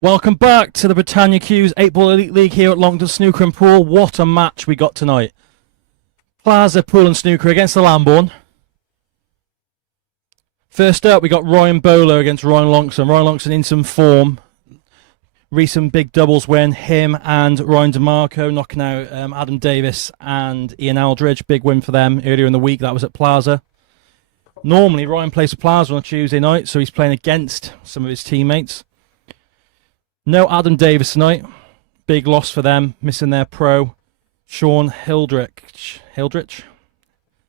Welcome back to the Britannia Q's 8-Ball Elite League here at Longdon Snooker and Pool. What a match we got tonight. Plaza Pool and Snooker against the Lambourne. First up, we got Ryan Bowler against Ryan Longson. Ryan Longson in some form. Recent big doubles win. Him and Ryan DeMarco knocking out Adam Davis and Ian Aldridge. Big win for them earlier in the week. That was at Plaza. Normally, Ryan plays for Plaza on a Tuesday night, so he's playing against some of his teammates. No Adam Davis tonight. Big loss for them, missing their pro. Sean Hildrich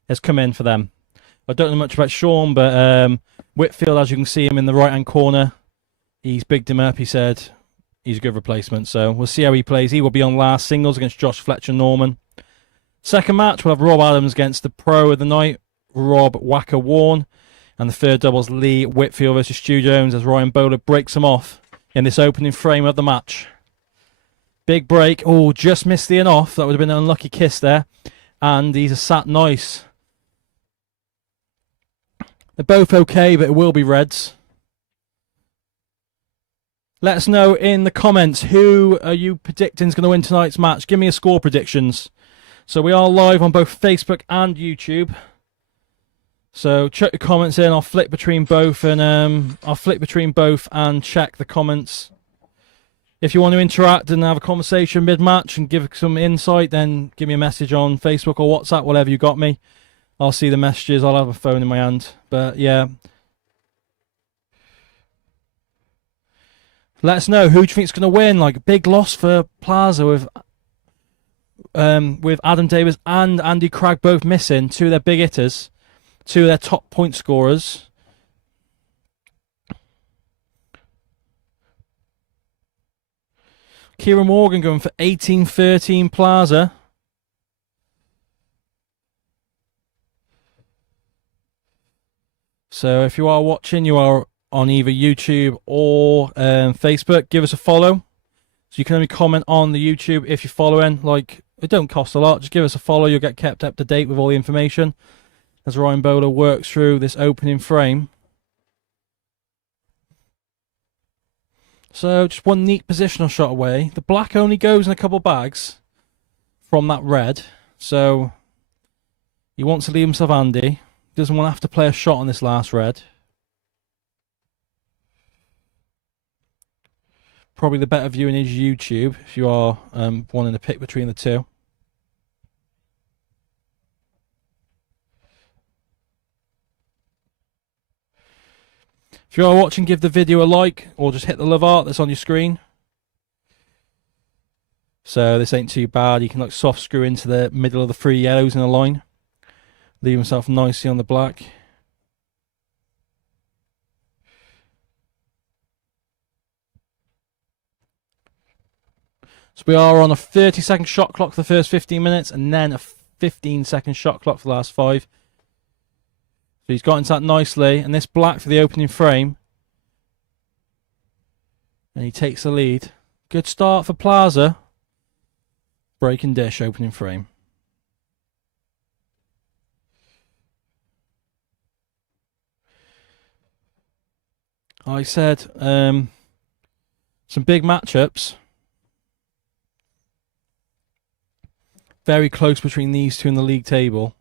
has come in for them. I don't know much about Sean, but Whitfield, as you can see him in the right-hand corner, he's bigged him up. He said he's a good replacement, so we'll see how he plays. He will be on last singles against Josh Fletcher Norman. Second match, we'll have Rob Adams against the pro of the night, Rob Wharne. And the third doubles, Lee Whitfield versus Stu Jones, as Ryan Bowler breaks him off in this opening frame of the match. Big break. Oh, just missed the in off. That would have been an unlucky kiss there. And these are sat nice. They're both okay, but it will be reds. Let us know in the comments, who are you predicting is going to win tonight's match? Give me a score predictions. So we are live on both Facebook and YouTube. So check the comments in. I'll flick between both and check the comments. If you want to interact and have a conversation mid-match and give some insight, then give me a message on Facebook or WhatsApp, whatever you got me. I'll see the messages. I'll have a phone in my hand. But yeah, let us know who do you think is going to win. Like, a big loss for Plaza with Adam Davis and Andy Cragg both missing, two of their big hitters. Two of their top point scorers. Kieran Morgan going for 18-13 Plaza. So if you are watching, you are on either YouTube or Facebook, give us a follow. So you can only comment on the YouTube if you're following. Like, it don't cost a lot. Just give us a follow. You'll get kept up to date with all the information as Ryan Bowler works through this opening frame. So just one neat positional shot away. The black only goes in a couple bags. from that red. So he wants to leave himself handy. Doesn't want to have to play a shot on this last red. Probably the better viewing is YouTube if you are wanting to pick between the two. If you are watching, give the video a like or just hit the love art that's on your screen. So this ain't too bad. You can like soft screw into the middle of the 3 yellows in a line. Leave himself nicely on the black. So we are on a 30-second shot clock for the first 15 minutes and then a 15-second shot clock for the last 5. So he's got into that nicely, and this black for the opening frame. And he takes the lead. Good start for Plaza. Break and dish, opening frame. I said some big matchups. Very close between these two in the league table.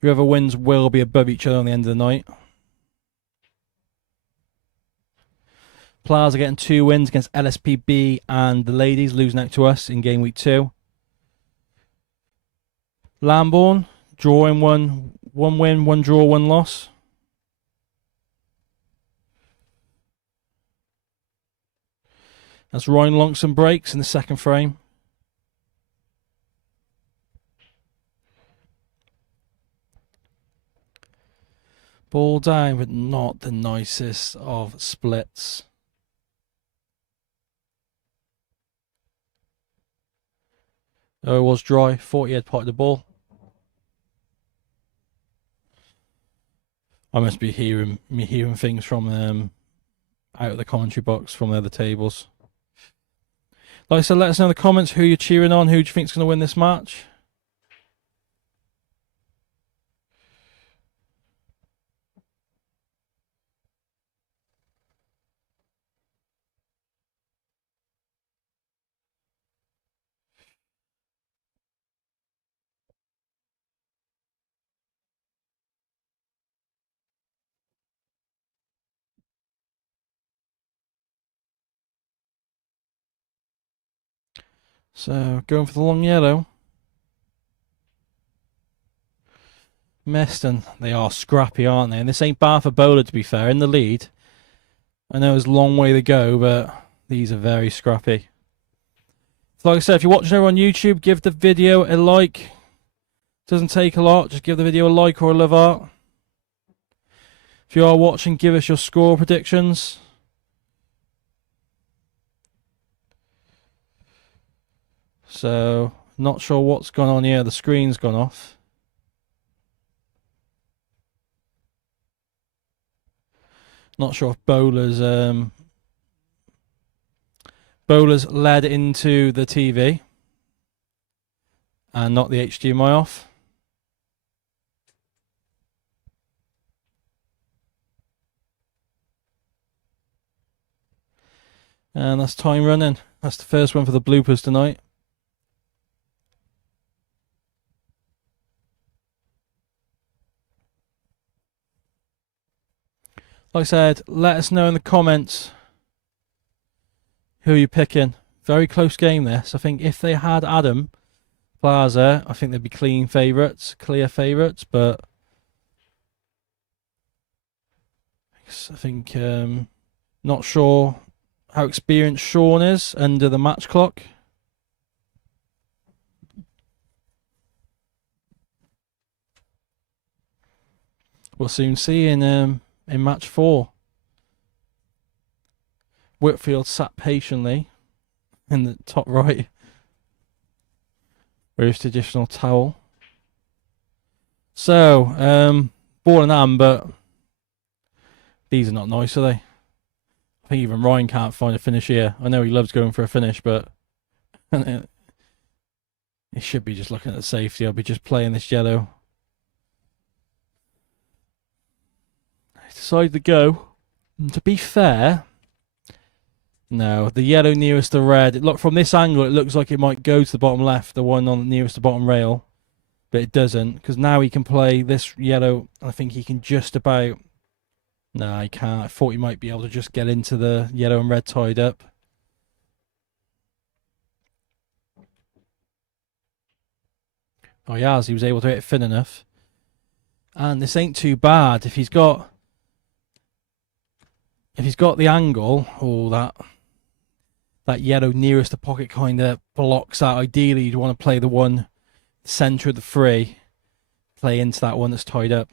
Whoever wins will be above each other on the end of the night. Plaza getting 2 wins against LSPB and the ladies, losing out to us in game week 2. Lambourne drawing 1 win, 1 draw, 1 loss. That's Ryan Longston breaks in the second frame. Ball down, but not the nicest of splits. Oh, it was dry. 40 had potted the ball. I must be hearing things from out of the commentary box from the other tables. Like I said, let us know in the comments who you're cheering on, who do you think is going to win this match. So, going for the long yellow. Meston, they are scrappy, aren't they? And this ain't bad for bowler, to be fair, in the lead. I know it's a long way to go, but these are very scrappy. So like I said, if you're watching over on YouTube, give the video a like. Doesn't take a lot, just give the video a like or a love art. If you are watching, give us your score predictions. So, not sure what's gone on here. The screen's gone off. Not sure if bowlers led into the TV and not the HDMI off. And that's time running. That's the first one for the bloopers tonight. Like I said, let us know in the comments who you're picking. Very close game this. I think if they had Adam Plaza, I think they'd be clear favourites, but I think not sure how experienced Sean is under the match clock. We'll soon see in match 4. Whitfield sat patiently in the top right with his traditional towel. So, ball in hand, but these are not nice, are they? I think even Ryan can't find a finish here. I know he loves going for a finish, but he should be just looking at the safety. I'll be just playing this yellow. I decided to go. And to be fair, No, the yellow nearest the red. Look, from this angle, it looks like it might go to the bottom left, the one on nearest the bottom rail. But it doesn't, because now he can play this yellow. I think he can just about... No, he can't. I thought he might be able to just get into the yellow and red tied up. Oh, he has. He was able to hit it thin enough. And this ain't too bad. If he's got the angle, or that yellow nearest the pocket kind of blocks that. Ideally, you'd want to play the one centre of the three. Play into that one that's tied up.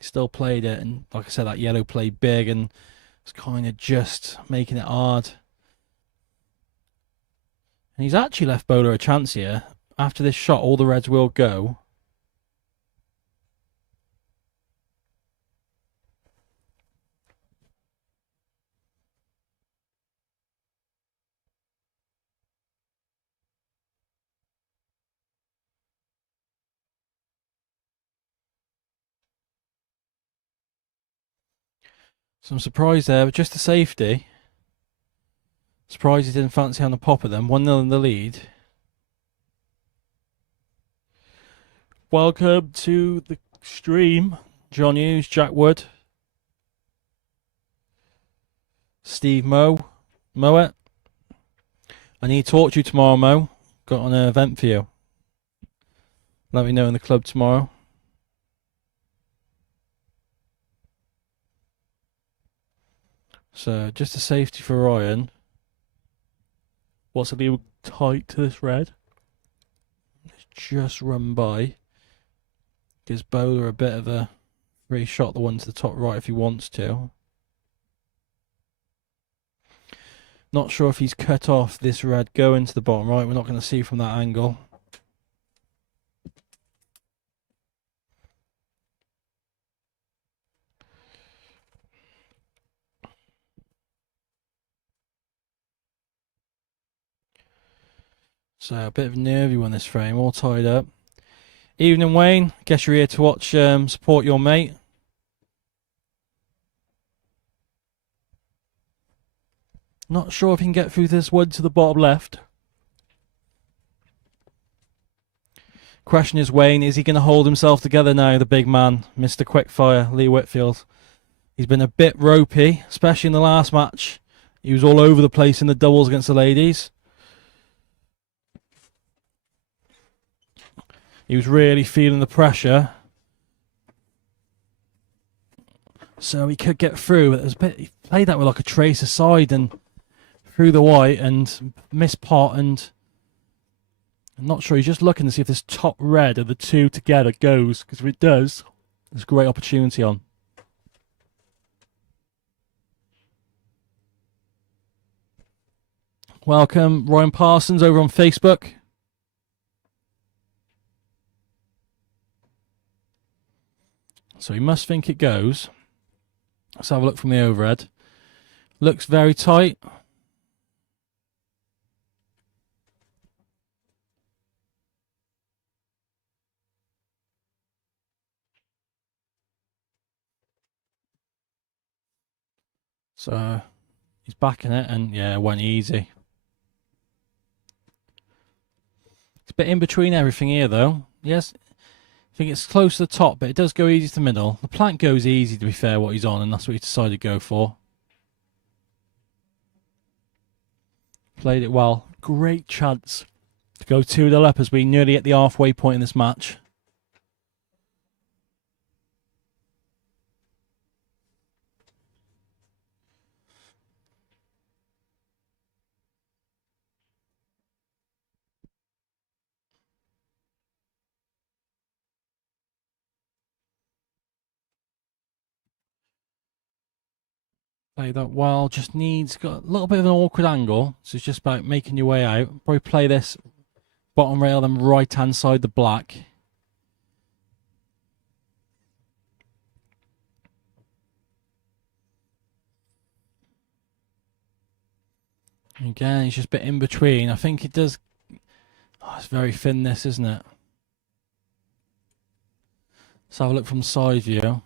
Still played it, and like I said, that yellow played big and it's kind of just making it hard. And he's actually left Bowler a chance here. After this shot, all the reds will go. So I'm surprised there, but just a safety. Surprised he didn't fancy on the pop of them. 1-0 in the lead. Welcome to the stream. John Hughes, Jack Wood, Steve Moe. I need to talk to you tomorrow, Mo. Got an event for you. Let me know in the club tomorrow. So, just a safety for Ryan. What's a little tight to this red? Let's just run by. Gives Bowler a bit of a free shot, the one to the top right if he wants to. Not sure if he's cut off this red going to the bottom right. We're not going to see from that angle. So a bit of a nervy one this frame, all tied up. Evening, Wayne. Guess you're here to watch, support your mate. Not sure if he can get through this one to the bottom left. Question is, Wayne, is he going to hold himself together now, the big man, Mr. Quickfire, Lee Whitfield? He's been a bit ropey, especially in the last match. He was all over the place in the doubles against the ladies. He was really feeling the pressure. So he could get through, but there's a bit, he played that with like a trace aside and through the white and missed pot, and I'm not sure. He's just looking to see if this top red of the two together goes, because if it does, there's a great opportunity on. Welcome, Ryan Parsons over on Facebook. So he must think it goes. Let's have a look from the overhead. Looks very tight. So he's backing it, and yeah, it went easy. It's a bit in between everything here, though. Yes, I think it's close to the top, but it does go easy to the middle. The plank goes easy, to be fair, what he's on, and that's what he decided to go for. Played it well. Great chance to go 2-0 up as we nearly at the halfway point in this match. Play that well, just needs, got a little bit of an awkward angle, so it's just about making your way out. Probably play this bottom rail, then right hand side the black. Again, it's just a bit in between. I think it does. Oh, it's very thin, this, isn't it? Let's have a look from side view.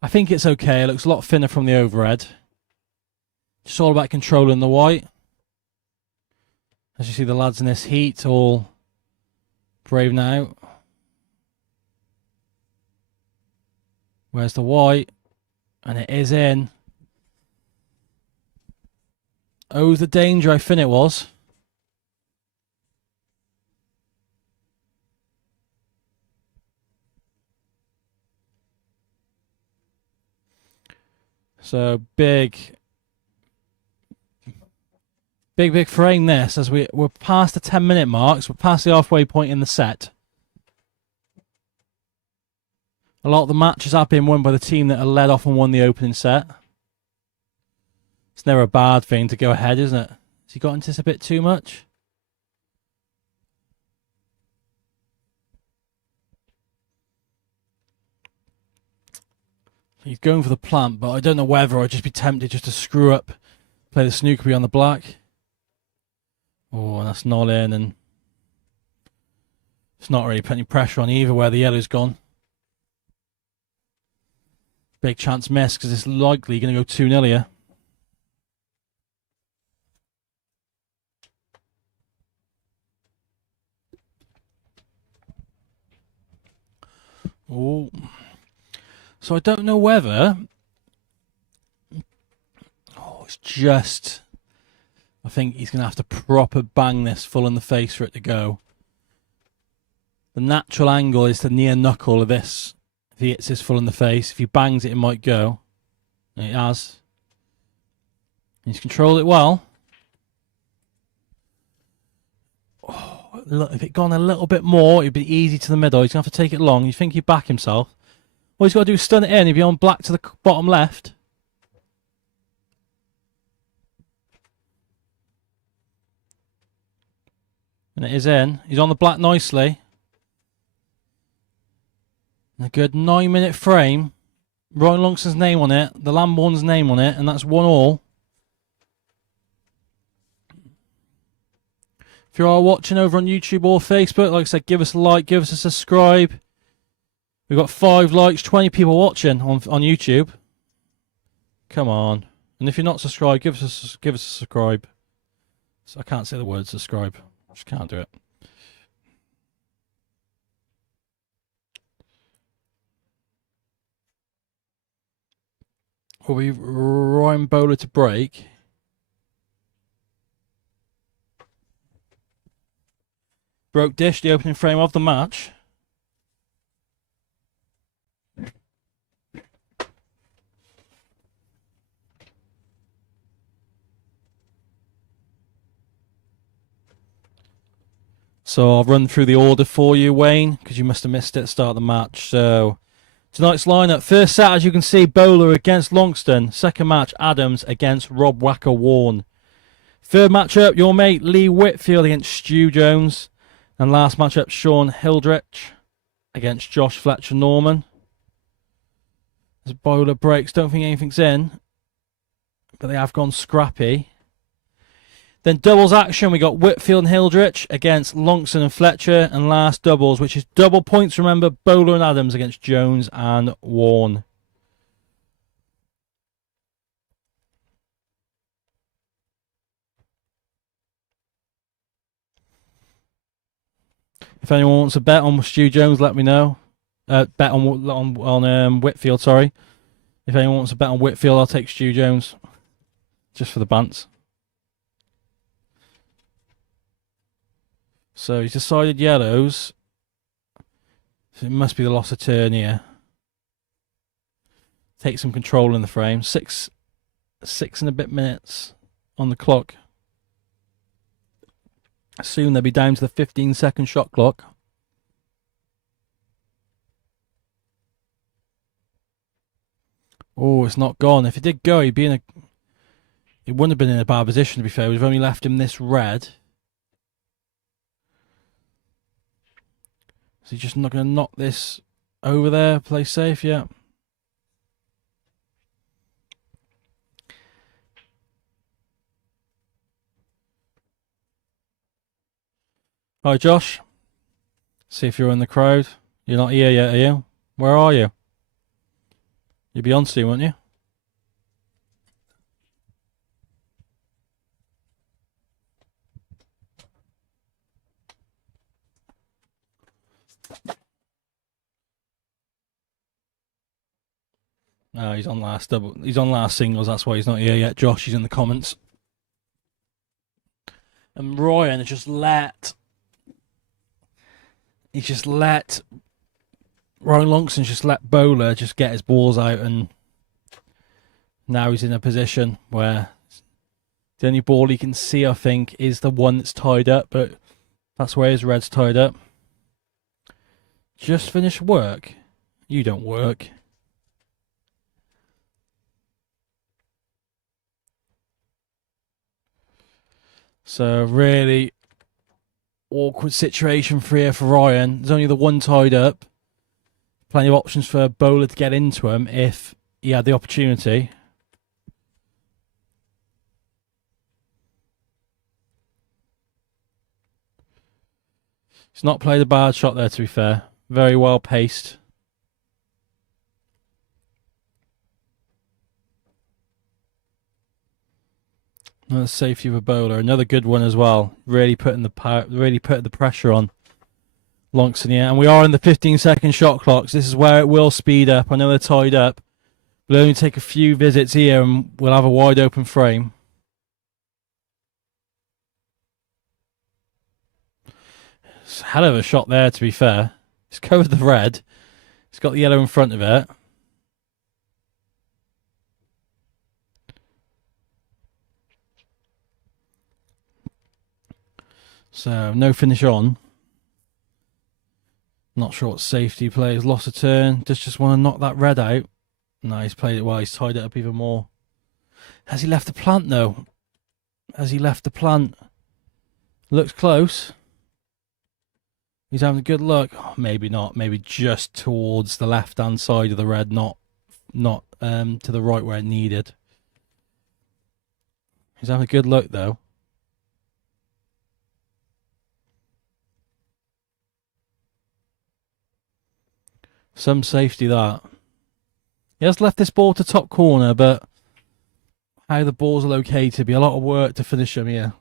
I think it's okay. It looks a lot thinner from the overhead. It's all about controlling the white. As you see, the lads in this heat all braving out. Where's the white? And it is in. Oh, the danger, I think it was. So big frame this as we're past the 10-minute marks. We're past the halfway point in the set. A lot of the matches have been won by the team that are led off and won the opening set. It's never a bad thing to go ahead, isn't it? Has he got into this a bit too much? He's going for the plant, but I don't know whether I'd just be tempted just to screw up, play the snooker on the black. Oh, and that's not in, and it's not really putting any pressure on either where the yellow's gone. Big chance miss because it's likely going to go 2-0 here. Oh. So I don't know whether... Oh, it's just... I think he's going to have to proper bang this full in the face for it to go. The natural angle is the near knuckle of this. If he hits this full in the face, if he bangs it, it might go. And it has. He's controlled it well. Oh, look, if it gone a little bit more, it'd be easy to the middle. He's going to have to take it long. You think he'd back himself? All he's got to do is stun it in. He'd be on black to the bottom left. And it is in. He's on the black nicely. A good 9-minute frame. Ryan Longson's name on it. The Lambourne's name on it. And that's 1-1. If you are watching over on YouTube or Facebook, like I said, give us a like, give us a subscribe. We've got 5 likes, 20 people watching on YouTube. Come on. And if you're not subscribed, give us a subscribe. So I can't say the word subscribe. I just can't do it. Will be Ryan Bowler to break. Broke dish, the opening frame of the match. So I'll run through the order for you, Wayne, because you must have missed it at the start of the match. So tonight's lineup. First set, as you can see, Bowler against Longston. Second match, Adams against Rob Wharne. Third matchup, your mate Lee Whitfield against Stu Jones. And last matchup, Sean Hildrich against Josh Fletcher Norman. As Bowler breaks, don't think anything's in, but they have gone scrappy. Then doubles action, we got Whitfield and Hildrich against Longston and Fletcher. And last doubles, which is double points, remember, Bowler and Adams against Jones and Wharne. If anyone wants a bet on Stu Jones, let me know. Bet on Whitfield, sorry. If anyone wants a bet on Whitfield, I'll take Stu Jones. Just for the bants. So he's decided yellows. So it must be the loss of turn here. Take some control in the frame. Six and a bit minutes on the clock. Soon they'll be down to the 15-second shot clock. Oh, it's not gone. If it did go, he'd be in a... It wouldn't have been in a bad position, to be fair. We've only left him this red. So he's just not going to knock this over there, play safe, yeah. Hi, Josh. See if you're in the crowd. You're not here yet, are you? Where are you? You'll be on soon, won't you? No, he's on last double. He's on last singles. That's why he's not here yet. Josh, he's in the comments. And Ryan has just let. He's just let. Ryan Longson's just let Bowler just get his balls out, and now he's in a position where the only ball he can see, I think, is the one that's tied up, but that's where his red's tied up. Just finished work? You don't work. So really awkward situation for here for Ryan. There's only the one tied up. Plenty of options for Bowler to get into him if he had the opportunity. He's not played a bad shot there, to be fair. Very well paced. Another safety of a Bowler. Another good one as well. Really putting the pressure on Longson here. And we are in the 15-second shot clocks. This is where it will speed up. I know they're tied up. We'll only take a few visits here and we'll have a wide open frame. It's a hell of a shot there, to be fair. It's covered the red. It's got the yellow in front of it. So, no finish on. Not sure what safety plays. Lost a turn. Just want to knock that red out. No, he's played it well. He's tied it up even more. Has he left the plant, though? Has he left the plant? Looks close. He's having a good look. Oh, maybe not. Maybe just towards the left-hand side of the red, not to the right where it needed. He's having a good look, though. Some safety, that. He has left this ball to top corner, but how the balls are located, be a lot of work to finish him here.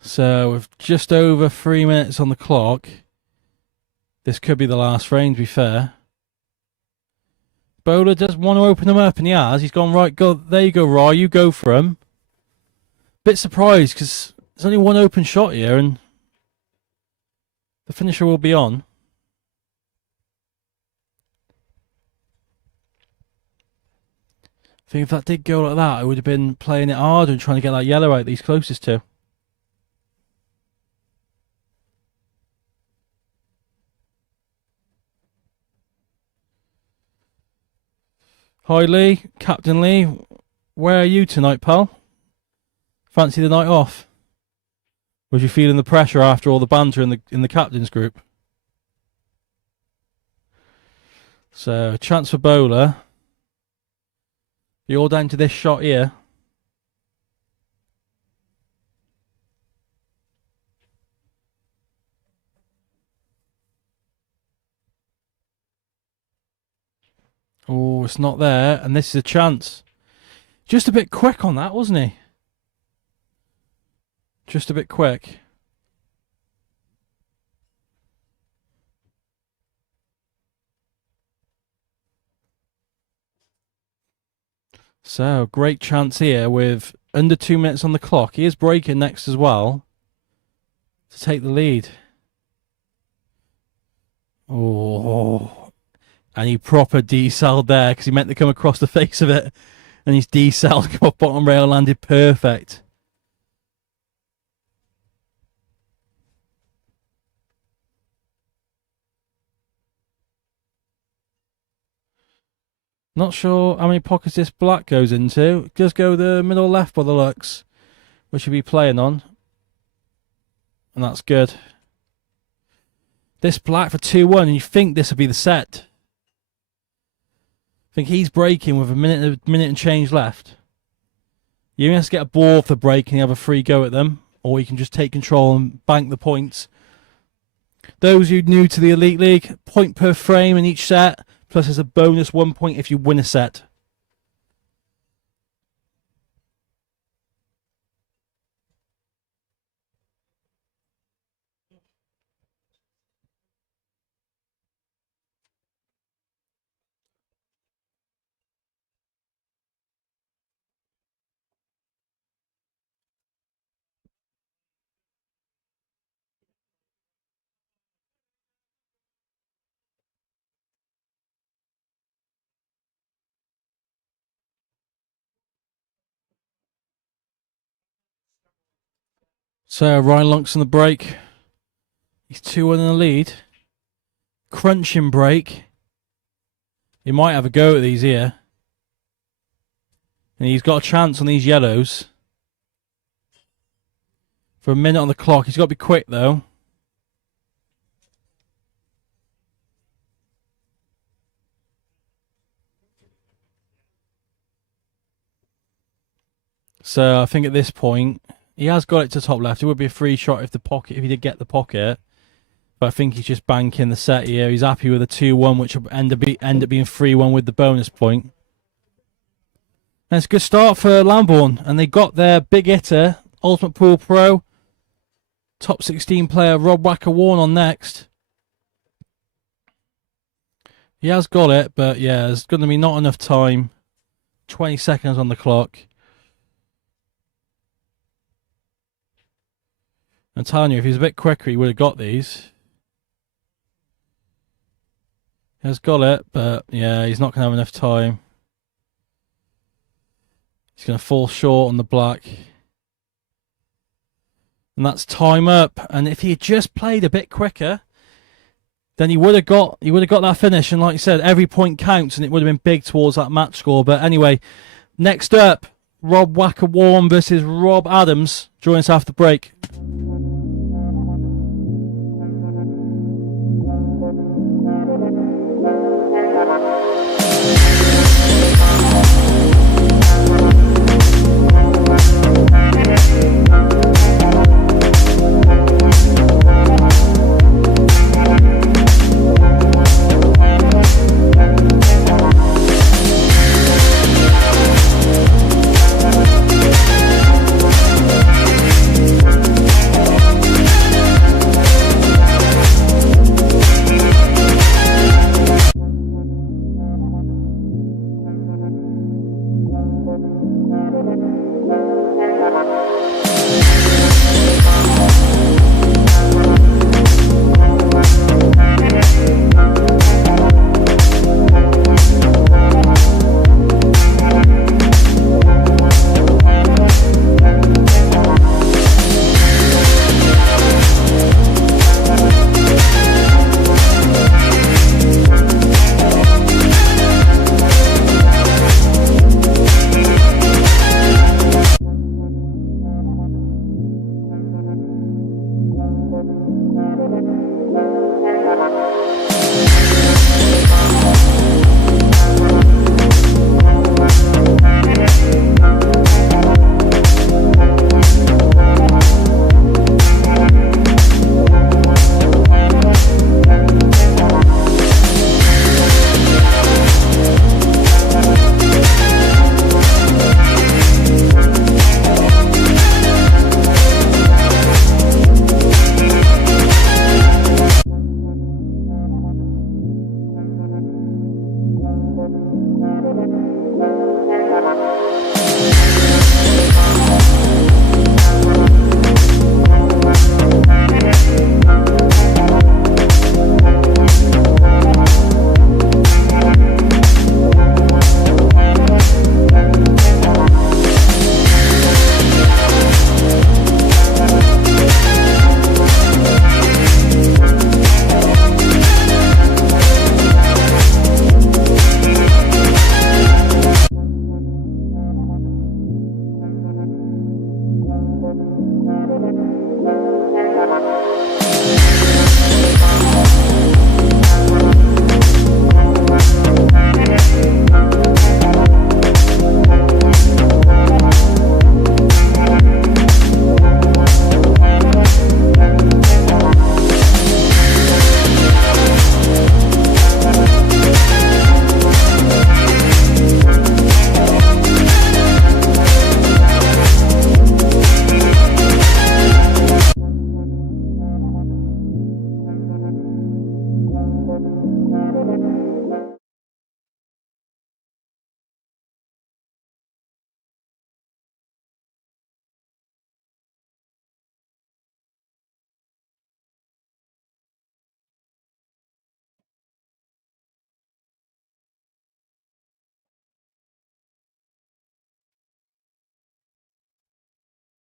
So with just over 3 minutes on the clock, this could be the last frame, to be fair. Bowler does want to open him up, and he has. He's gone, right, go, there you go, Rye, you go for him. Bit surprised, because there's only one open shot here, and the finisher will be on. I think if that did go like that, I would have been playing it harder and trying to get that yellow out that he's closest to. Hi Lee, Captain Lee, where are you tonight, pal? Fancy the night off? Was you feeling the pressure after all the banter in the captain's group? So, chance for Bowler. You're all down to this shot here. Oh, it's not there, and this is a chance. Just a bit quick on that, wasn't he? Just a bit quick. So, great chance here with under 2 minutes on the clock. He is breaking next as well to take the lead. Oh, and he proper decelled there because he meant to come across the face of it, and he's decelled, come off bottom rail, landed perfect. Not sure how many pockets this black goes into. It does go the middle left by the looks, which he'll be playing on, and that's good. This black for 2-1, and you think this would be the set. think he's braking with a minute and change left. You have to get a ball off the break and you have a free go at them, or you can just take control and bank the points. Those who are new to the Elite League, point per frame in each set, plus there's a bonus 1 point if you win a set. So Ryan Lunks on the break. He's 2-1 in the lead. Crunching break. He might have a go at these here. And he's got a chance on these yellows. For a minute on the clock. He's got to be quick though. So I think at this point, he has got it to top left. It would be a free shot if he did get the pocket. But I think he's just banking the set here. He's happy with a 2-1, which will end up being 3-1 with the bonus point. And it's a good start for Lambourne. And they got their big hitter, Ultimate Pool Pro, top 16 player Rob Wharne on next. He has got it, but yeah, there's going to be not enough time. 20 seconds on the clock. I'm telling you, if he was a bit quicker, he would have got these. He has got it, but yeah, he's not going to have enough time. He's going to fall short on the black. And that's time up. And if he had just played a bit quicker, then he would have got that finish. And like you said, every point counts, and it would have been big towards that match score. But anyway, next up, Rob Wharne versus Rob Adams. Join us after the break.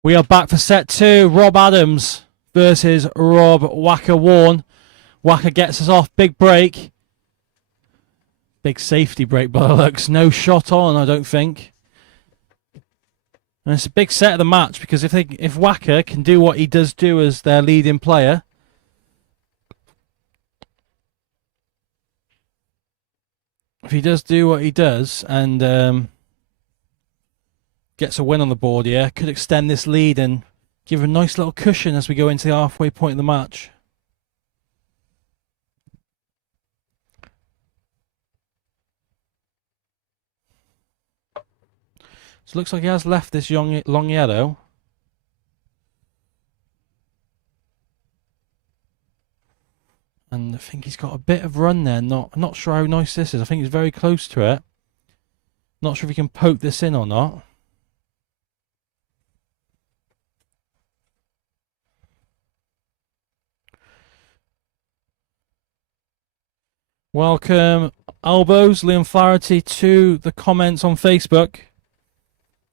We are back for set 2. Rob Adams versus Rob Wharne. Wacker gets us off. Big break. Big safety break by the looks. No shot on, I don't think. And it's a big set of the match because if Wacker can do what he does do as their leading player, if he does do what he does and gets a win on the board here, could extend this lead and give a nice little cushion as we go into the halfway point of the match. So it looks like he has left this long yellow. And I think he's got a bit of run there. I'm not sure how nice this is. I think he's very close to it. Not sure if he can poke this in or not. Welcome, Elbows, Liam Flaherty, to the comments on Facebook.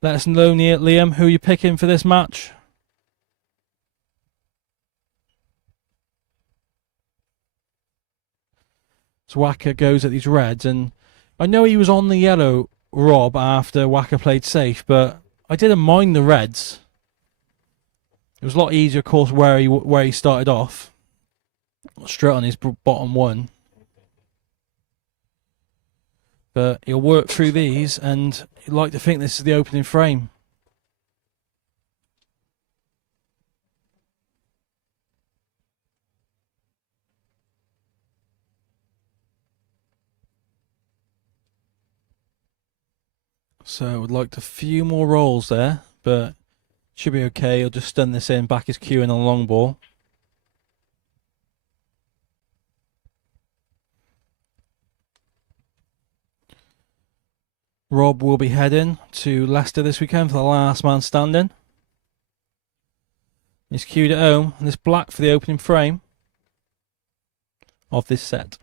Let us know, Liam, who you're picking for this match. So Wacker goes at these reds, and I know he was on the yellow, Rob, after Wacker played safe, but I didn't mind the reds. It was a lot easier, of course, where he started off. Straight on his bottom one. But he'll work through these, and you'd like to think this is the opening frame. So I would like a few more rolls there, but should be okay. He'll just stun this in, back his cue in on the long ball. Rob will be heading to Leicester this weekend for the last man standing. He's cued at home, and it's black for the opening frame of this set.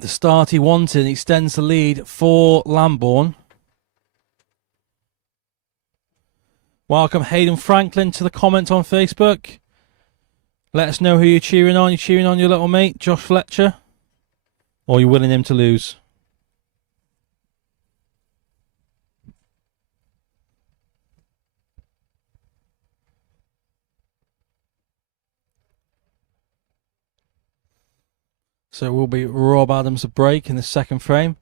The start he wanted extends the lead for Lambourne. Welcome Hayden Franklin to the comment on Facebook. Let us know who you're cheering on. You're cheering on your little mate, Josh Fletcher? Or you're willing him to lose? So it will be Rob Adams a break in the second frame.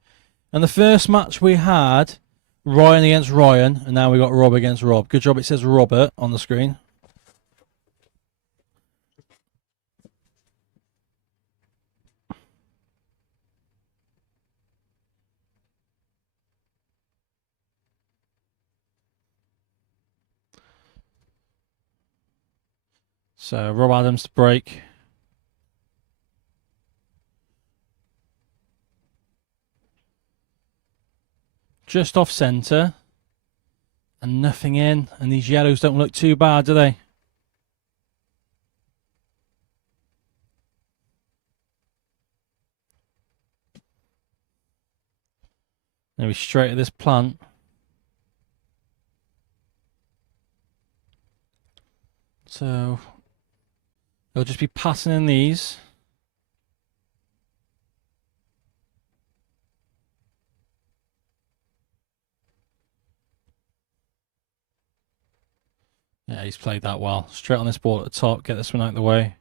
And the first match we had, Ryan against Ryan, and now we got Rob against Rob. Good job it says Robert on the screen. So Rob Adams to break. Just off centre. And nothing in. And these yellows don't look too bad, do they? Maybe straight at this plant. So they'll just be passing in these. Yeah, he's played that well. Straight on this ball at the top, get this one out of the way.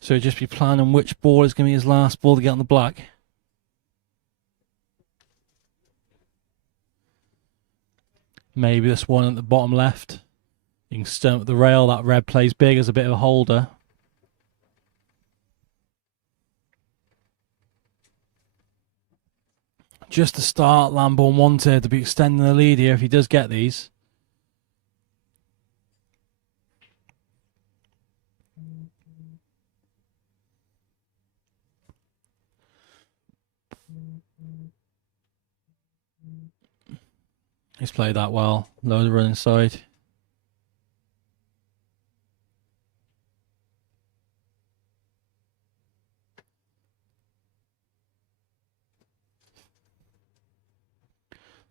So he'll just be planning which ball is going to be his last ball to get on the black. Maybe this one at the bottom left. You can stump the rail. That red plays big as a bit of a holder. Just to start, Lambourne wanted to be extending the lead here if he does get these. He's played that well. Load of run inside.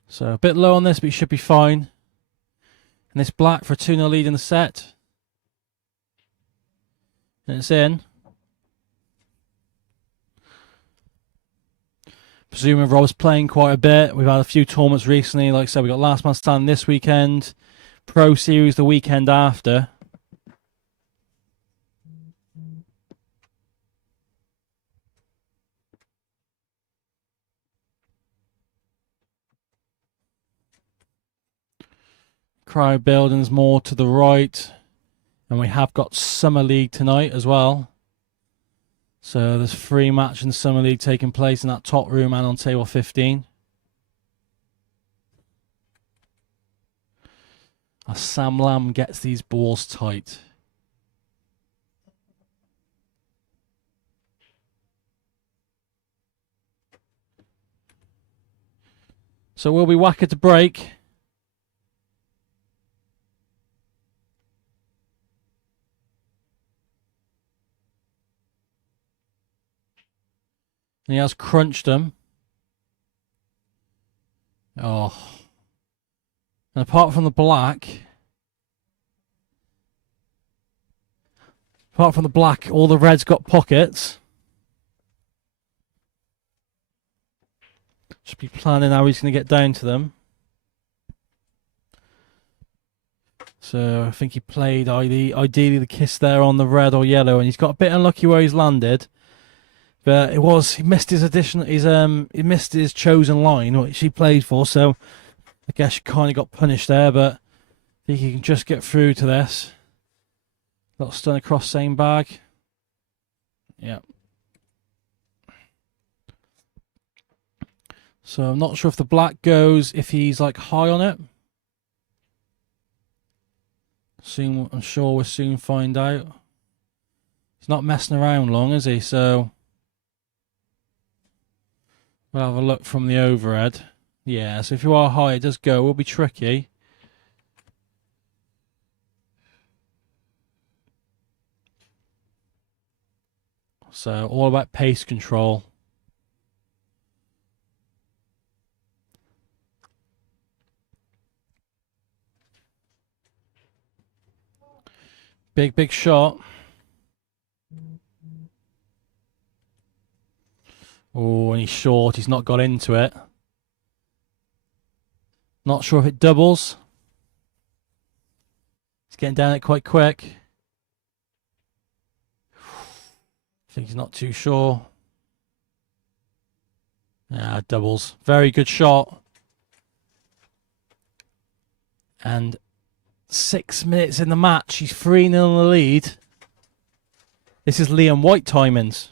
So a bit low on this, but he should be fine. And this black for a 2-0 lead in the set. And it's in. Presuming Rob's playing quite a bit. We've had a few tournaments recently. Like I said, we got Last Man Standing this weekend. Pro Series the weekend after. Crowd buildings more to the right. And we have got Summer League tonight as well. So there's 3 matches in Summer League taking place in that top room and on table 15. As Sam Lamb gets these balls tight. So we'll be whacker to break. And he has crunched them. Oh. And apart from the black, all the reds got pockets. Should be planning how he's going to get down to them. So I think he played ideally the kiss there on the red or yellow, and he's got a bit unlucky where he's landed. But he missed he missed his chosen line, which he played for, so I guess he kind of got punished there, but I think he can just get through to this. Little stun across same bag. Yeah. So I'm not sure if the black goes if he's like high on it. I'm sure we'll soon find out. He's not messing around long, is he? So we'll have a look from the overhead. Yeah, so if you are high, it does go. It will be tricky. So all about pace control. Big shot. Oh, and he's short. He's not got into it. Not sure if it doubles. He's getting down it quite quick. I think he's not too sure. Yeah, doubles. Very good shot. And 6 minutes in the match. He's 3-0 in the lead. This is Liam White timings.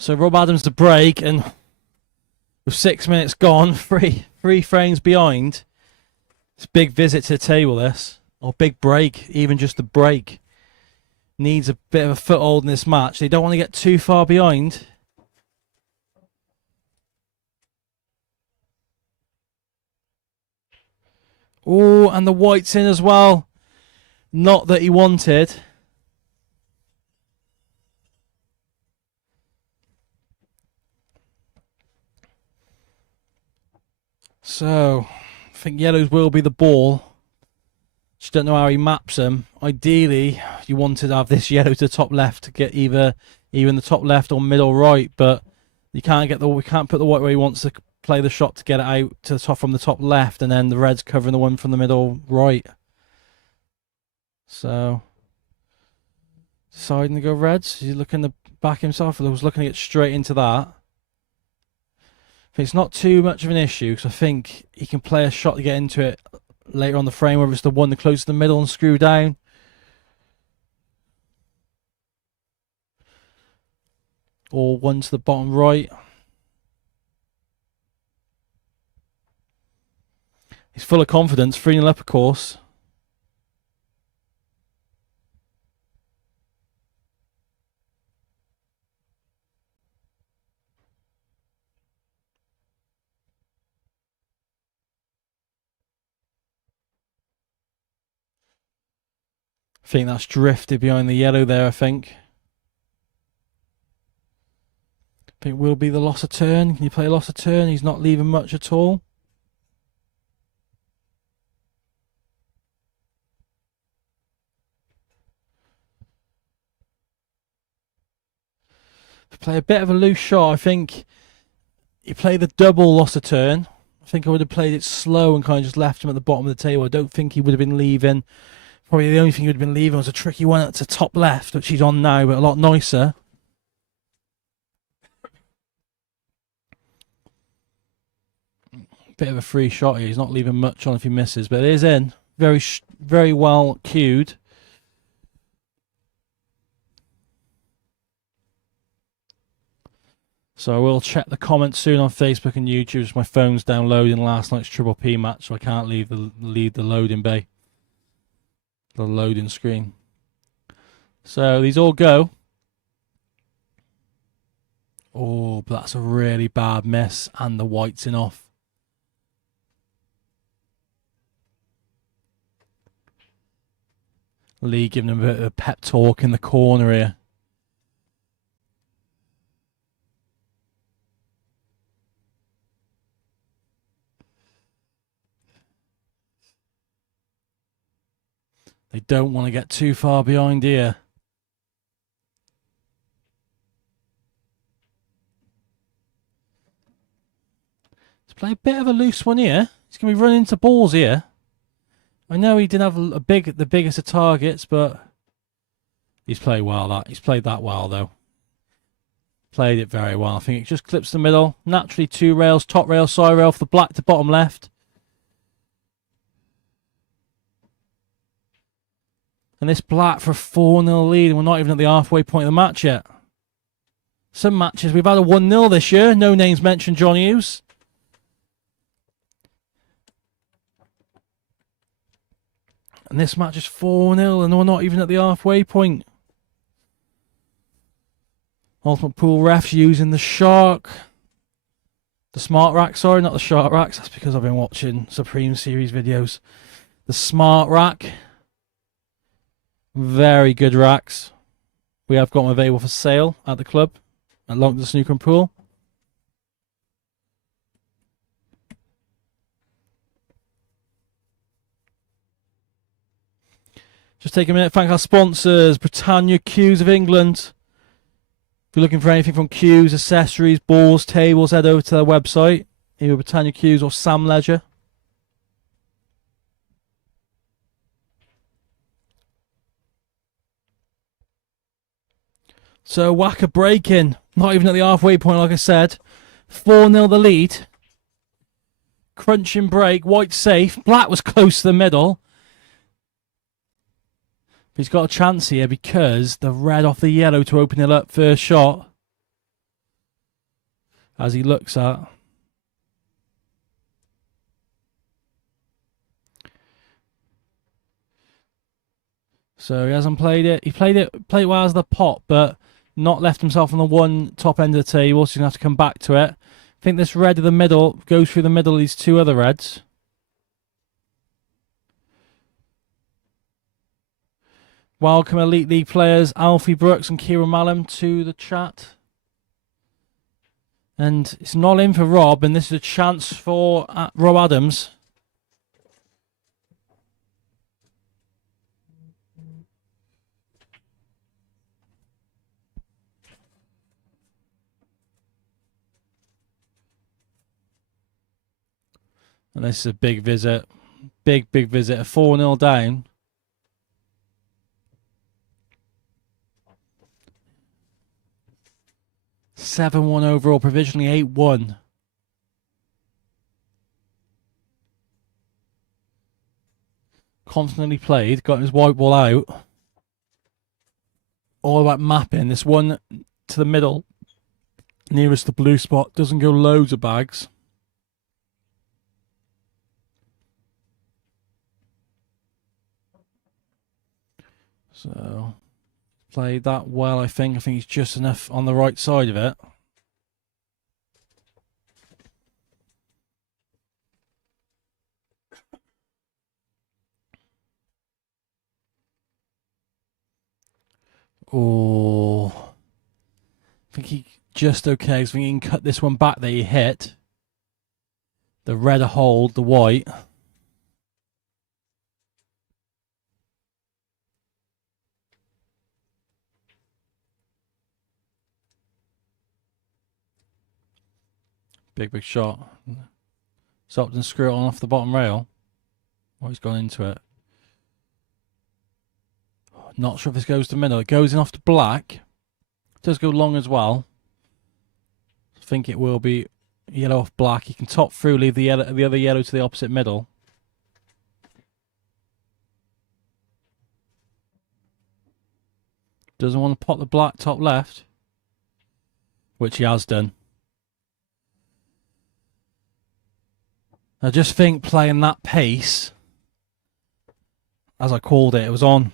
So Rob Adams to break, and with 6 minutes gone, three frames behind. It's a big visit to the table, this. Or big break, even just a break. Needs a bit of a foothold in this match. They don't want to get too far behind. Oh, and the white's in as well. Not that he wanted. So, I think yellows will be the ball. Just don't know how he maps them. Ideally, you wanted to have this yellow to the top left to get either in the top left or middle right, but we can't put the white where he wants to play the shot to get it out to the top from the top left, and then the red's covering the one from the middle right. So, deciding to go reds. He's looking to back himself. I was looking to get straight into that. I It's not too much of an issue because I think he can play a shot to get into it later on the frame, whether it's the one the closest to the middle and screw down. Or one to the bottom right. He's full of confidence, 3-0 up, of course. I think that's drifted behind the yellow there, I think. I think will be the loss of turn. Can you play a loss of turn? He's not leaving much at all. If you play a bit of a loose shot, I think you play the double loss of turn. I think I would have played it slow and kind of just left him at the bottom of the table. I don't think he would have been leaving. Probably the only thing he would have been leaving was a tricky one at the top left, which he's on now, but a lot nicer. Bit of a free shot here. He's not leaving much on if he misses, but it is in. Very well cued. So I will check the comments soon on Facebook and YouTube. My phone's downloading last night's Triple P match, so I can't leave the loading bay. The loading screen. So these all go. Oh, but that's a really bad miss, and the white's in off. Lee giving him a bit of a pep talk in the corner here. They don't want to get too far behind here. Let's play a bit of a loose one here. He's going to be running into balls here. I know he didn't have the biggest of targets, but he's played well. He's played that well though. Played it very well. I think it just clips the middle. Naturally 2 rails, top rail, side rail for the black to bottom left. And this black for a 4-0 lead, and we're not even at the halfway point of the match yet. Some matches, we've had a 1-0 this year. No names mentioned, John Hughes. And this match is 4-0, and we're not even at the halfway point. Ultimate Pool refs using the Shark. The Smart Rack, sorry, not the Shark Racks. That's because I've been watching Supreme Series videos. The Smart Rack. Very good racks. We have got them available for sale at the club at Longton Snooker and Pool. Just take a minute to thank our sponsors, Britannia Cues of England. If you're looking for anything from cues, accessories, balls, tables, head over to their website, either Britannia Cues or Sam Leisure. So Wacker breaking, not even at the halfway point, like I said. 4-0 the lead. Crunching break, white safe. Black was close to the middle. But he's got a chance here because the red off the yellow to open it up first shot. As he looks at. So he hasn't played it. He played well as the pot, but not left himself on the one top end of the table, so he's going to have to come back to it. I think this red of the middle goes through the middle of these 2 other reds. Welcome Elite League players Alfie Brooks and Kieran Mallam to the chat. And it's not in for Rob, and this is a chance for Rob Adams. And this is a big visit. Big visit. A 4-0 down. $7-1 overall, provisionally 8-1. confidently played, got his white ball out. All about mapping. This one to the middle, nearest the blue spot, doesn't go loads of bags. So, played that well, I think. I think he's just enough on the right side of it. Oh, I think he just okay. So he can cut this one back that he hit. The red a hold, the white. Big shot. Stopped and screw it on off the bottom rail. Oh, he's gone into it. Not sure if this goes to middle. It goes in off the black. It does go long as well. I think it will be yellow off black. You can top through, leave the other yellow to the opposite middle. Doesn't want to pot the black top left, which he has done. I just think playing that pace, as I called it, it was on.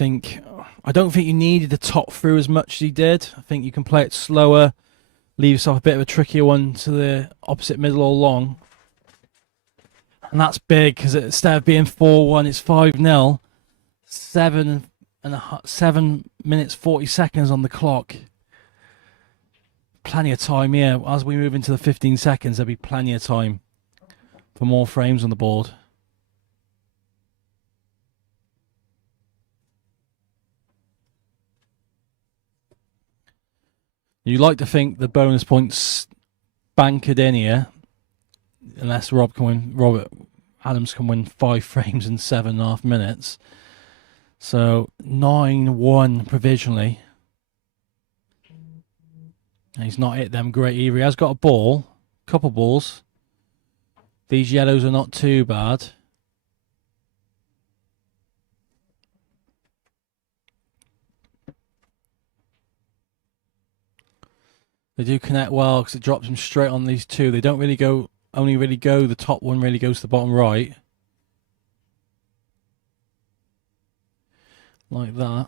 I don't think you needed to top through as much as he did. I think you can play it slower, leave yourself a bit of a trickier one to the opposite middle or long. And that's big, because instead of being 4-1, it's 5-0. 7 minutes 40 seconds on the clock. Plenty of time here. As we move into the 15 seconds, there'll be plenty of time for more frames on the board. You like to think the bonus points bankered in here, unless Robert Adams can win 5 frames in 7.5 minutes. So 9-1 provisionally. And he's not hit them great either. He has got a ball, couple balls. These yellows are not too bad. They do connect well because it drops them straight on these two. They don't really go, the top one really goes to the bottom right. Like that.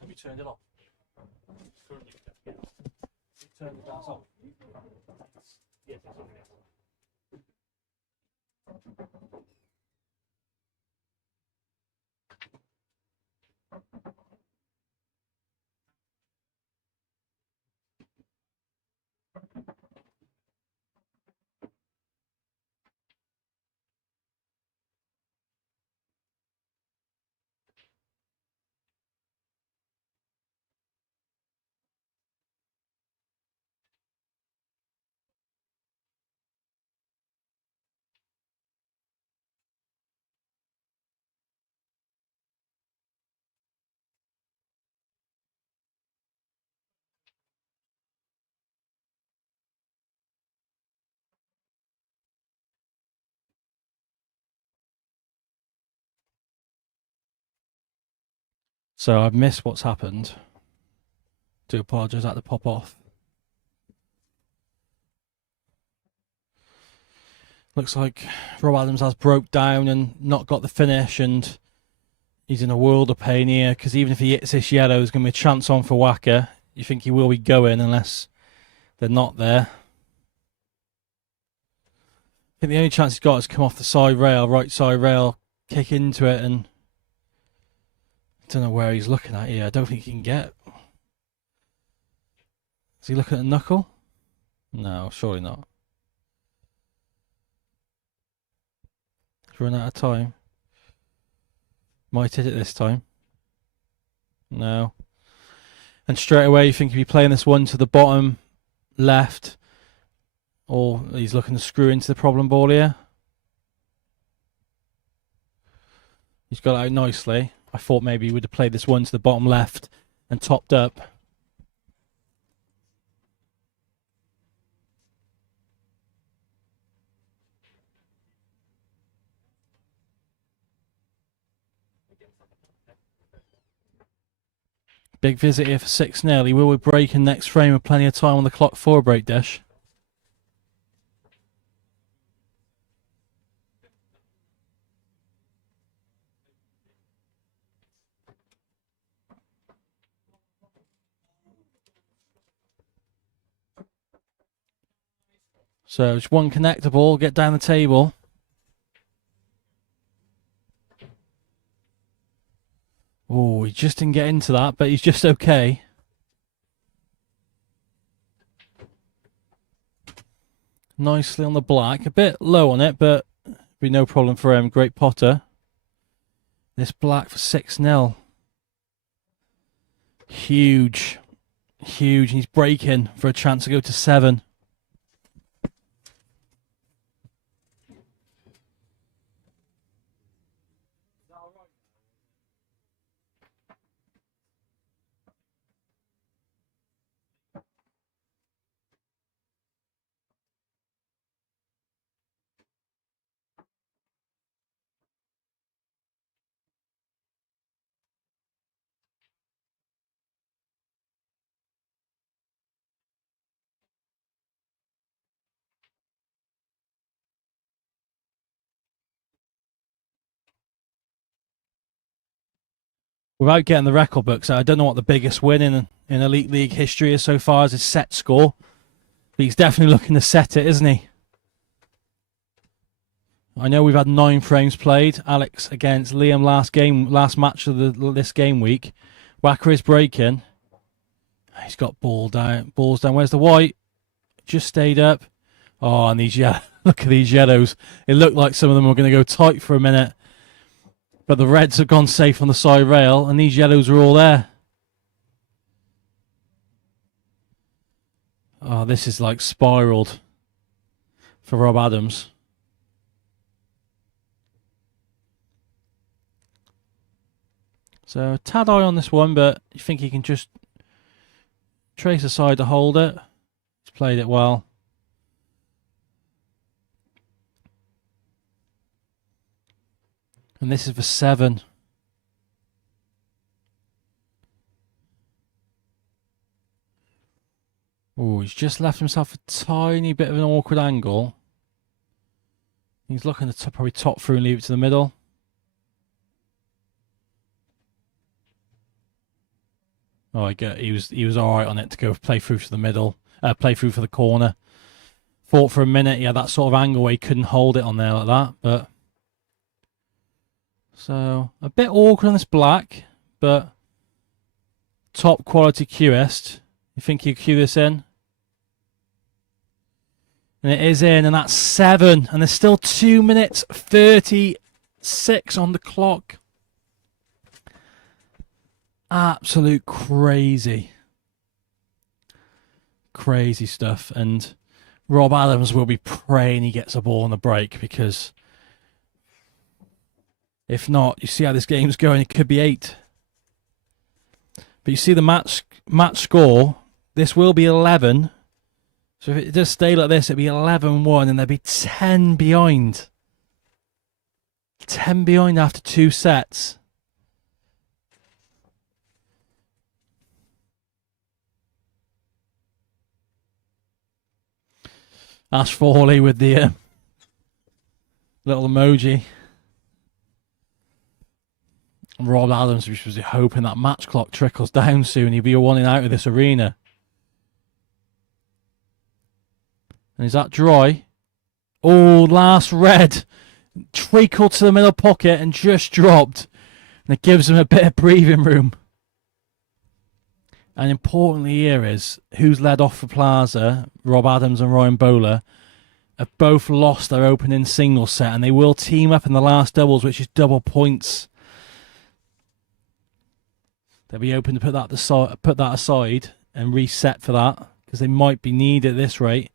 Have you turned it off? Turn the gas off. Yes, it's on. So I've missed what's happened. Do apologise, I had to pop off. Looks like Rob Adams has broke down and not got the finish, and he's in a world of pain here, because even if he hits this yellow, there's going to be a chance on for Wacker. You think he will be going unless they're not there. I think the only chance he's got is come off the side rail, right side rail, kick into it, and I don't know where he's looking at here. I don't think he can get. Is he looking at the knuckle? No, surely not. He's run out of time. Might hit it this time. No. And straight away you think he'd be playing this one to the bottom left, or he's looking to screw into the problem ball here. He's got it out nicely. I thought maybe he would have played this one to the bottom left and topped up. Big visit here for 6-0. He will be breaking next frame with plenty of time on the clock for a break dish. So just one connector ball, get down the table. Oh, he just didn't get into that, but he's just okay. Nicely on the black. A bit low on it, but be no problem for him. Great potter. This black for 6-0. Huge. Huge. He's breaking for a chance to go to 7. Without getting the record books, I don't know what the biggest win in Elite League history is so far as his set score. But he's definitely looking to set it, isn't he? I know we've had 9 frames played. Alex against Liam last match of this game week. Wacker is breaking. He's got balls down. Where's the white? Just stayed up. Oh, and these look at these yellows. It looked like some of them were going to go tight for a minute. But the reds have gone safe on the side rail, and these yellows are all there. Oh, this is like spiraled for Rob Adams. So a tad eye on this one, but you think he can just trace aside to hold it. He's played it well. And this is for 7. Oh, he's just left himself a tiny bit of an awkward angle. He's looking to probably top through and leave it to the middle. Oh, I get. He was all right on it to go play through to the middle, play through for the corner. Thought for a minute, yeah, that sort of angle where he couldn't hold it on there like that, but. So, a bit awkward on this black, but top quality QS. You think you cue this in? And it is in, and that's 7. And there's still 2 minutes 36 on the clock. Absolute crazy. Crazy stuff. And Rob Adams will be praying he gets a ball on the break, because if not, you see how this game's going, it could be 8. But you see the match score, this will be 11. So if it does stay like this, it'll be 11-1, and there'll be 10 behind. 10 behind after 2 sets. Ash Fawley with the little emoji. Rob Adams was hoping that match clock trickles down soon. He'll be wanting out of this arena. And is that dry? Oh, last red. Trickled to the middle pocket and just dropped. And it gives him a bit of breathing room. And importantly here is, who's led off for Plaza, Rob Adams and Ryan Bowler, have both lost their opening single set. And they will team up in the last doubles, which is double points. They'll be open to put that aside and reset for that, because they might be needed at this rate.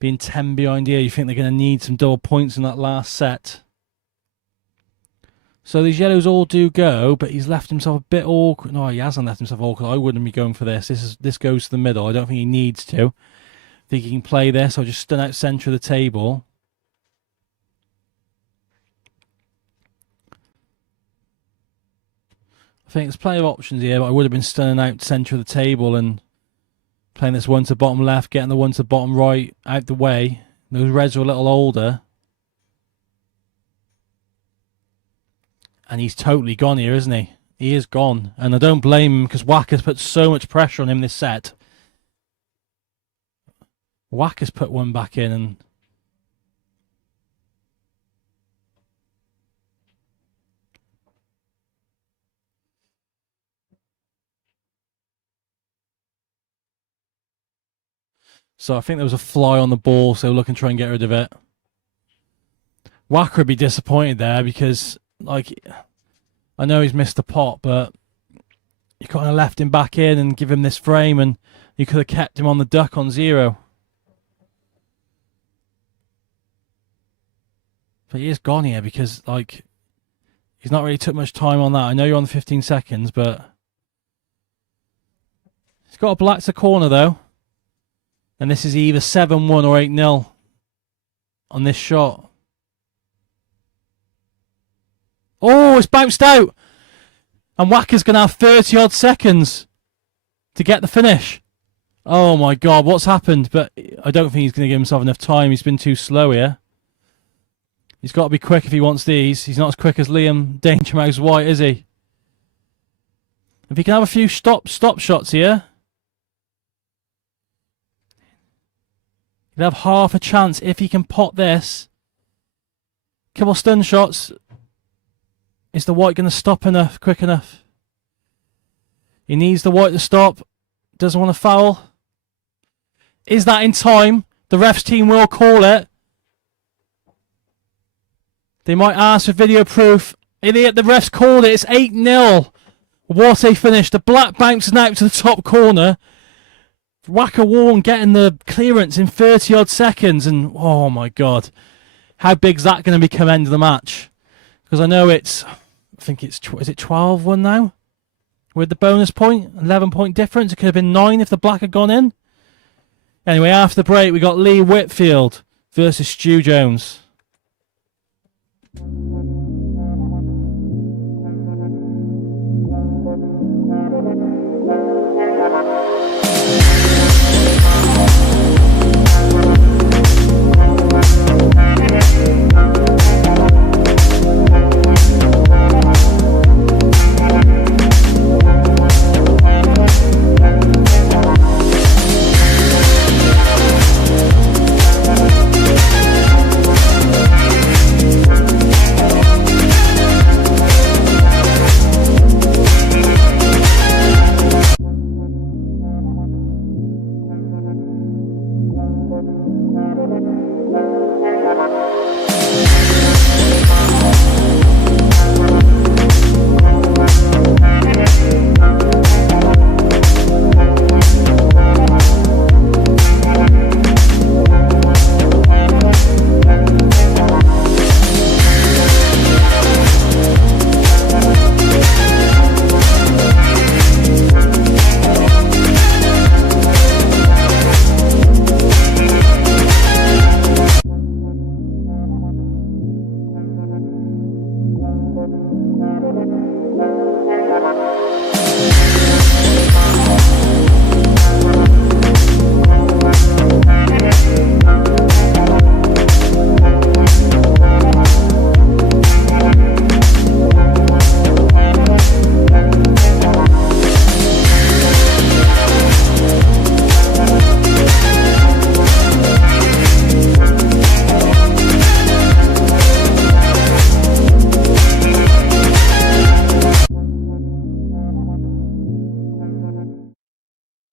Being 10 behind here, you think they're going to need some double points in that last set. So these yellows all do go, but he's left himself a bit awkward. No, he hasn't left himself awkward. I wouldn't be going for this. This goes to the middle. I don't think he needs to. I think he can play this. I'll just stun out centre of the table. I think there's plenty of options here, but I would have been stunning out centre of the table and playing this one to bottom left, getting the one to bottom right out the way. Those reds are a little older. And he's totally gone here, isn't he? He is gone. And I don't blame him because Wacker's put so much pressure on him this set. Wacker's put one back in and... So I think there was a fly on the ball, so looking to try and get rid of it. Wacker would be disappointed there because, like, I know he's missed the pot, but you kind of left him back in and give him this frame, and you could have kept him on the duck on 0. But he is gone here because, like, he's not really took much time on that. I know you're on the 15 seconds, but he's got a black to corner, though. And this is either 7-1 or 8-0 on this shot. Oh, it's bounced out. And Wacker's going to have 30-odd seconds to get the finish. Oh, my God, what's happened? But I don't think he's going to give himself enough time. He's been too slow here. He's got to be quick if he wants these. He's not as quick as Liam Danger Mouse White, is he? If he can have a few stop shots here, he'll have half a chance if he can pot this. Couple stun shots. Is the white going to stop quick enough? He needs the white to stop. Doesn't want to foul. Is that in time? The refs team will call it. They might ask for video proof. Idiot, the refs called it. It's 8-0. What a finish. The black bounces out to the top corner. Whacker Wharne getting the clearance in 30-odd seconds. And, oh, my God. How big's that going to become end of the match? Because I know it's... I think it's... Is it 12-1 now? With the bonus point? 11-point difference. It could have been 9 if the black had gone in. Anyway, after the break, we got Lee Whitfield versus Stu Jones.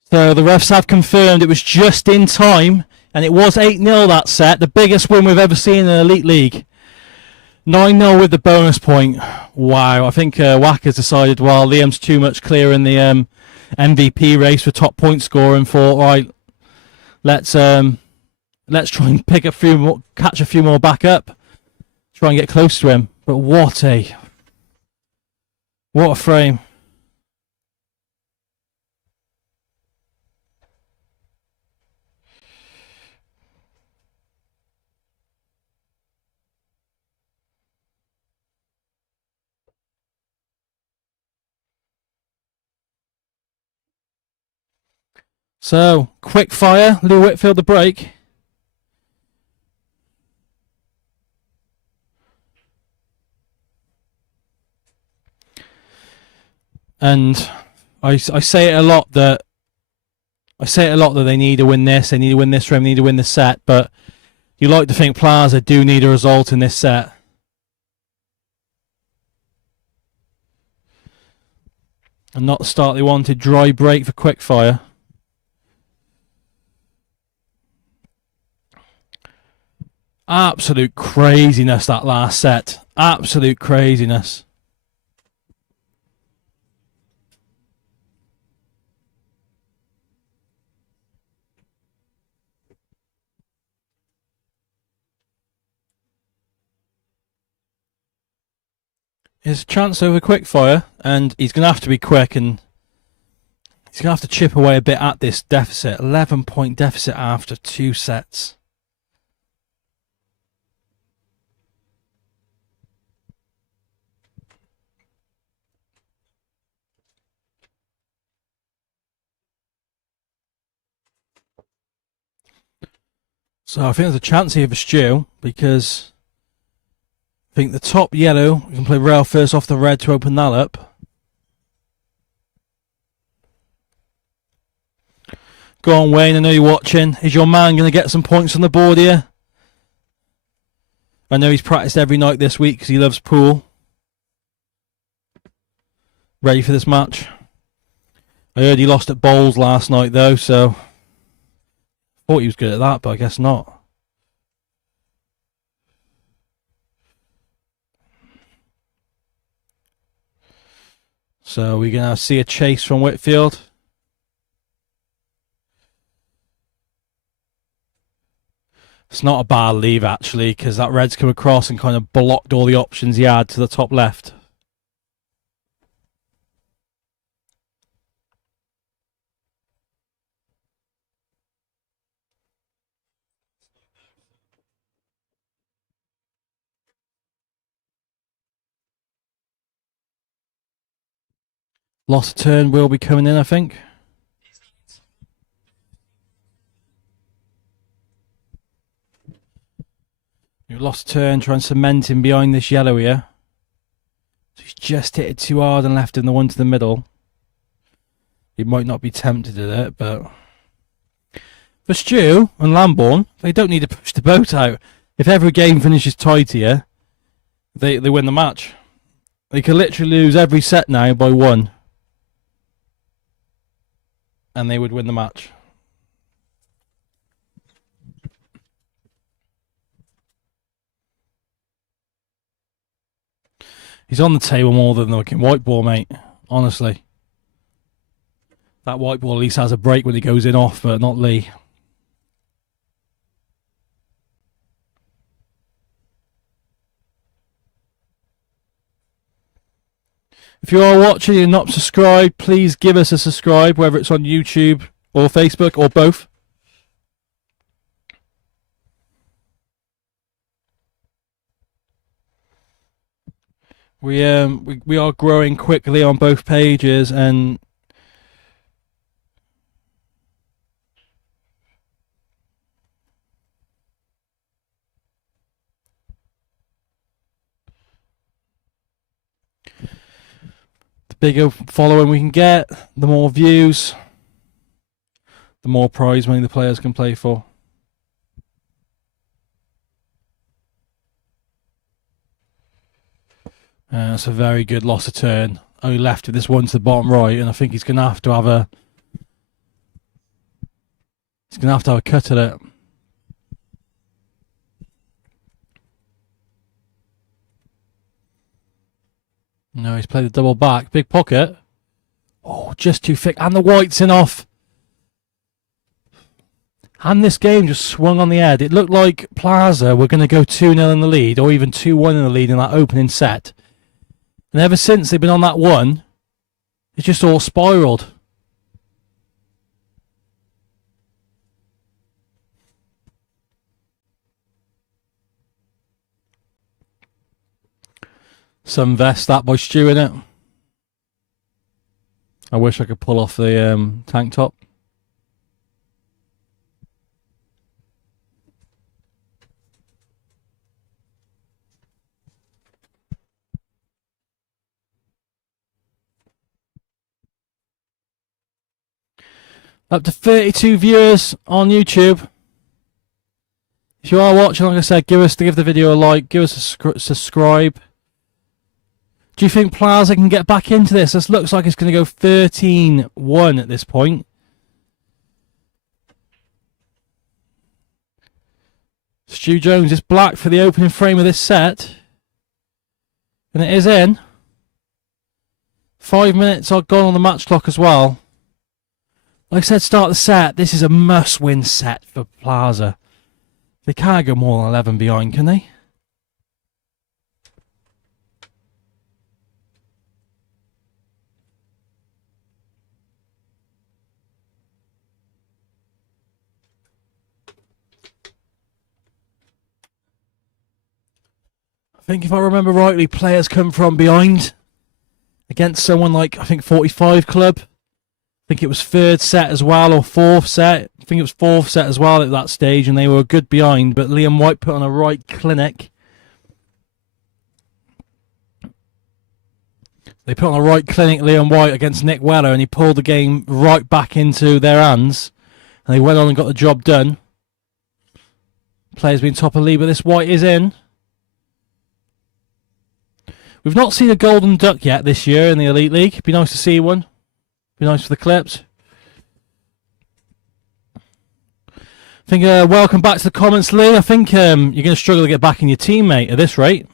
So the refs have confirmed it was just in time, and it was 8-0 that set, the biggest win we've ever seen in an Elite League. 9-0 with the bonus point. Wow, I think Wacker's decided, well, Liam's too much clear in the MVP race for top point scorer, and thought, right, let's try and pick a few more, catch a few more back up, try and get close to him. But what a What a frame. So, quick fire, Lou Whitfield the break. And I say it a lot that they need to win this, they need to win this frame, they need to win the set, but you like to think Plaza do need a result in this set. And not the start they wanted, dry break for quick fire. Absolute craziness that last set. Absolute craziness. His chance over quickfire, and he's going to have to be quick, and he's going to have to chip away a bit at this deficit. 11-point deficit after 2 sets. So I think there's a chance here for Stu, because I think the top yellow, we can play rail first off the red to open that up. Go on, Wayne, I know you're watching. Is your man going to get some points on the board here? I know he's practiced every night this week because he loves pool. Ready for this match? I heard he lost at bowls last night though, so thought he was good at that, but I guess not. So we're going to see a chase from Whitfield. It's not a bad leave actually, because that red's come across and kind of blocked all the options he had to the top left. Lost turn will be coming in, I think. You lost turn, trying to cement him behind this yellow here. So he's just hit it too hard and left him the one to the middle. He might not be tempted at it, but for Stu and Lambourne, they don't need to push the boat out. If every game finishes tight here, they win the match. They could literally lose every set now by 1. And they would win the match. He's on the table more than the fucking white ball, mate. Honestly. That white ball at least has a break when he goes in off, but not Lee. If you are watching and not subscribed, please give us a subscribe, whether it's on YouTube or Facebook or both. We are growing quickly on both pages, and bigger following we can get, the more views, the more prize money the players can play for. It's a very good loss of turn. Only left with this one to the bottom right, and I think he's going to have to have a cut at it. No, he's played the double back. Big pocket. Oh, just too thick. And the white's in off. And this game just swung on the head. It looked like Plaza were going to go 2-0 in the lead, or even 2-1 in the lead in that opening set. And ever since they've been on that one, it's just all spiraled. Some vest that by Stu, in it. I wish I could pull off the tank top. Up to 32 viewers on YouTube. If you are watching, like I said, give the video a like, give us a subscribe. Do you think Plaza can get back into this? This looks like it's going to go 13-1 at this point. Stu Jones is black for the opening frame of this set. And it is in. 5 minutes are gone on the match clock as well. Like I said, start the set. This is a must-win set for Plaza. They can't go more than 11 behind, can they? I think if I remember rightly, players come from behind against someone like, I think, 45 Club. I think it was third set as well, or fourth set. I think it was fourth set as well at that stage, and they were good behind, but Liam White put on a right clinic. They put on a right clinic, Liam White, against Nick Weller, and he pulled the game right back into their hands, and they went on and got the job done. Players been top of league, but this White is in. We've not seen a Golden Duck yet this year in the Elite League. It'd be nice to see one. Be nice for the clips. I think welcome back to the comments, Lee. I think you're going to struggle to get back in your team, mate, at this rate.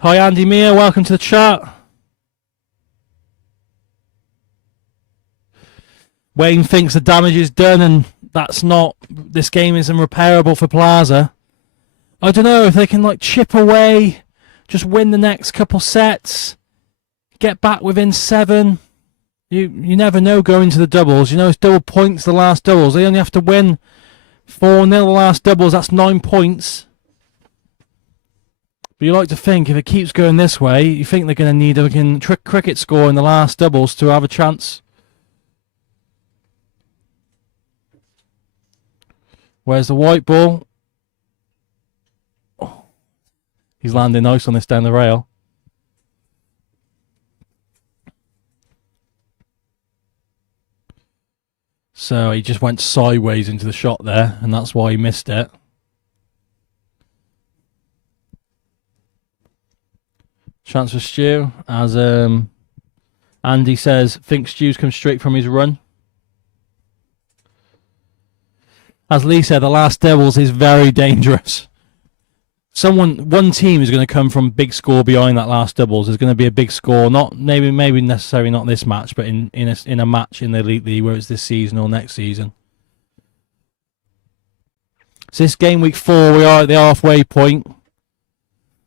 Hi, Andy Mia. Welcome to the chat. Wayne thinks the damage is done, and that's not. This game is irreparable for Plaza. I don't know if they can like chip away, just win the next couple sets. Get back within 7. You never know going to the doubles. You know, it's double points, the last doubles. They only have to win 4-0 the last doubles. That's 9 points. But you like to think if it keeps going this way, you think they're going to need a cricket score in the last doubles to have a chance. Where's the white ball? Oh, he's landing nice on this down the rail. So he just went sideways into the shot there, and that's why he missed it. Chance for Stu, as Andy says, think Stu's come straight from his run. As Lee said, the last doubles is very dangerous. One team is going to come from big score behind that last doubles. There's going to be a big score, not maybe necessarily not this match, but in a match in the Elite League, whether it's this season or next season. So this game week 4, we are at the halfway point.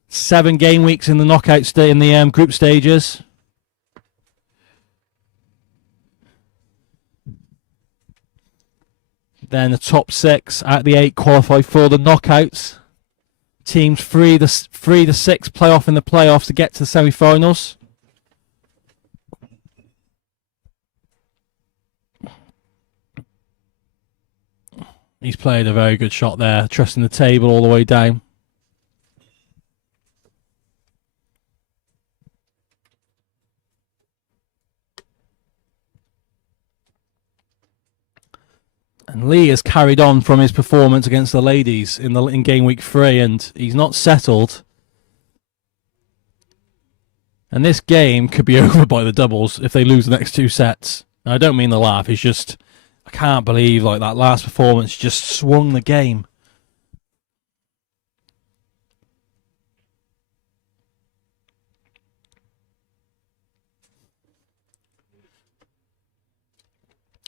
7 game weeks in the knockout in the group stages. Then the top 6 out of the 8 qualify for the knockouts. Teams 3 to 6 play off in the playoffs to get to the semi-finals. He's played a very good shot there, trusting the table all the way down. And Lee has carried on from his performance against the ladies in game week 3, and he's not settled. And this game could be over by the doubles if they lose the next 2 sets. And I don't mean the laugh. It's just, I can't believe like that last performance just swung the game.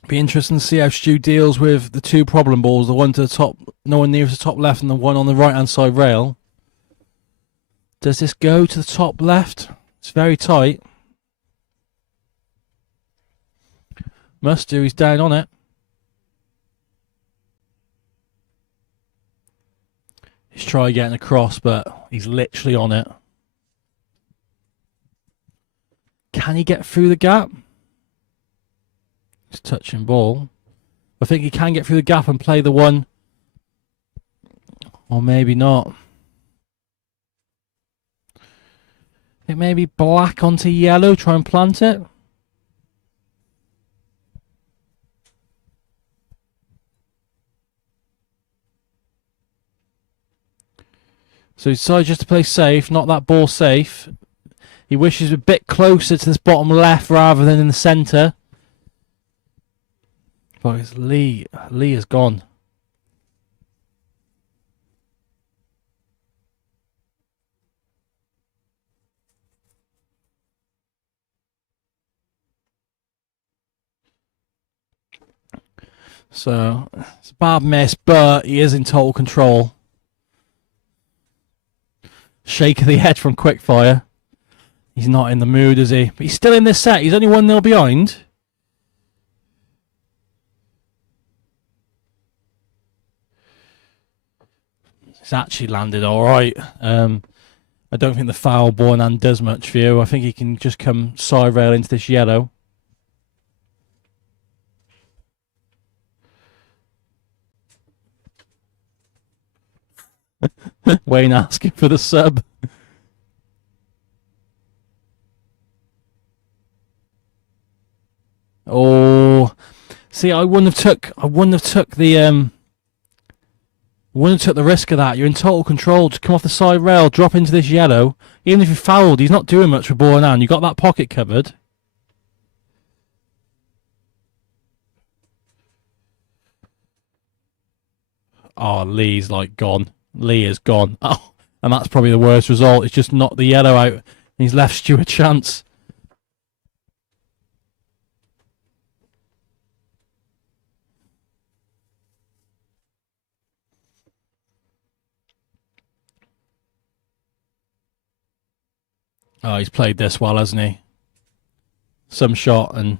Be interesting to see how Stu deals with the 2 problem balls, the one to the top, no one nearest the top left, and the one on the right hand side rail. Does this go to the top left? It's very tight. Must do, he's down on it. He's trying getting across, but he's literally on it. Can he get through the gap? He's touching ball. I think he can get through the gap and play the one. Or maybe not. I think maybe black onto yellow, try and plant it. So he decided just to play safe, not that ball safe. He wishes a bit closer to this bottom left rather than in the centre. But it's Lee. Lee is gone. So it's a bad miss, but he is in total control. Shake of the head from Quickfire. He's not in the mood, is he? But he's still in this set. He's only 1-0 behind. It's actually landed all right. I don't think the foul Bornan does much for you. I think he can just come side rail into this yellow. Wayne asking for the sub. Oh, see, I wouldn't have took the risk of that. You're in total control. Just come off the side rail, drop into this yellow. Even if you fouled, he's not doing much for Bornan. You got that pocket covered. Oh, Lee's like gone. Lee is gone. Oh, and that's probably the worst result. It's just knocked the yellow out. And he's left Stu a chance. Oh, he's played this well, hasn't he? Some shot and...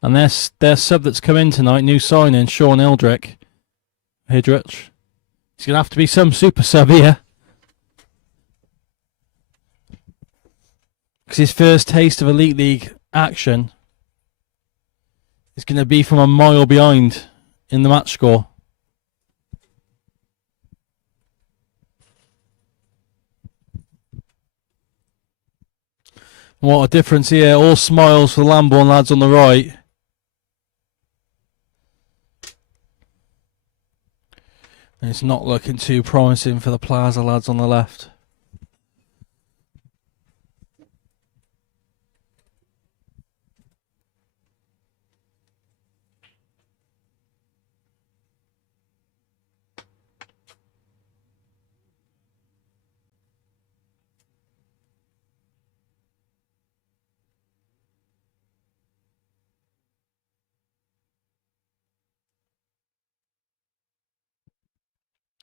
And their sub that's come in tonight, new signing, Sean Hidrich. He's going to have to be some super sub here. Because his first taste of Elite League action is going to be from a mile behind in the match score. What a difference here. All smiles for the Lambourne lads on the right. And it's not looking too promising for the Plaza lads on the left.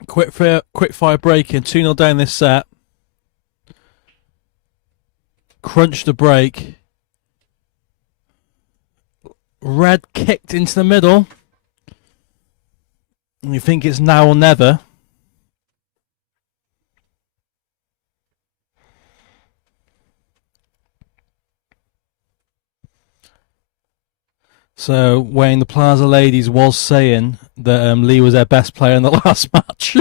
Quick fire break in, 2-0 down this set. Crunch the break. Red kicked into the middle. And you think it's now or never. So, Wayne, the Plaza ladies was saying that Lee was their best player in the last match.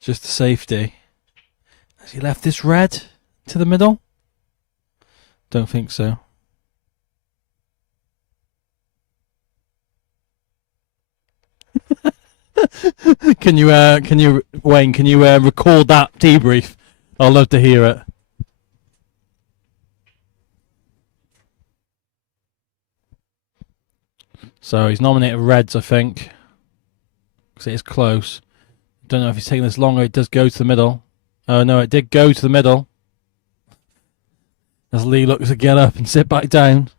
Just the safety. Has he left this red to the middle? Don't think so. Can you, Wayne? Can you record that debrief? I'd love to hear it. So he's nominated Reds, I think, because it is close. Don't know if he's taking this longer. It does go to the middle. Oh no, it did go to the middle. as Lee looks to get up and sit back down.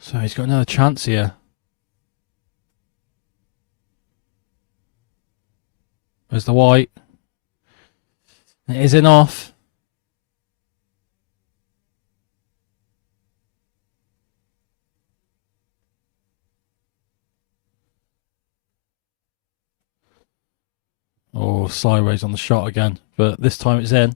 So he's got another chance here. There's the white. It isn't off. Oh, sideways on the shot again, but this time it's in.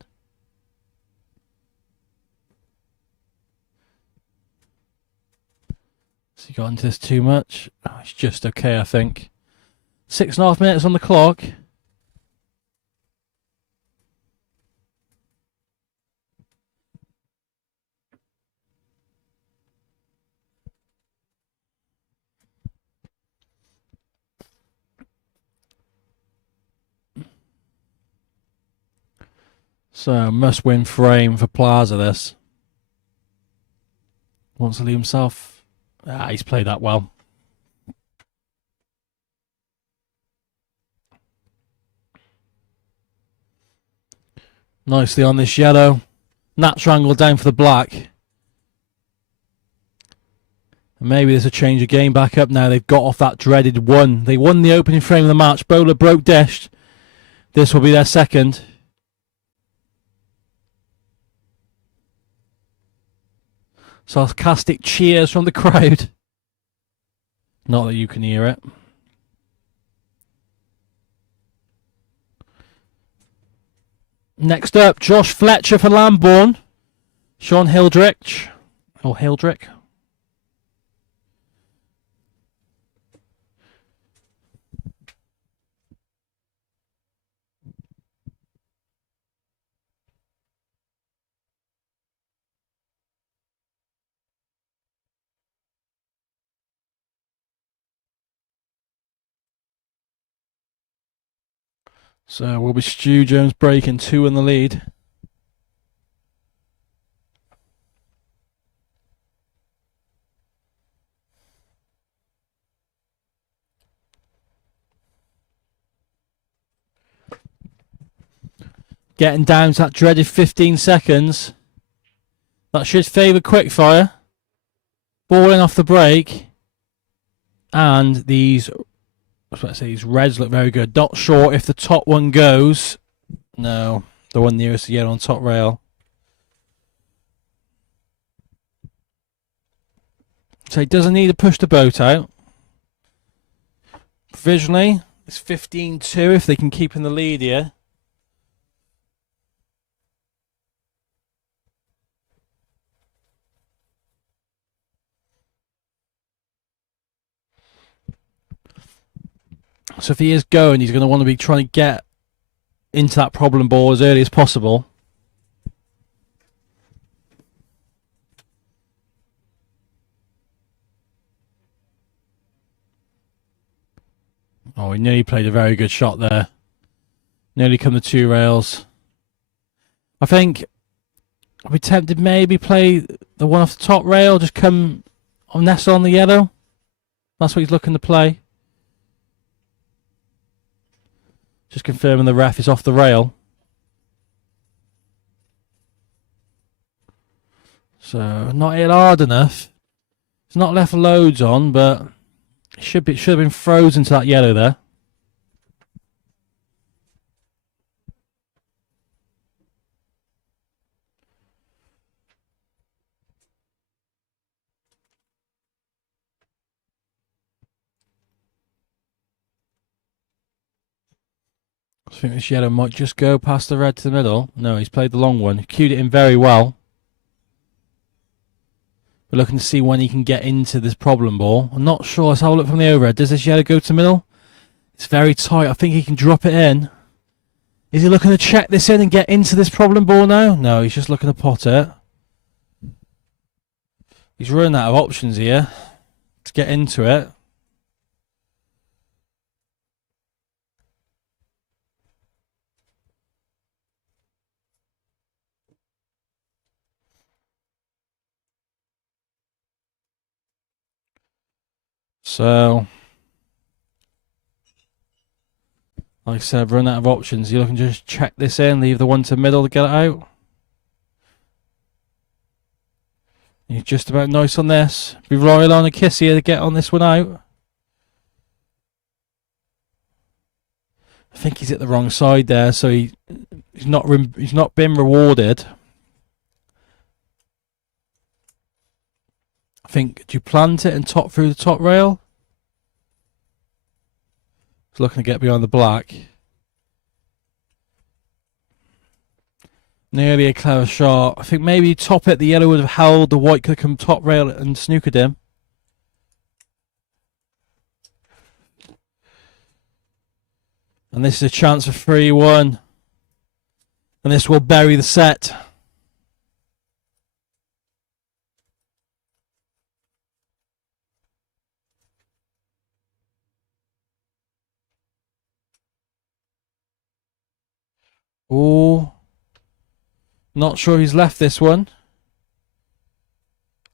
Has he got into this too much? Oh, it's just okay, I think. 6.5 minutes on the clock. So, must-win frame for Plaza, this. Wants to leave himself. He's played that well. Nicely on this yellow. Natural angle down for the black. And maybe there's a change of game back up now. They've got off that dreaded one. They won the opening frame of the match. Bowler broke dished. This will be their second. Sarcastic cheers from the crowd. Not that you can hear it. Next up, Josh Fletcher for Lambourne. Sean Hildrich. Or Hildrick. So will be Stu Jones breaking 2 in the lead. Getting down to that dreaded 15 seconds. That should favour quickfire. Balling off the break. And these reds look very good. Not sure if the top one goes. No, the one nearest the yellow on top rail. So he doesn't need to push the boat out. Provisionally, it's 15-2 if they can keep in the lead here. So if he is going, he's going to want to be trying to get into that problem ball as early as possible. Oh, he nearly played a very good shot there. Nearly come to 2 rails. I think I'd be tempted maybe play the one off the top rail, just come on nestle on the yellow. That's what he's looking to play. Just confirming the ref is off the rail. So not hit hard enough. It's not left loads on, but it should have been frozen to that yellow there. I think this yellow might just go past the red to the middle. No, he's played the long one. He cued it in very well. We're looking to see when he can get into this problem ball. I'm not sure. Let's have a look from the overhead. Does this yellow go to the middle? It's very tight. I think he can drop it in. Is he looking to check this in and get into this problem ball now? No, he's just looking to pot it. He's running out of options here to get into it. So Like I said, run out of options. You're looking to just check this in, leave the one to middle to get it out. You're just about nice on this. Be royal on a kiss here to get on this one out. I think he's at the wrong side there, so he's not been rewarded. I think, do you plant it and top through the top rail? He's looking to get behind the black. Nearly a clever shot. I think maybe top it, the yellow would have held, the white could have come top rail and snookered him. And this is a chance for 3-1. And this will bury the set. Oh. Not sure he's left this one.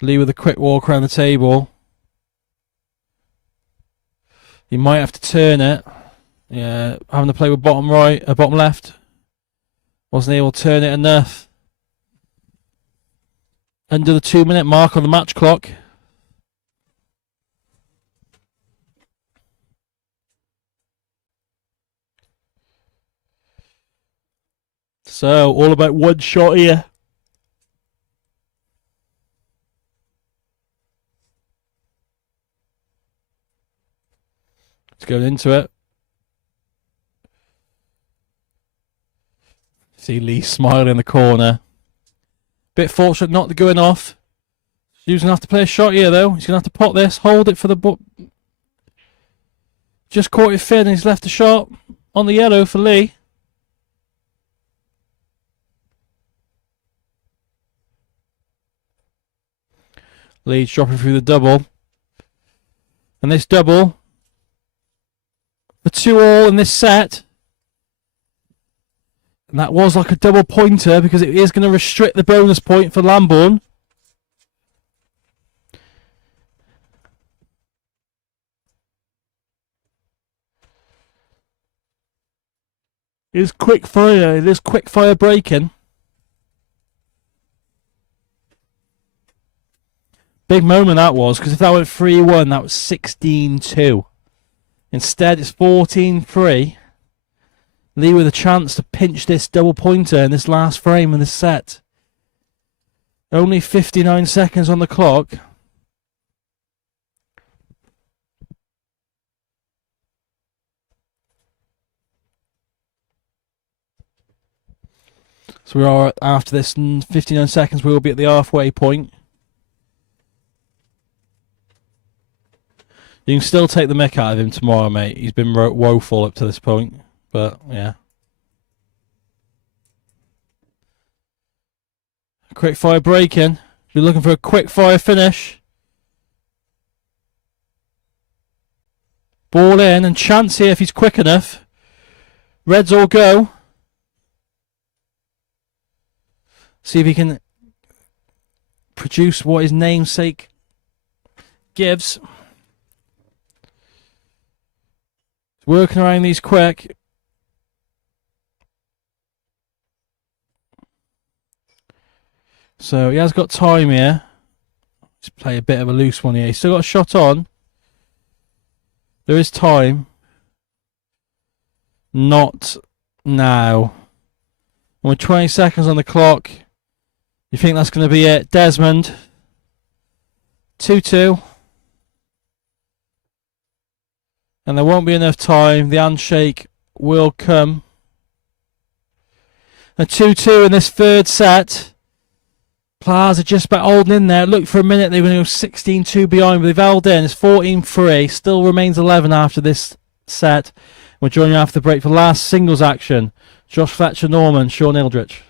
Lee with a quick walk around the table. He might have to turn it. Yeah, having to play with bottom right, bottom left. Wasn't able to turn it enough. Under the 2-minute mark on the match clock. So, all about one shot here. Let's go into it. See Lee smiling in the corner. Bit fortunate not to going off. He's going to have to play a shot here, though. He's going to have to pot this, hold it for the... Just caught it thin and he's left a shot on the yellow for Lee. Lee's dropping through the double. And this double, the 2-all in this set. And that was like a double pointer because it is going to restrict the bonus point for Lambourne. It is quick fire. It is quick fire breaking. Big moment that was, because if that went 3-1, that was 16-2. Instead, it's 14-3. Lee with a chance to pinch this double pointer in this last frame of the set. Only 59 seconds on the clock. So we are, after this 59 seconds, we will be at the halfway point. You can still take the mick out of him tomorrow, mate. He's been woeful up to this point. But, yeah. Quick fire breaking. We're looking for a quick fire finish. Ball in and chance here if he's quick enough. Reds all go. See if he can produce what his namesake gives. Working around these quick. So he has got time here. Let's play a bit of a loose one here. He's still got a shot on. There is time. Not now. And with 20 seconds on the clock, you think that's going to be it? Desmond. 2-2. And there won't be enough time. The handshake will come. A 2-2 in this third set. Plaza just about holding in there. Look, for a minute they were 16-2 behind, but they've held in. It's 14-3. Still remains 11 after this set. We're joining you after the break for last singles action. Josh Fletcher, Norman, Sean Eldridge.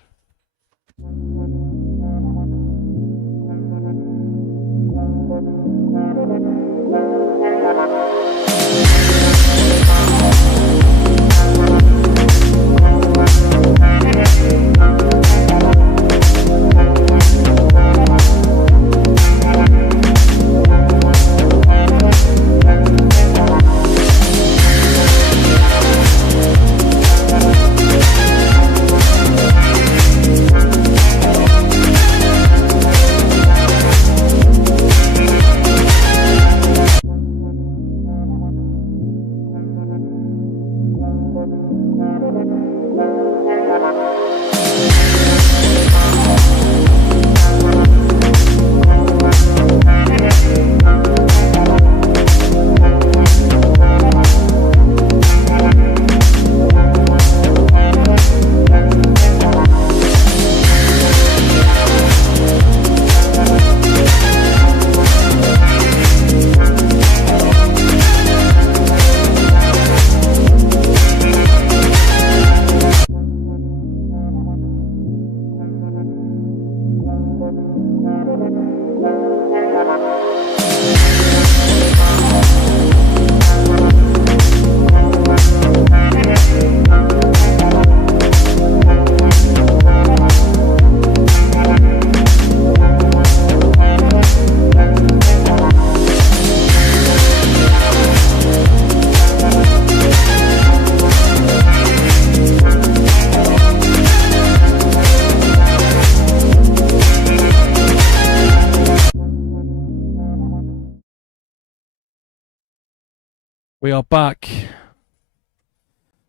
We are back.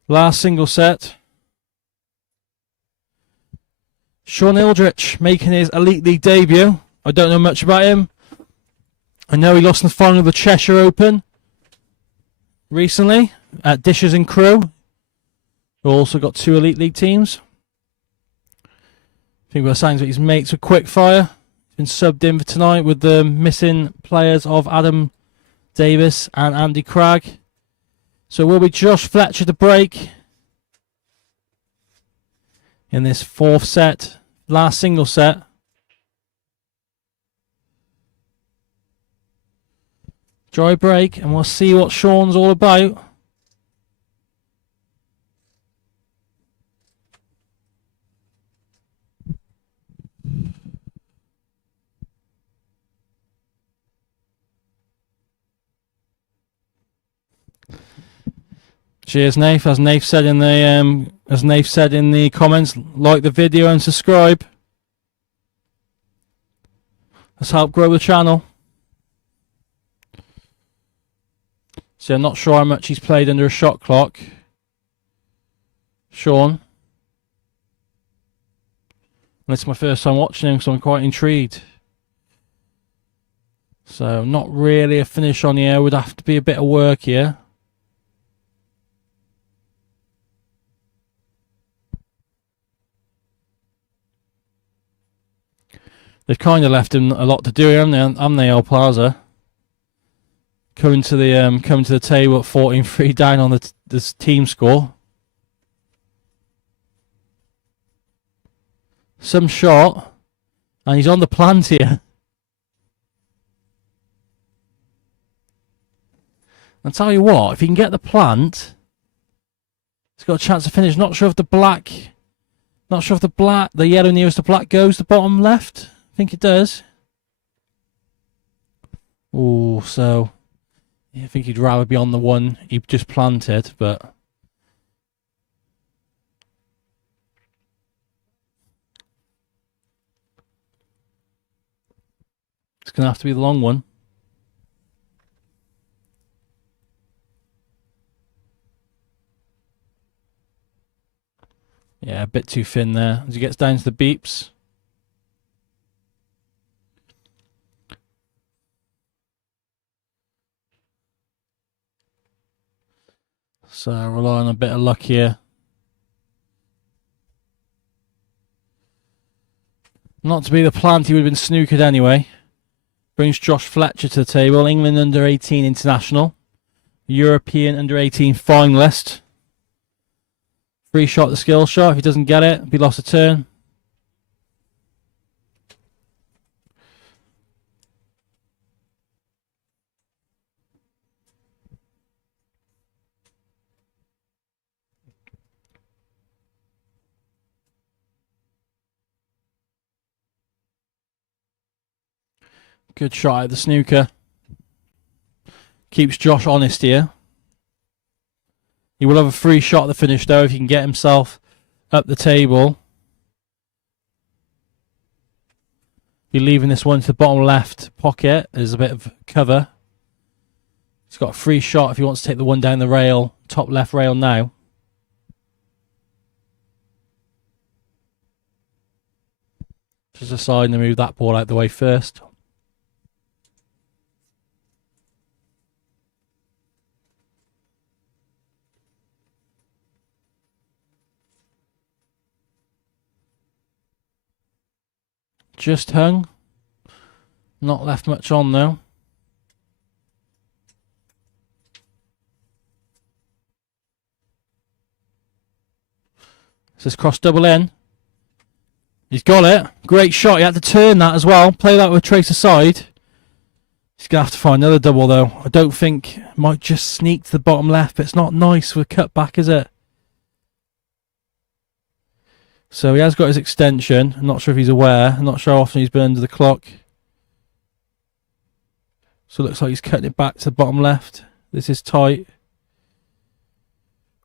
Last single set. Sean Ildrich making his Elite League debut. I don't know much about him. I know he lost in the final of the Cheshire Open recently at Dishes and Crew. We've also got 2 Elite League teams. I think we're signs that his mates were quick fire. He's been subbed in for tonight with the missing players of Adam Davis and Andy Cragg. So will be Josh Fletcher to break in this 4th set, last single set. Dry break, and we'll see what Sean's all about. Cheers, Nath. As Nath said in the comments, like the video and subscribe. Let's help grow the channel. So I'm not sure how much he's played under a shot clock, Sean. And it's my first time watching him, so I'm quite intrigued. So not really a finish on here. Would have to be a bit of work here. They've kind of left him a lot to do, haven't they, old Plaza? Coming to the table at 14-3 down on the team score. Some shot, and he's on the plant here. I'll tell you what, if he can get the plant, he's got a chance to finish. Not sure if the yellow nearest the black goes to bottom left. I think it does. Oh, so I think he'd rather be on the one he just planted, but it's going to have to be the long one. Yeah, a bit too thin there as he gets down to the beeps. So rely on a bit of luck here. Not to be the plant, he would have been snookered anyway. Brings Josh Fletcher to the table. England under 18 international. European under 18 finalist. Free shot the skill shot. If he doesn't get it, he lost a turn. Good shot at the snooker. Keeps Josh honest here. He will have a free shot at the finish though if he can get himself up the table. Be leaving this one to the bottom left pocket. There's a bit of cover. He's got a free shot if he wants to take the one down the rail, top left rail now. Just deciding to move that ball out the way first. Just hung. Not left much on though. This cross double in. He's got it. Great shot. He had to turn that as well. Play that with trace aside. He's going to have to find another double though. I don't think might just sneak to the bottom left, but it's not nice with cut back, is it? So he has got his extension. I'm not sure if he's aware. I'm not sure how often he's been under the clock. So it looks like he's cutting it back to the bottom left. This is tight.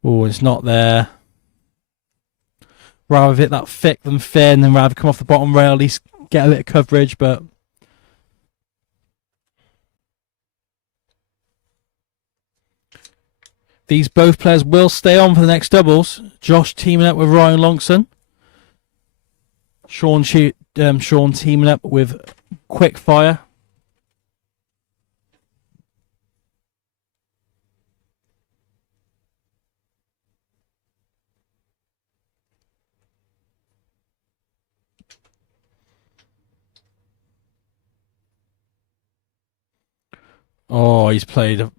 Oh, it's not there. Rather hit that thick than thin, and rather come off the bottom rail, at least get a bit of coverage, but these both players will stay on for the next doubles. Josh teaming up with Ryan Longson. Sean teaming up with Quickfire. Oh, he's played a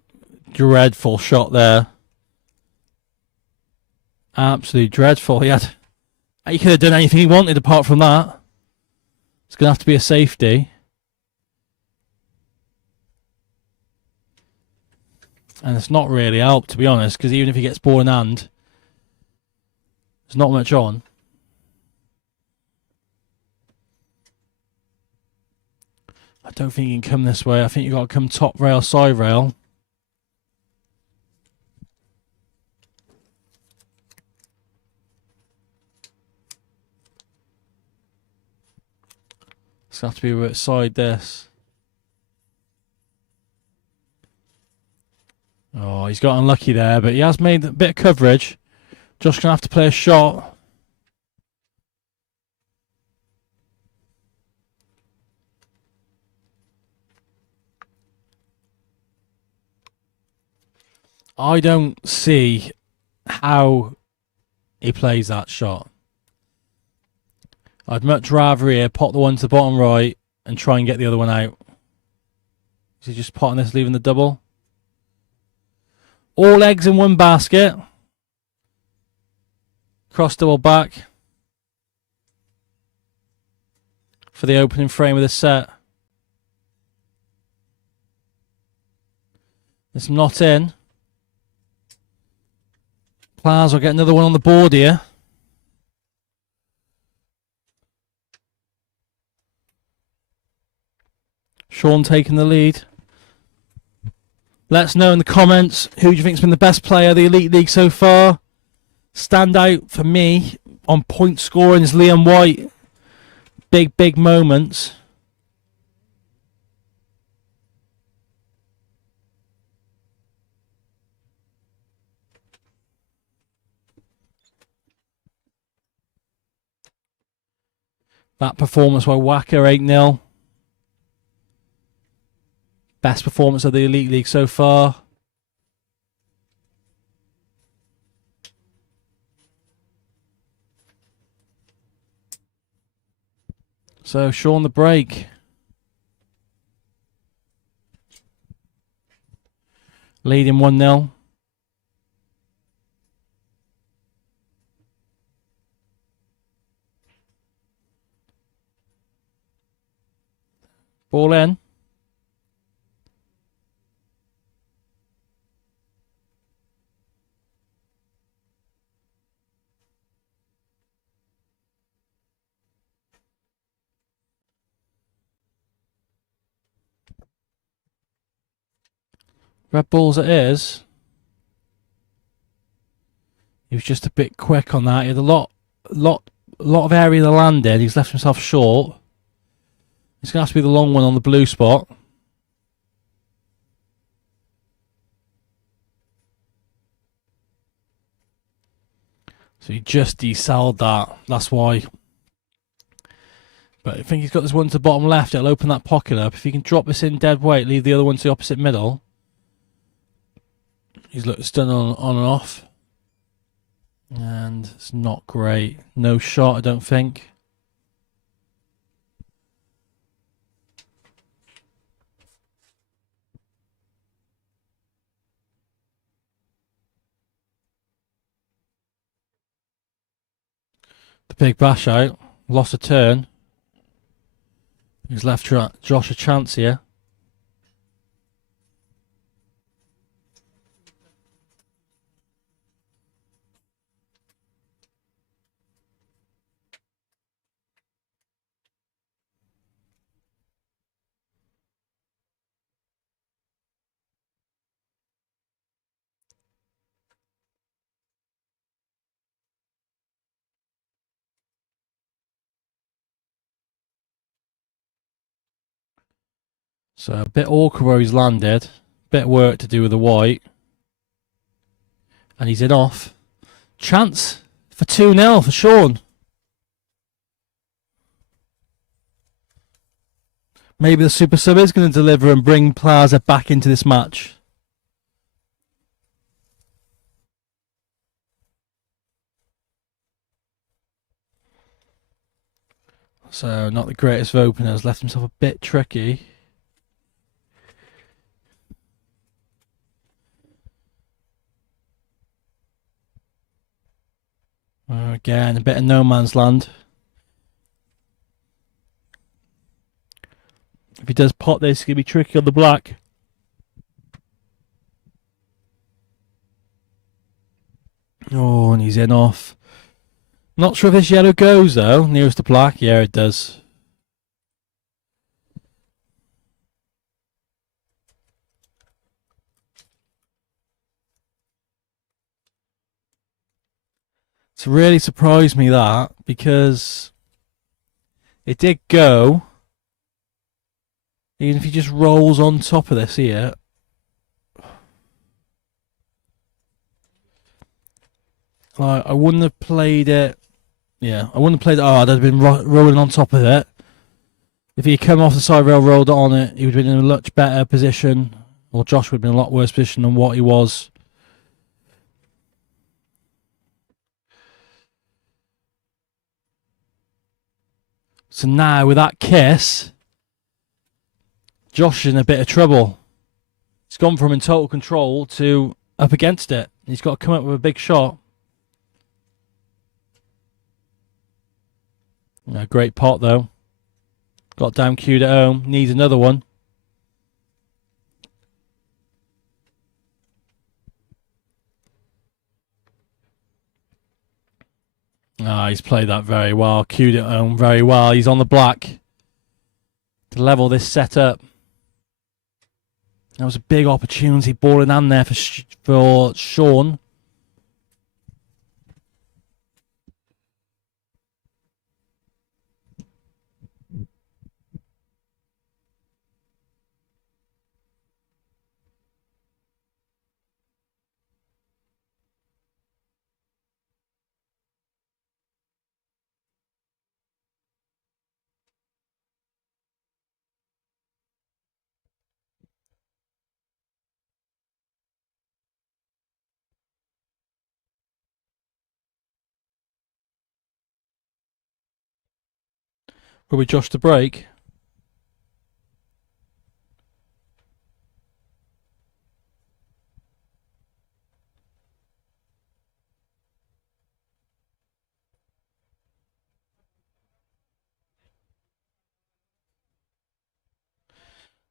dreadful shot there. Absolutely dreadful. He could have done anything he wanted apart from that. It's going to have to be a safety. And it's not really helped, to be honest, because even if he gets ball in hand, there's not much on. I don't think you can come this way. I think you've got to come top rail, side rail. It's going to have to be which side this. Oh, he's got unlucky there, but he has made a bit of coverage. Josh going to have to play a shot. I don't see how he plays that shot. I'd much rather here pot the one to the bottom right and try and get the other one out. Is he just potting this, leaving the double? All eggs in one basket. Cross double back for the opening frame of the set. It's not in. Plaza will get another one on the board here. Sean taking the lead. Let us know in the comments who do you think's been the best player of the Elite League so far. Standout for me on point scoring is Liam White. Big moments. That performance by Wacker 8-0. Best performance of the Elite League so far. So Sean the break. Leading 1-0. Ball in. Red balls it is. He was just a bit quick on that. He had a lot of area to land in. He's left himself short. It's going to have to be the long one on the blue spot. So he just deselled that. That's why. But I think he's got this one to the bottom left. It'll open that pocket up. If he can drop this in dead weight, leave the other one to the opposite middle. He's looked stun on and off. And it's not great. No shot, I don't think. The big bash out. Lost a turn. He's left Josh a chance here. So a bit awkward where he's landed. Bit of work to do with the white. And he's in off. Chance for 2-0 for Sean. Maybe the super sub is going to deliver and bring Plaza back into this match. So not the greatest of openers. Left himself a bit tricky. Again, a bit of no man's land. If he does pot this, it's going to be tricky on the black. Oh, and he's in off. Not sure if this yellow goes, though. Nearest to black. Yeah, it does. It's really surprised me that, because it did go. Even if he just rolls on top of this here. I wouldn't have played it. Yeah, I wouldn't have played it. Oh, I'd have been rolling on top of it. If he had come off the side rail, rolled on it, he would have been in a much better position. Or Josh would have been in a lot worse position than what he was. So now, with that kiss, Josh is in a bit of trouble. He's gone from in total control to up against it. He's got to come up with a big shot. Great pot, though. Got down cued at home. Needs another one. He's played that very well. Cued it home very well. He's on the black to level this setup. That was a big opportunity. Ball in hand there for Sean. Will we Josh the break?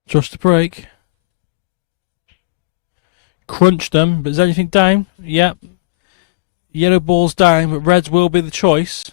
Josh the break. Crunch them, but is anything down? Yep. Yellow ball's down, but reds will be the choice.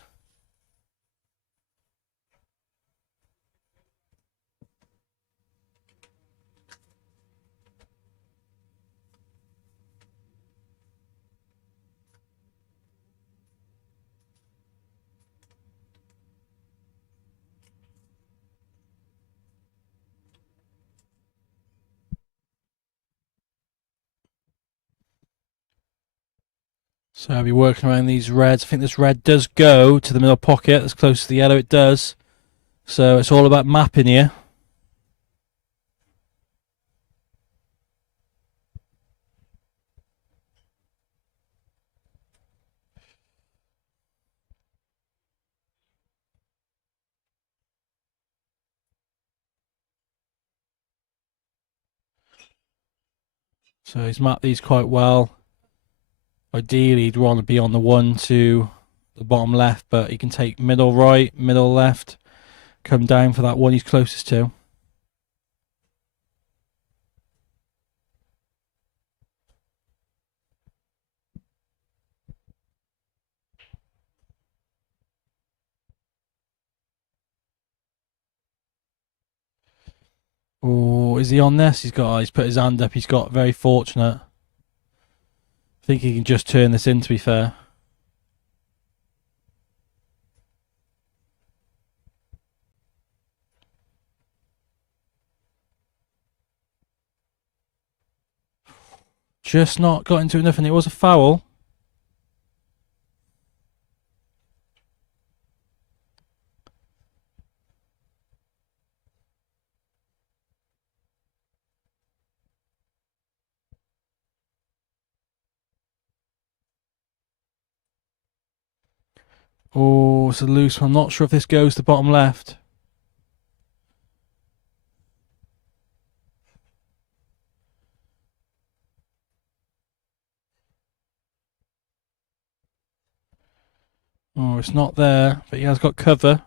So I'll be working around these reds. I think this red does go to the middle pocket. That's close to the yellow. It does. So it's all about mapping here. So he's mapped these quite well. Ideally, he'd want to be on the 1 to the bottom left, but he can take middle right, middle left, come down for that one he's closest to. Oh, is he on this? He's put his hand up. He's got very fortunate. I think he can just turn this in, to be fair. Just not got into enough, and it was a foul. Oh, it's a loose one. I'm not sure if this goes to bottom left. Oh, it's not there, but he has got cover.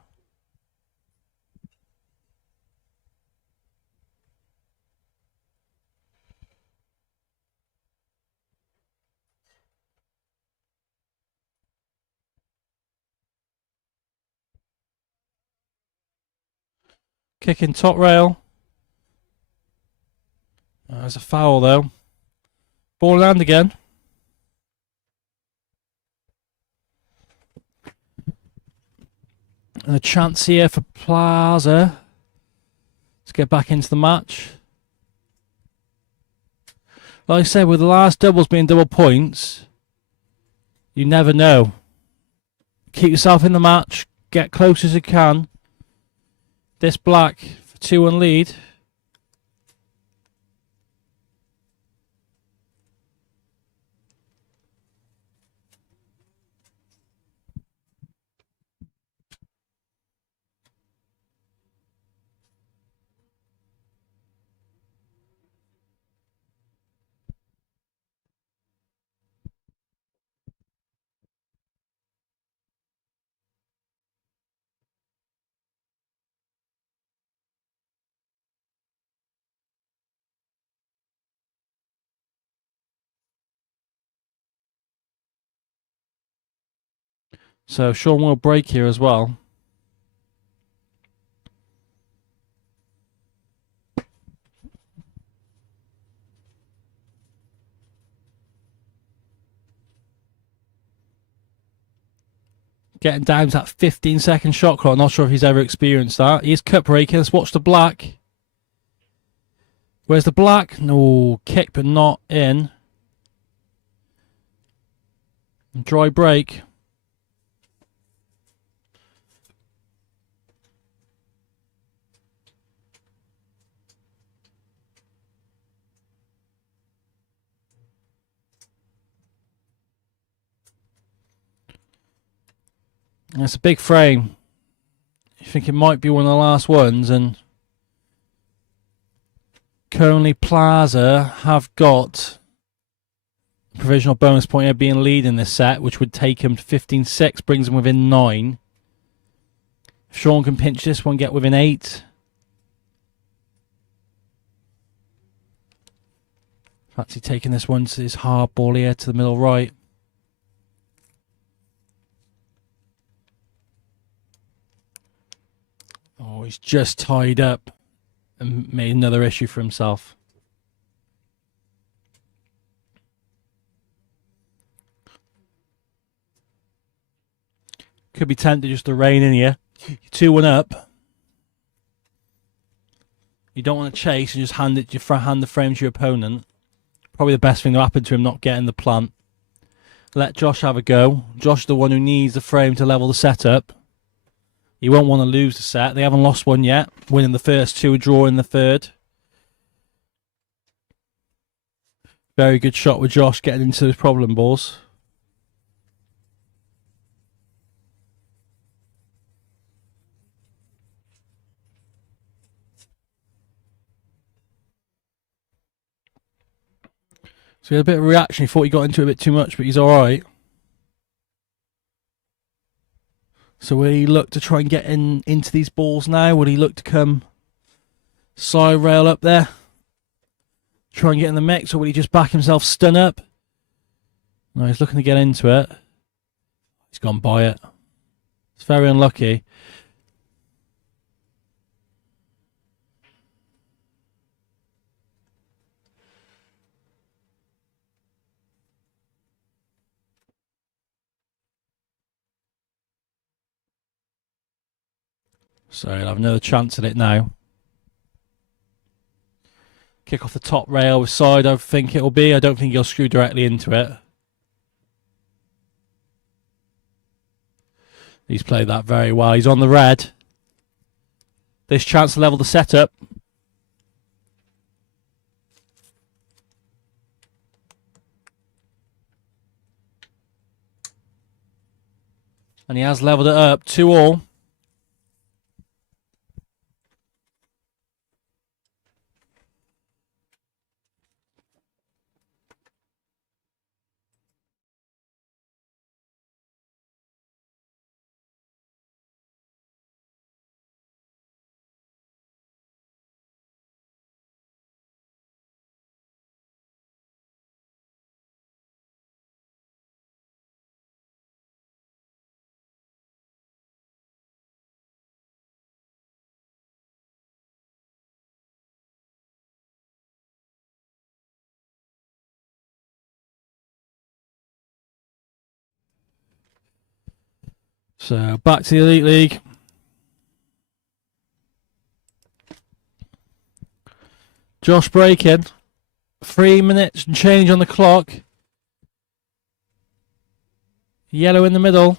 Kicking top rail. There's a foul though. Ball in hand again. And a chance here for Plaza to get back into the match. Like I said, with the last doubles being double points, you never know. Keep yourself in the match. Get close as you can. This black for 2-1 lead. So Sean will break here as well. Getting down to that 15-second shot clock. Not sure if he's ever experienced that. He is cut breaking. Let's watch the black. Where's the black? No, kick but not in. Dry break. It's a big frame. You think it might be one of the last ones, and currently Plaza have got a provisional bonus point here being lead in this set, which would take him to 15-6, brings him within 9. If Sean can pinch this one, get within 8. Fancy taking this one to his hard ball here to the middle right. Oh, he's just tied up and made another issue for himself. Could be tempted just to rein in here. You're 2-1 up. You don't want to chase and just hand the frame to your opponent. Probably the best thing to happen to him, not getting the plant. Let Josh have a go. Josh, the one who needs the frame to level the setup. He won't want to lose the set. They haven't lost one yet. Winning the first two, a draw in the third. Very good shot with Josh getting into his problem balls. So he had a bit of a reaction. He thought he got into it a bit too much, but he's all right. So will he look to try and get into these balls now? Will he look to come side rail up there? Try and get in the mix, or will he just back himself stun up? No, he's looking to get into it. He's gone by it. It's very unlucky. So he'll have another chance at it now. Kick off the top rail with side, I think it'll be. I don't think he'll screw directly into it. He's played that very well. He's on the red. This chance to level the setup. And he has levelled it up, 2-all. So back to the Elite League. Josh breaking. 3 minutes and change on the clock. Yellow in the middle.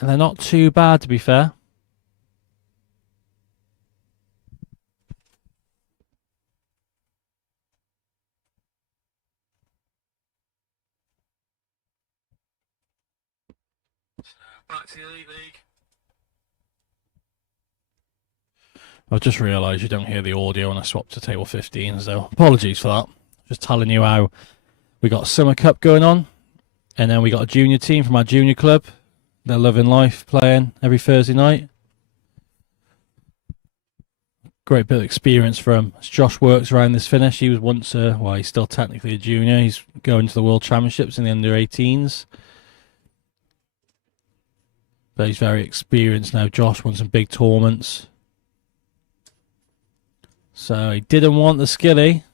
And they're not too bad, to be fair. Back to the Elite League. I've just realised you don't hear the audio when I swap to table 15s, though. Apologies for that. Just telling you how we got Summer Cup going on, and then we got a junior team from our junior club. They're loving life, playing every Thursday night. Great bit of experience for him. As Josh works around this finish, he was once well, he's still technically a junior. He's going to the World Championships in the under-18s. But he's very experienced now. Josh won some big tournaments. So he didn't want the skilly.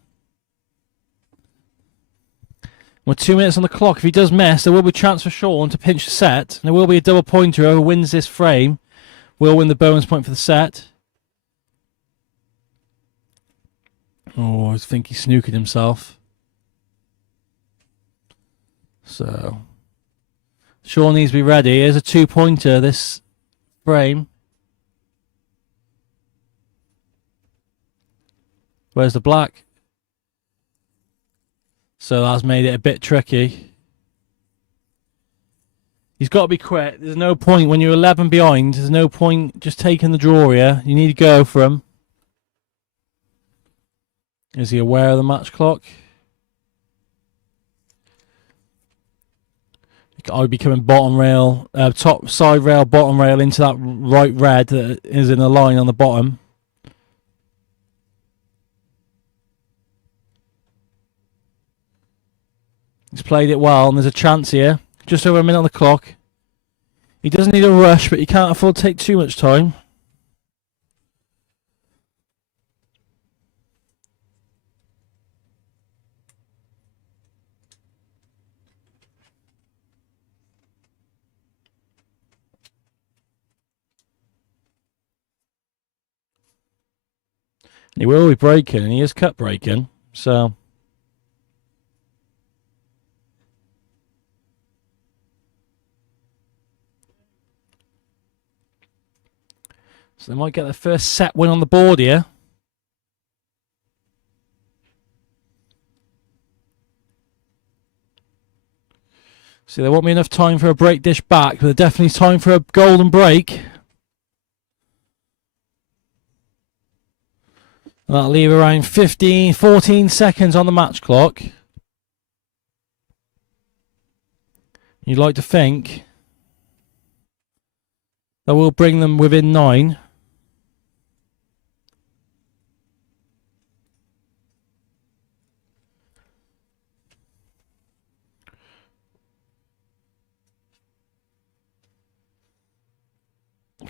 With 2 minutes on the clock, if he does miss, there will be a chance for Sean to pinch the set. There will be a double pointer. Whoever wins this frame will win the bonus point for the set. Oh, I think he snookered himself. So Sean needs to be ready. Here's a 2-pointer this frame. Where's the black? So that's made it a bit tricky. He's got to be quick. There's no point when you're 11 behind. There's no point just taking the draw here. You need to go for him. Is he aware of the match clock? I would be coming bottom rail, top side rail, bottom rail into that right red that is in a line on the bottom. He's played it well, and there's a chance here. Just over a minute on the clock. He doesn't need a rush, but he can't afford to take too much time. He will be breaking, and he is cut breaking, so So they might get their first set win on the board here. See, there won't be enough time for a break dish back, but there's definitely time for a golden break. That'll leave around 14 seconds on the match clock. You'd like to think that will bring them within 9.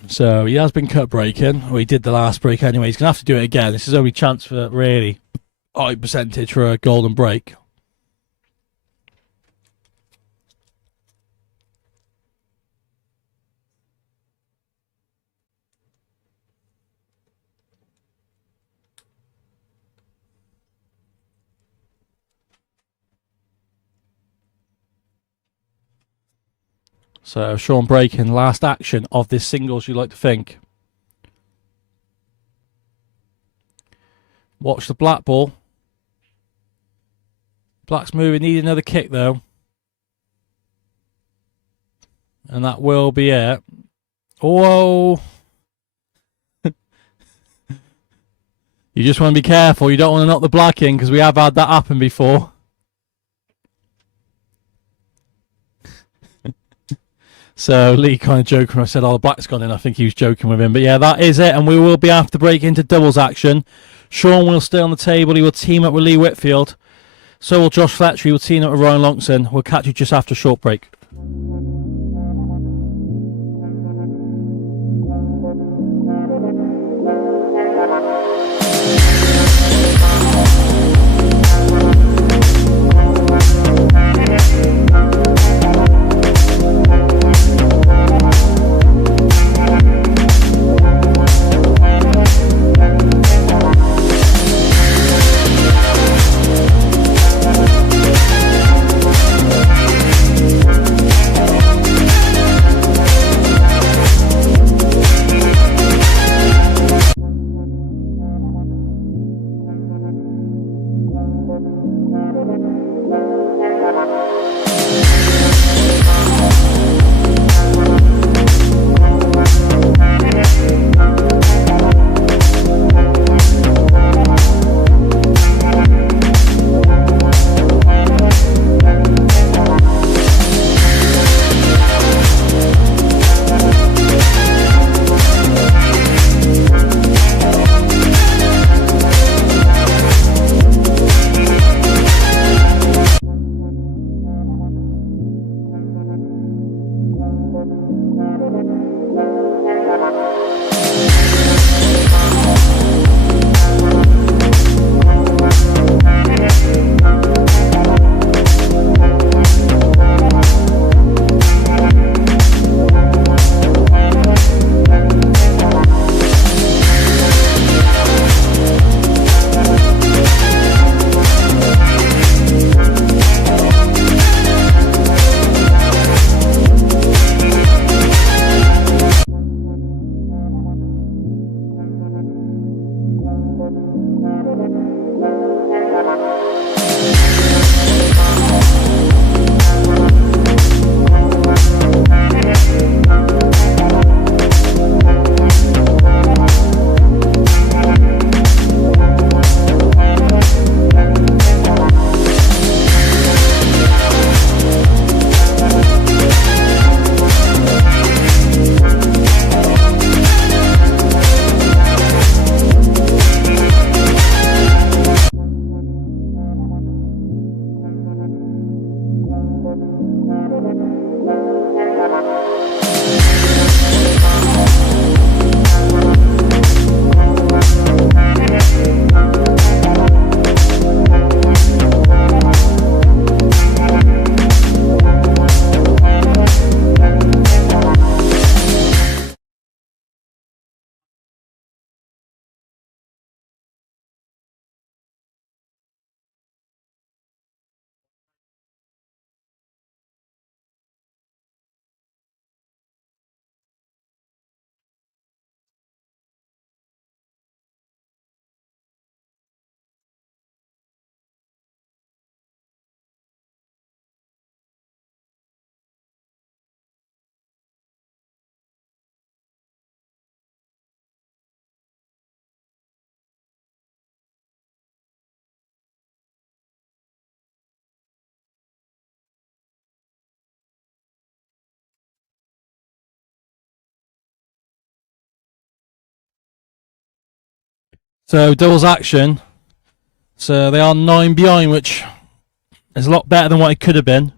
So he has been cut breaking, or he did the last break anyway. He's going to have to do it again. This is only chance for really high percentage for a golden break. So Sean breaking, last action of this singles, you like to think. Watch the black ball. Black's moving, need another kick though. And that will be it. Whoa. You just want to be careful. You don't want to knock the black in because we have had that happen before. So Lee kind of joking when I said, oh, the black's gone in. I think he was joking with him. But yeah, that is it. And we will be after break into doubles action. Sean will stay on the table. He will team up with Lee Whitfield. So will Josh Fletcher. He will team up with Ryan Longson. We'll catch you just after a short break. So doubles action. So they are 9 behind, which is a lot better than what it could have been.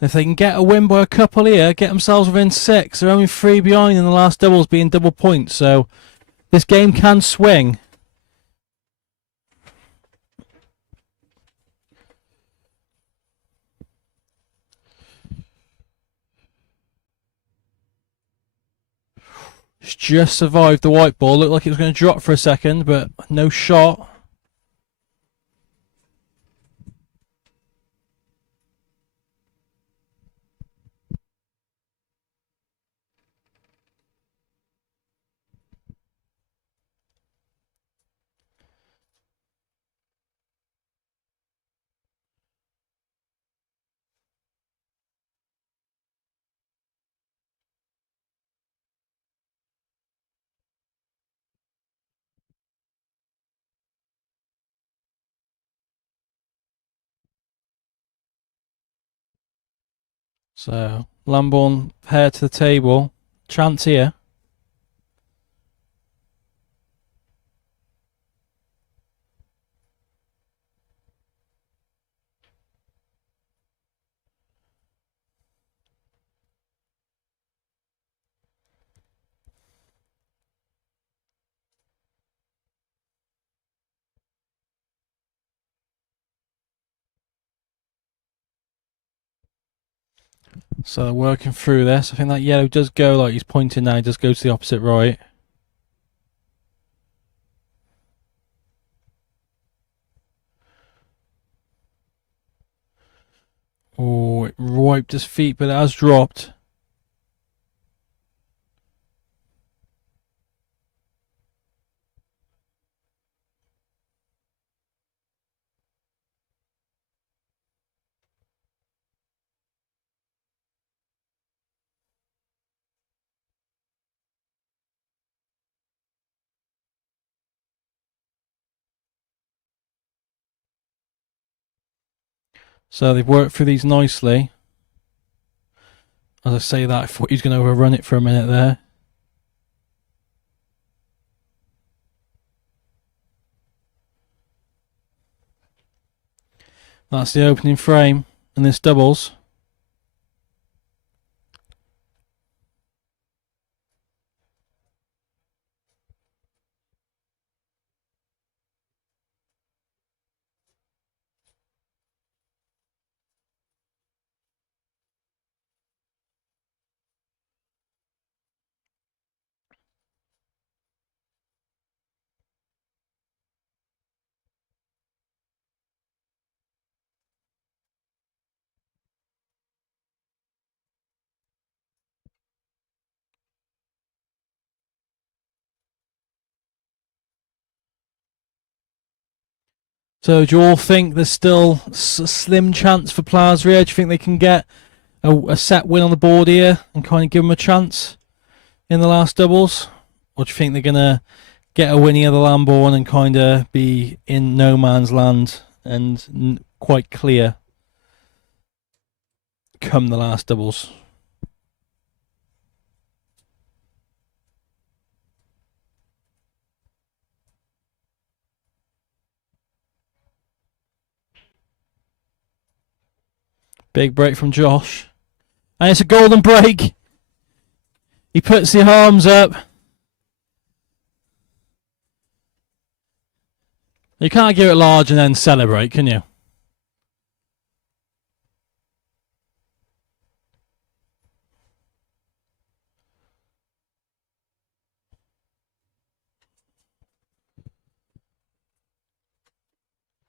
If they can get a win by a couple here, get themselves within 6. They're only 3 behind in the last doubles being double points. So this game can swing. It's just survived the white ball. Looked like it was going to drop for a second, but no shot. So Lambourne pair to the table. Chance here. So they're working through this. I think that yellow does go, like he's pointing now, he does go to the opposite right. Oh, it wiped his feet, but it has dropped. So they've worked through these nicely. As I say that, I thought he was going to overrun it for a minute there. That's the opening frame, and this doubles. So do you all think there's still a slim chance for Plaza here? Do you think they can get a set win on the board here and kind of give them a chance in the last doubles? Or do you think they're going to get a win here, the Lambourne, and kind of be in no man's land and quite clear come the last doubles? Big break from Josh. And it's a golden break. He puts the arms up. You can't give it large and then celebrate, can you?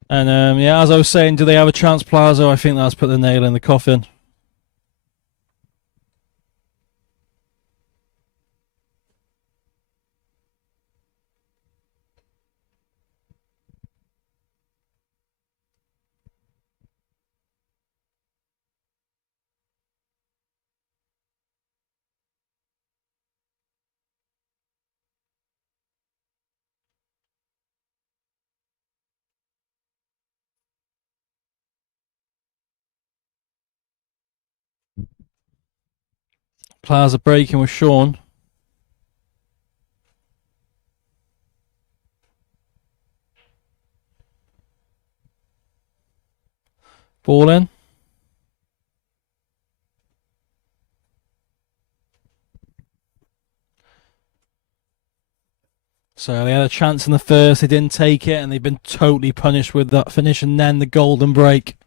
And yeah, as I was saying, do they have a chance, Plaza? I think that's put the nail in the coffin. Plaza breaking with Sean. Ball in. So they had a chance in the first, they didn't take it, and they've been totally punished with that finish, and then the golden break.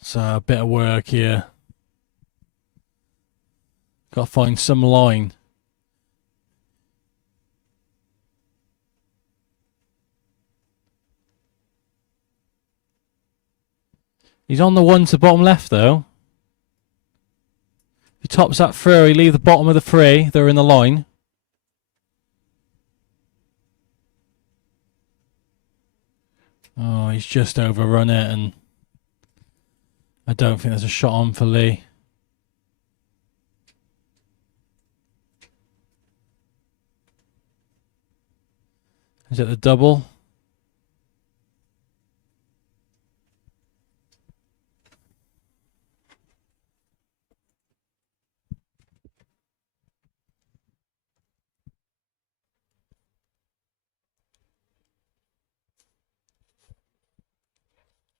So a bit of work here. Got to find some line. He's on the one to bottom left though. If he tops that through, he leave the bottom of the three. They're in the line. Oh, he's just overrun it, and I don't think there's a shot on for Lee. Is it the double?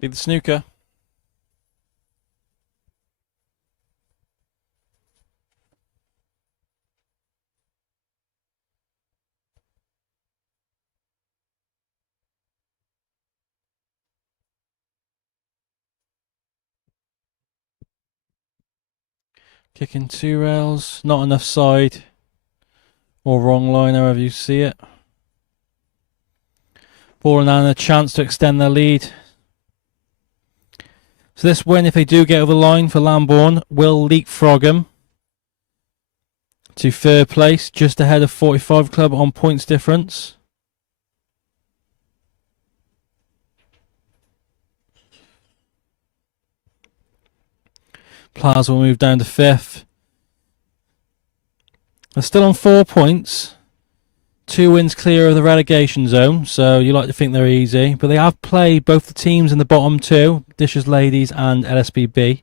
Be the snooker. Kicking two rails, not enough side or wrong line, however you see it. Ball and a chance to extend their lead. So this win, if they do get over the line for Lambourne, will leapfrog them to third place, just ahead of 45 Club on points difference. Plaza will move down to fifth. They're still on 4 points. 2 wins clear of the relegation zone, so you like to think they're easy. But they have played both the teams in the bottom two, Dishes Ladies and LSPB.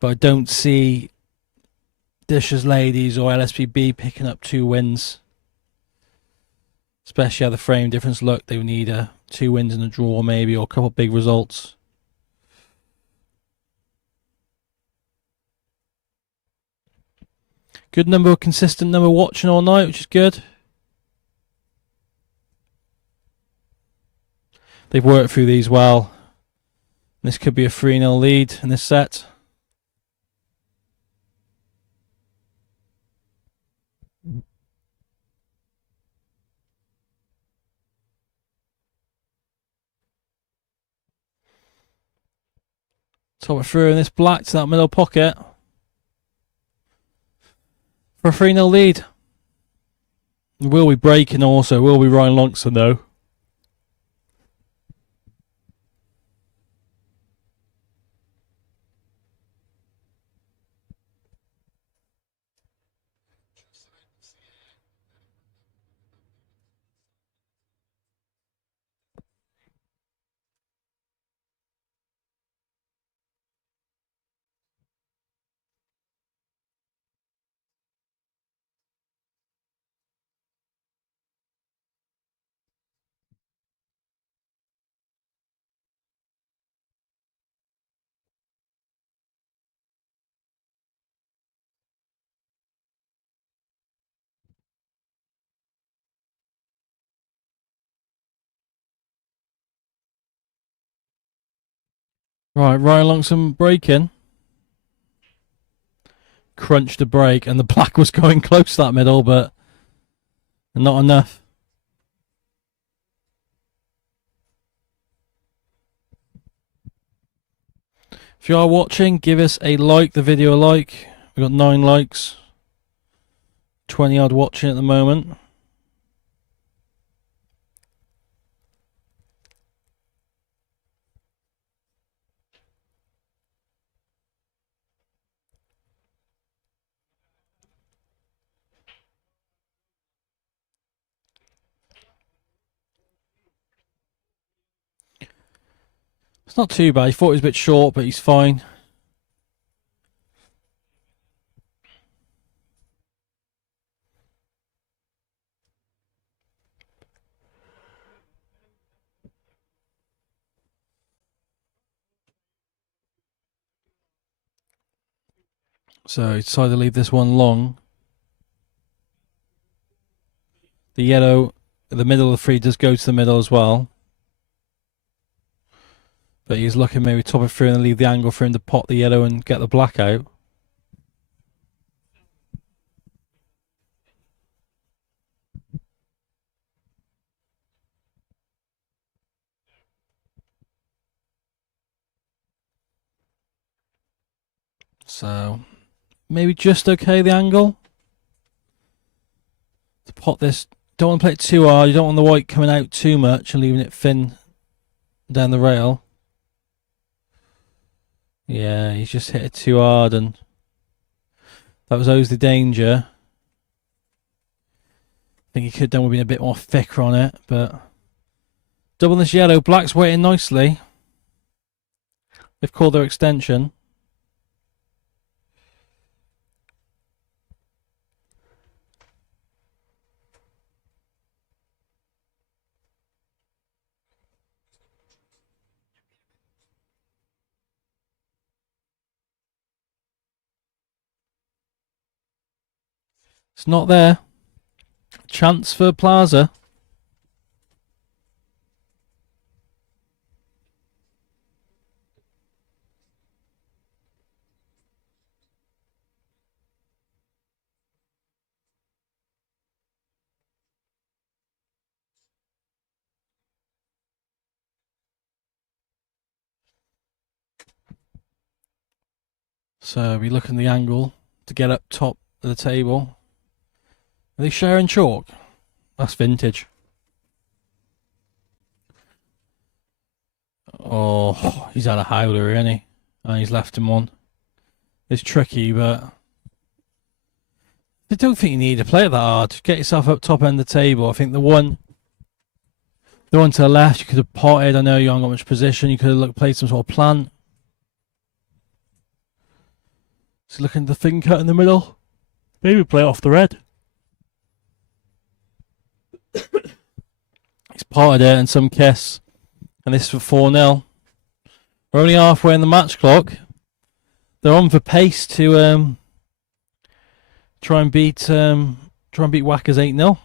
But I don't see Dishes Ladies or LSPB picking up 2 wins. Especially how the frame difference look. They would need 2 wins and a draw maybe, or a couple of big results. Good number, consistent number watching all night, which is good. They've worked through these well. This could be a 3-0 lead in this set. Top it through in this black to that middle pocket for a 3-0 lead. Will be breaking also, will be Ryan Lonkson though. Right, Ryan Lonkson breaking. Crunched the break, and the black was going close to that middle, but not enough. If you are watching, give us a like, the video a like. We've got 9 likes. 20 odd watching at the moment. It's not too bad. He thought he was a bit short, but he's fine. So he decided to leave this one long. The yellow, the middle of the three does go to the middle as well. But he's looking maybe top it through and leave the angle for him to pot the yellow and get the black out. So maybe just okay, the angle. To pot this, don't want to play it too hard. You don't want the white coming out too much and leaving it thin down the rail. Yeah, he's just hit it too hard, and that was always the danger. I think he could have done with being a bit more thicker on it, but double this yellow. Black's waiting nicely. They've called their extension. It's not there. Chance for Plaza. So we look at the angle to get up top of the table. Are they sharing chalk? That's vintage. Oh, he's had a howler, isn't he? And he's left him one. It's tricky, but I don't think you need to play it that hard. Get yourself up top end of the table. I think the one to the left, you could have potted. I know you haven't got much position. You could have played some sort of plant. So looking at the thin cut in the middle. Maybe play it off the red. He's potted it and some kiss. And this is for 4-0. We're only halfway in the match clock. They're on for pace to try and beat Whackers 8-0.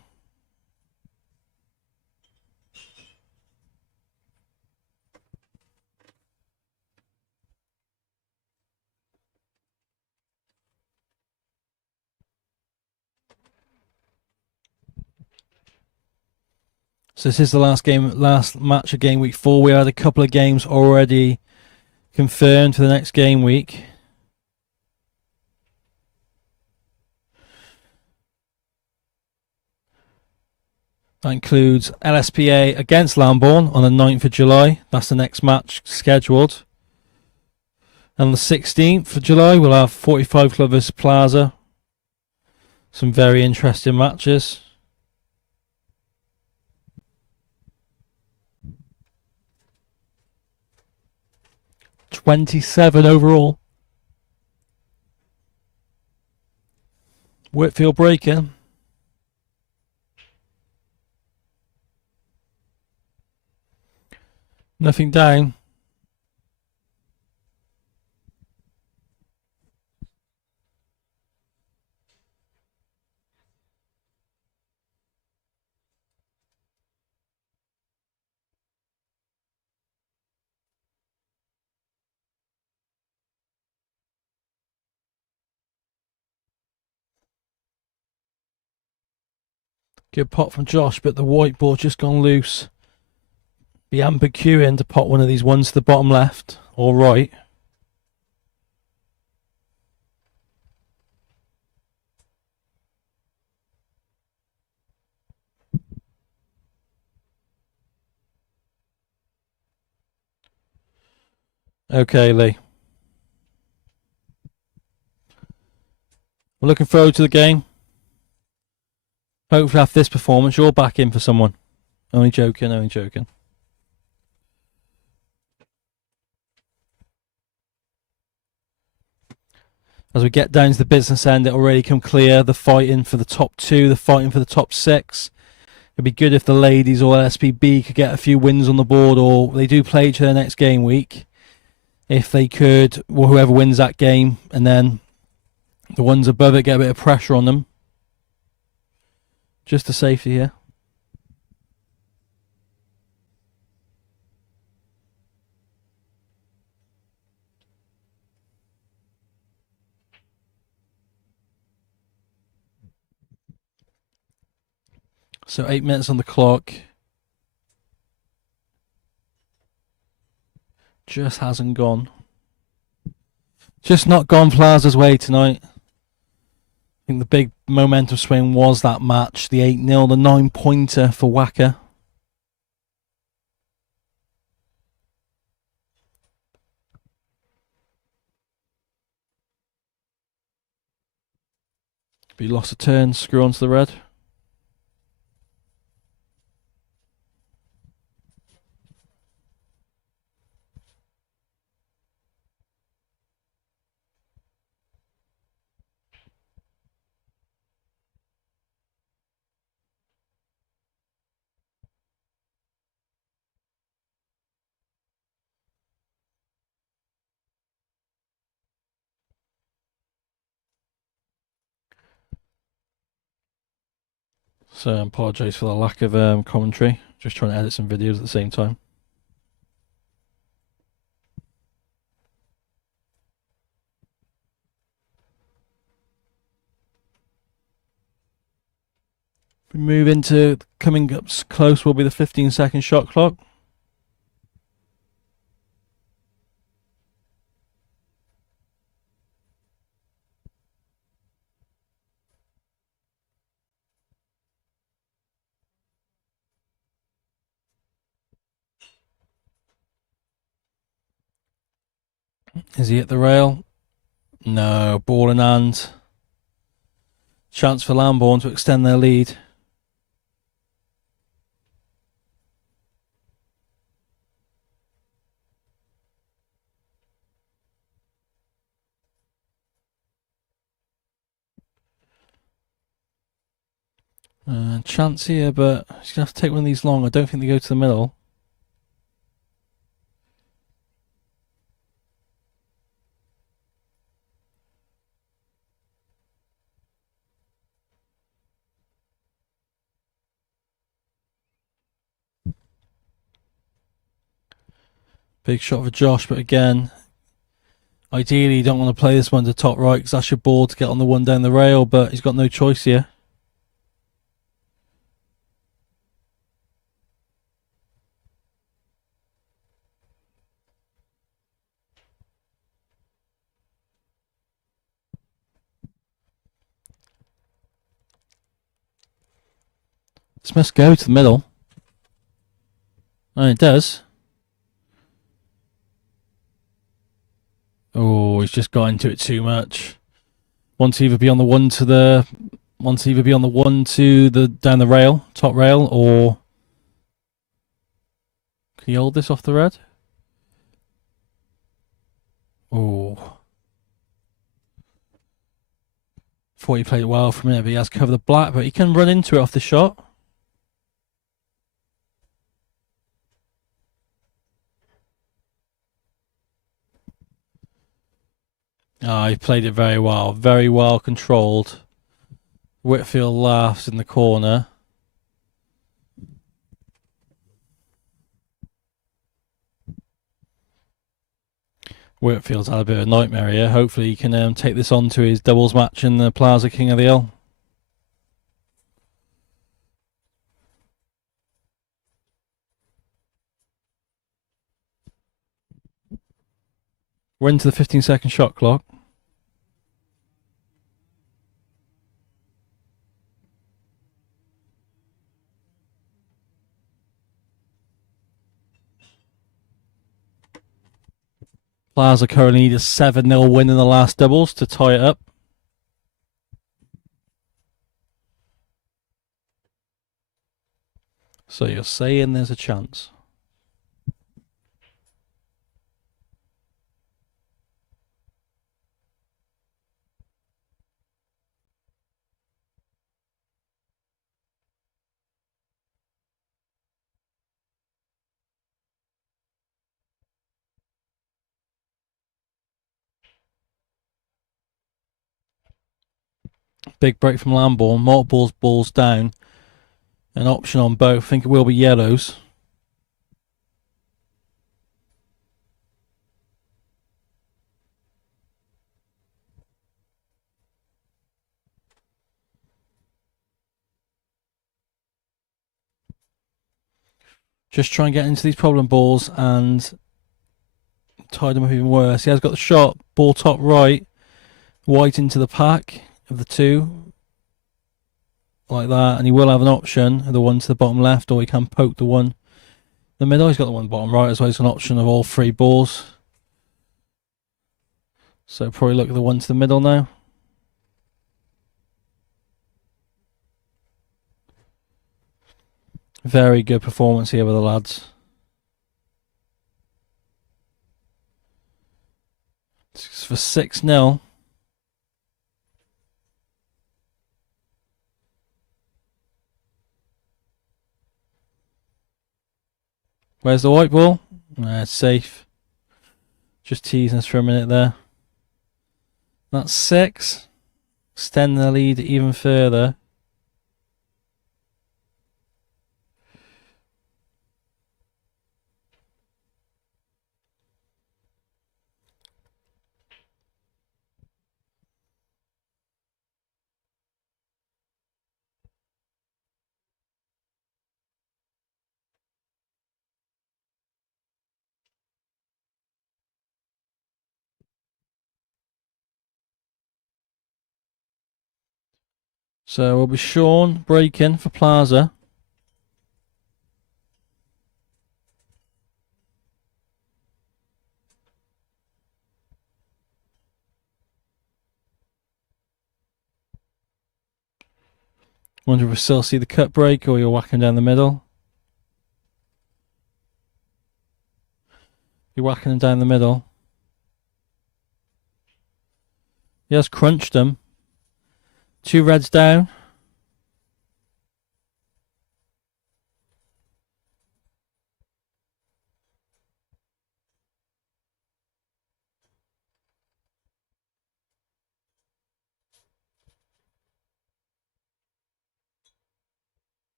So this is the last match of game week 4. We had a couple of games already confirmed for the next game week. That includes LSPA against Lambourne on the 9th of July. That's the next match scheduled. And on the 16th of July, we'll have 45 Club vs Plaza. Some very interesting matches. $27 overall. Whitfield breaking. Nothing down. Good pot from Josh, but the white ball just gone loose. Be ambiguing to pot one of these ones to the bottom left or right. Okay, Lee. We're looking forward to the game. Hopefully after this performance, you're back in for someone. Only joking, only joking. As we get down to the business end, it'll really come clear. The fighting for the top 2, the fighting for the top 6. It'd be good if the ladies or SPB could get a few wins on the board, or they do play each other next game week. If they could, well, whoever wins that game, and then the ones above it get a bit of pressure on them. Just to safety here. So 8 minutes on the clock. Just hasn't gone. Just not gone Plaza's way tonight. I think the big momentum swing was that match. The 8-0, the 9-pointer for Wacker. But he lost a turn, screw onto the red. So I apologise for the lack of commentary. Just trying to edit some videos at the same time. We move into coming up close will be the 15-second shot clock. Is he at the rail? No, ball in hand. Chance for Lambourne to extend their lead. Chance here, but he's going to have to take one of these long. I don't think they go to the middle. Big shot for Josh, but again, ideally you don't want to play this one to top right because that's your ball to get on the one down the rail, but he's got no choice here. This must go to the middle. And it does. Oh, he's just got into it too much. Wants to either be on the one to the down the rail, top rail, or can you hold this off the red? Oh. Thought he played it well for a minute, but he has covered the black, but he can run into it off the shot. Oh, he played it very well controlled. Whitfield laughs in the corner. Whitfield's had a bit of a nightmare here. Hopefully he can take this on to his doubles match in the Plaza King of the Hill. We're into the 15-second shot clock. Plaza currently need a 7-0 win in the last doubles to tie it up. So you're saying there's a chance. Big break from Lambourne. Multiple balls down. An option on both. I think it will be yellows. Just try and get into these problem balls and tie them up even worse. He has got the shot. Ball top right. White into the pack of the two. Like that. And he will have an option. The one to the bottom left, or he can poke the one in the middle. He's got the one bottom right as well. It's an option of all three balls. So probably look at the one to the middle now. Very good performance here with the lads. It's for 6-0. Where's the white ball? It's safe. Just teasing us for a minute there. That's 6. Extend the lead even further. So we'll be Sean breaking for Plaza. Wonder if we still see the cut break or you're whacking down the middle. You're whacking them down the middle. He has crunched them. 2 reds down.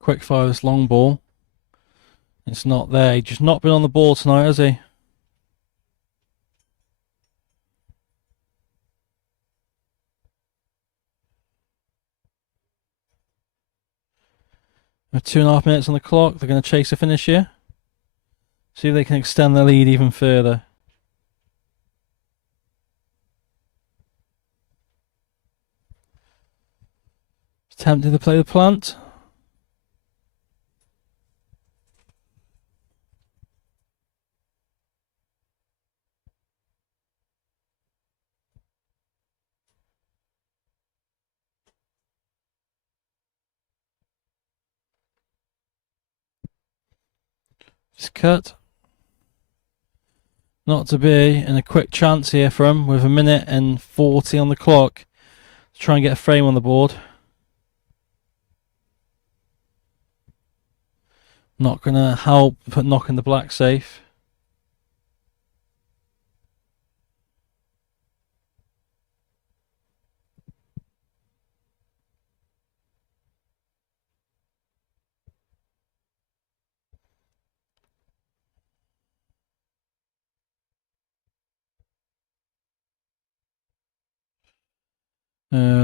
Quick fire this long ball. It's not there. He's just not been on the ball tonight, has he? With 2.5 minutes on the clock, they're going to chase a finish here. See if they can extend their lead even further. Attempting to play the plant. Just cut. Not to be, and a quick chance here for him with 1 minute and 40 on the clock to try and get a frame on the board. Not going to help but knocking the black safe.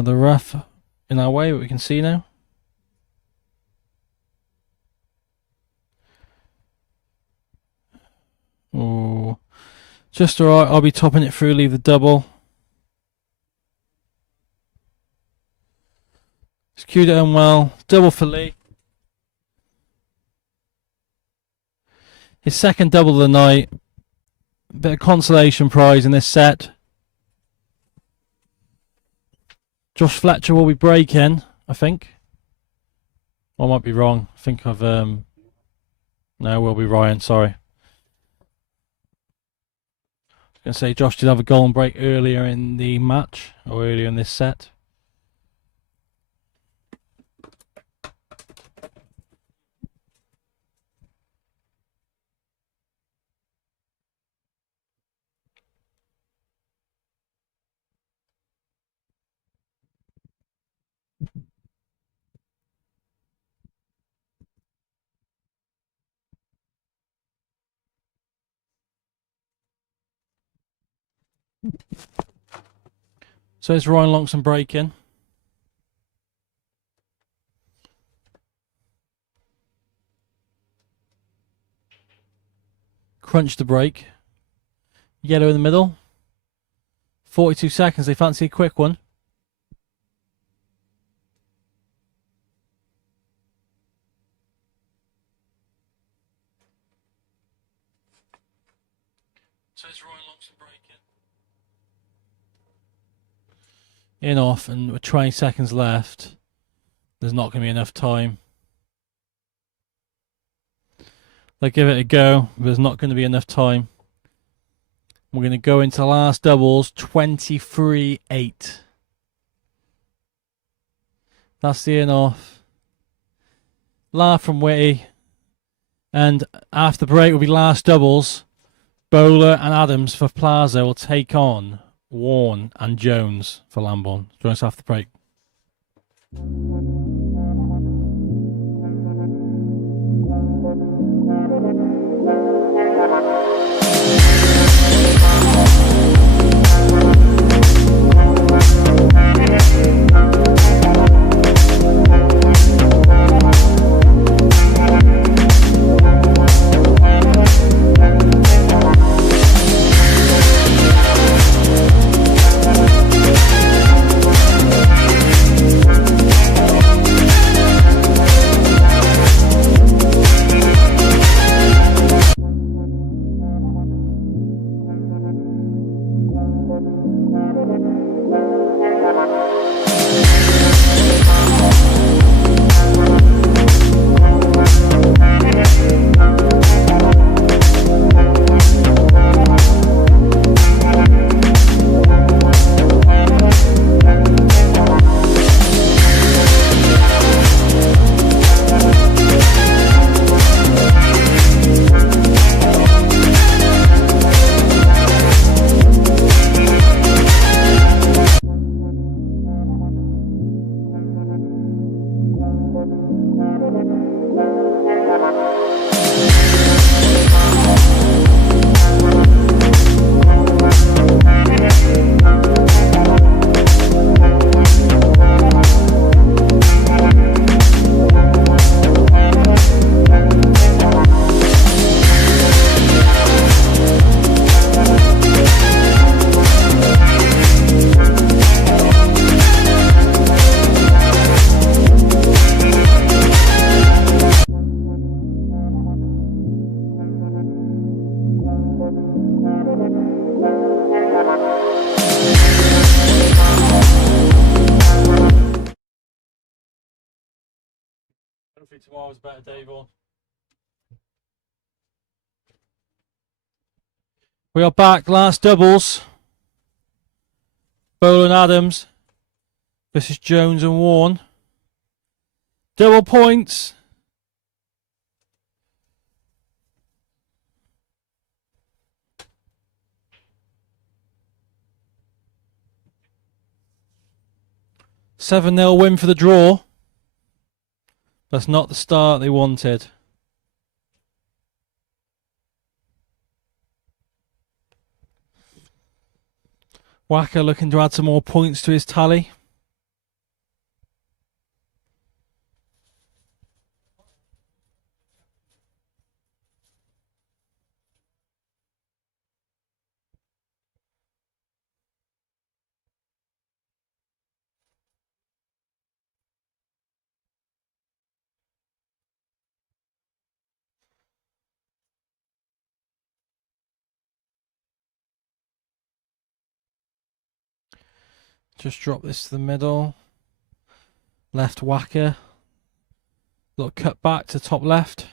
The ref in our way, what we can see now. Oh, just alright. I'll be topping it through, leave the double. It's queued it in well. Double for Lee. His second double of the night. Bit of consolation prize in this set. Josh Fletcher will be breaking, I think. I might be wrong. I think I've no, it will be Ryan, sorry. Going to say Josh did have a golden break earlier in the match, or earlier in this set. So it's Ryan Lonkson breaking. Crunch the break. Yellow in the middle. 42 seconds. They fancy a quick one. So it's Ryan Lonkson breaking. In off, and with 20 seconds left, there's not going to be enough time. They give it a go, but there's not going to be enough time. We're going to go into the last doubles, 23-8. That's the in off. Laugh from Whitty. And after the break will be last doubles. Bowler and Adams for Plaza will take on Wharne and Jones for Lambourne. Join us after the break. Hopefully tomorrow's a better day, Vaughn. We are back. Last doubles. Bowler and Adams versus Jones and Wharne. Double points. $7-0 win for the draw. That's not the start they wanted. Wacker looking to add some more points to his tally. Just drop this to the middle. Left Wacker. Little cut back to top left.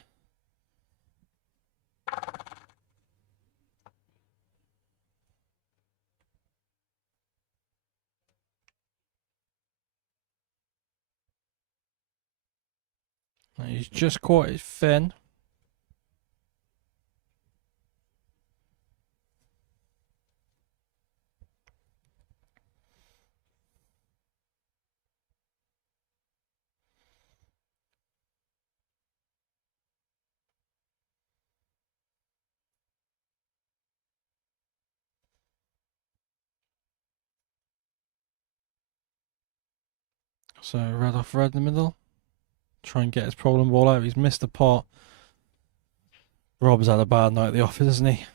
He's just caught his fin. So red off red in the middle. Try and get his problem ball out. He's missed the pot. Rob's had a bad night at the office, hasn't he?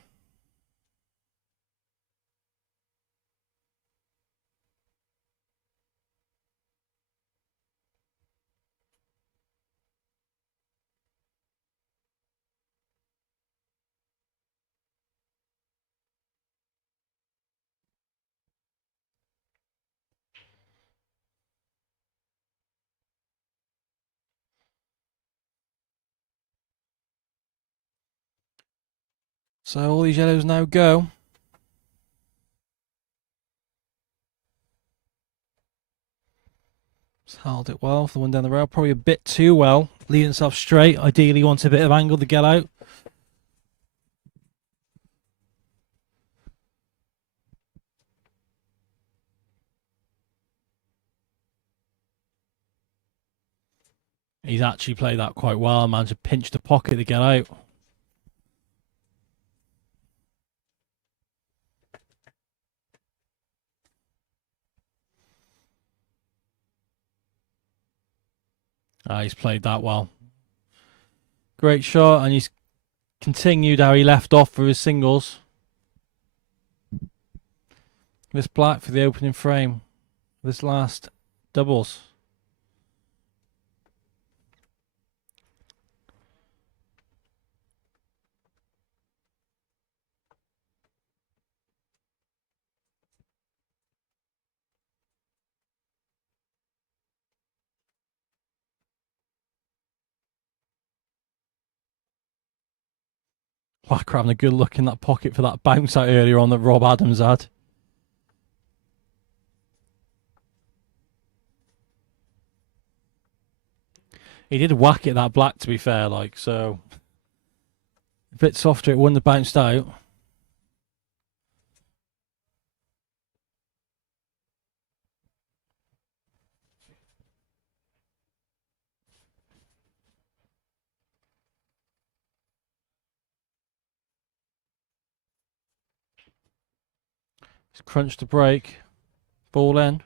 So all these yellows now go. Just held it well for the one down the rail. Probably a bit too well. Leading himself straight. Ideally wants a bit of angle to get out. He's actually played that quite well. Managed to pinch the pocket to get out. He's played that well. Great shot, and he's continued how he left off for his singles. This black for the opening frame. This last doubles. Whacker having a good look in that pocket for that bounce out earlier on that Rob Adams had. He did whack it that black, to be fair, like, so a bit softer, it wouldn't have bounced out. He's crunched the break, ball in.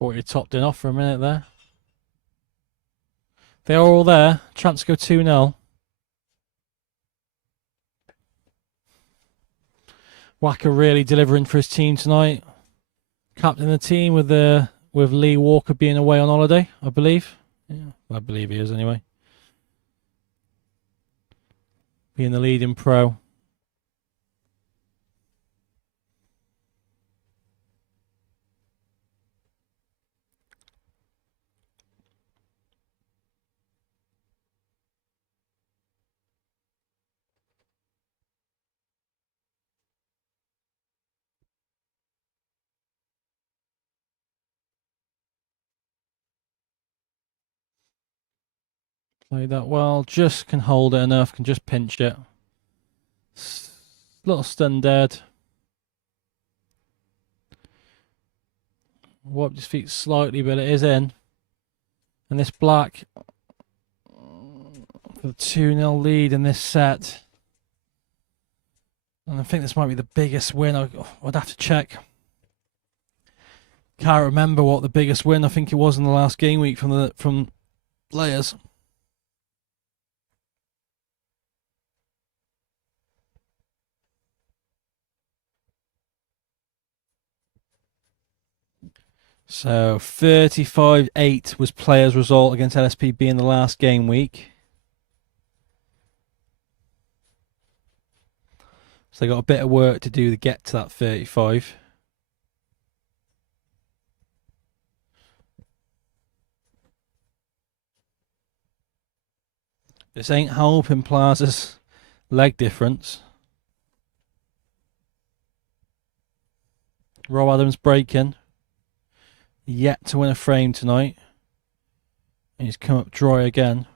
Thought you topped it off for a minute there. They are all there. Chance to go 2-0. Whacker really delivering for his team tonight. Captain the team with Lee Walker being away on holiday, I believe. Yeah, I believe he is anyway. Being the leading pro. Played that well. Just can hold it enough. Can just pinch it. Little stun dead. Wiped his feet slightly, but it is in. And this black, the 2-0 lead in this set. And I think this might be the biggest win. I'd have to check. Can't remember what the biggest win I think it was in the last game week from players. So 35-8 was players' result against LSPB in the last game week. So they got a bit of work to do to get to that 35. This ain't helping Plaza's leg difference. Rob Adams breaking. Yet to win a frame tonight. And he's come up dry again.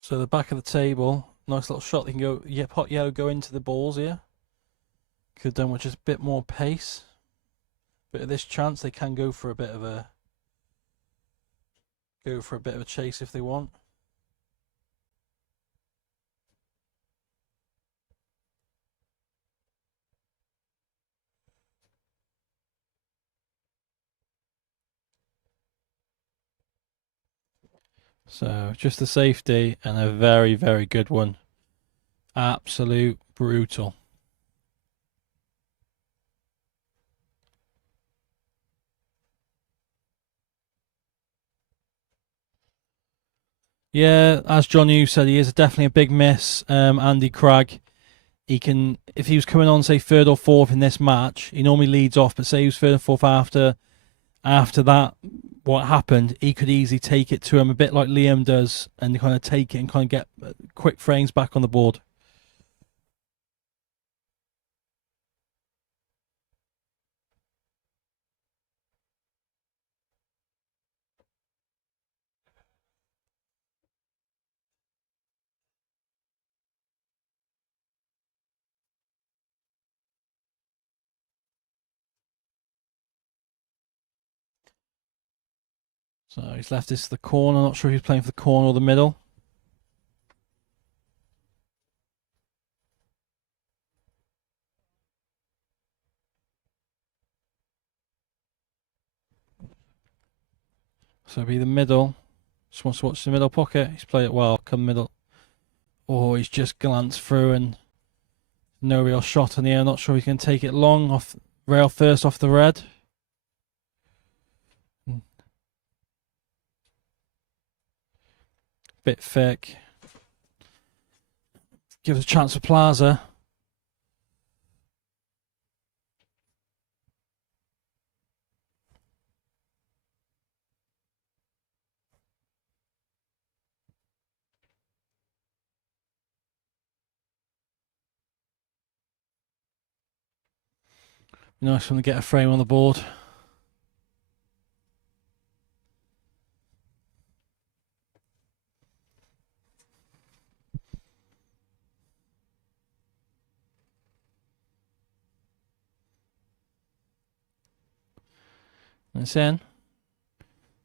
So the back of the table, nice little shot. They can go, yeah, pot yellow go into the balls here. Could have done with just a bit more pace. But at this chance, they can go for a bit of a chase if they want. So just the safety and a very, very good one. Absolute brutal. Yeah, as John Hughes said, he is definitely a big miss. Andy Cragg, he can, if he was coming on, say, third or fourth in this match, he normally leads off, but say he was third or fourth after that, what happened, he could easily take it to him a bit like Liam does and kind of take it and kind of get quick frames back on the board. So he's left this to the corner. Not sure if he's playing for the corner or the middle. So it'll be the middle. Just wants to watch the middle pocket. He's played it well. Come middle. Oh, he's just glanced through and no real shot in the air. Not sure he can take it long off rail first off the red. Bit thick. Gives a chance for Plaza. Nice one to get a frame on the board. And it's in.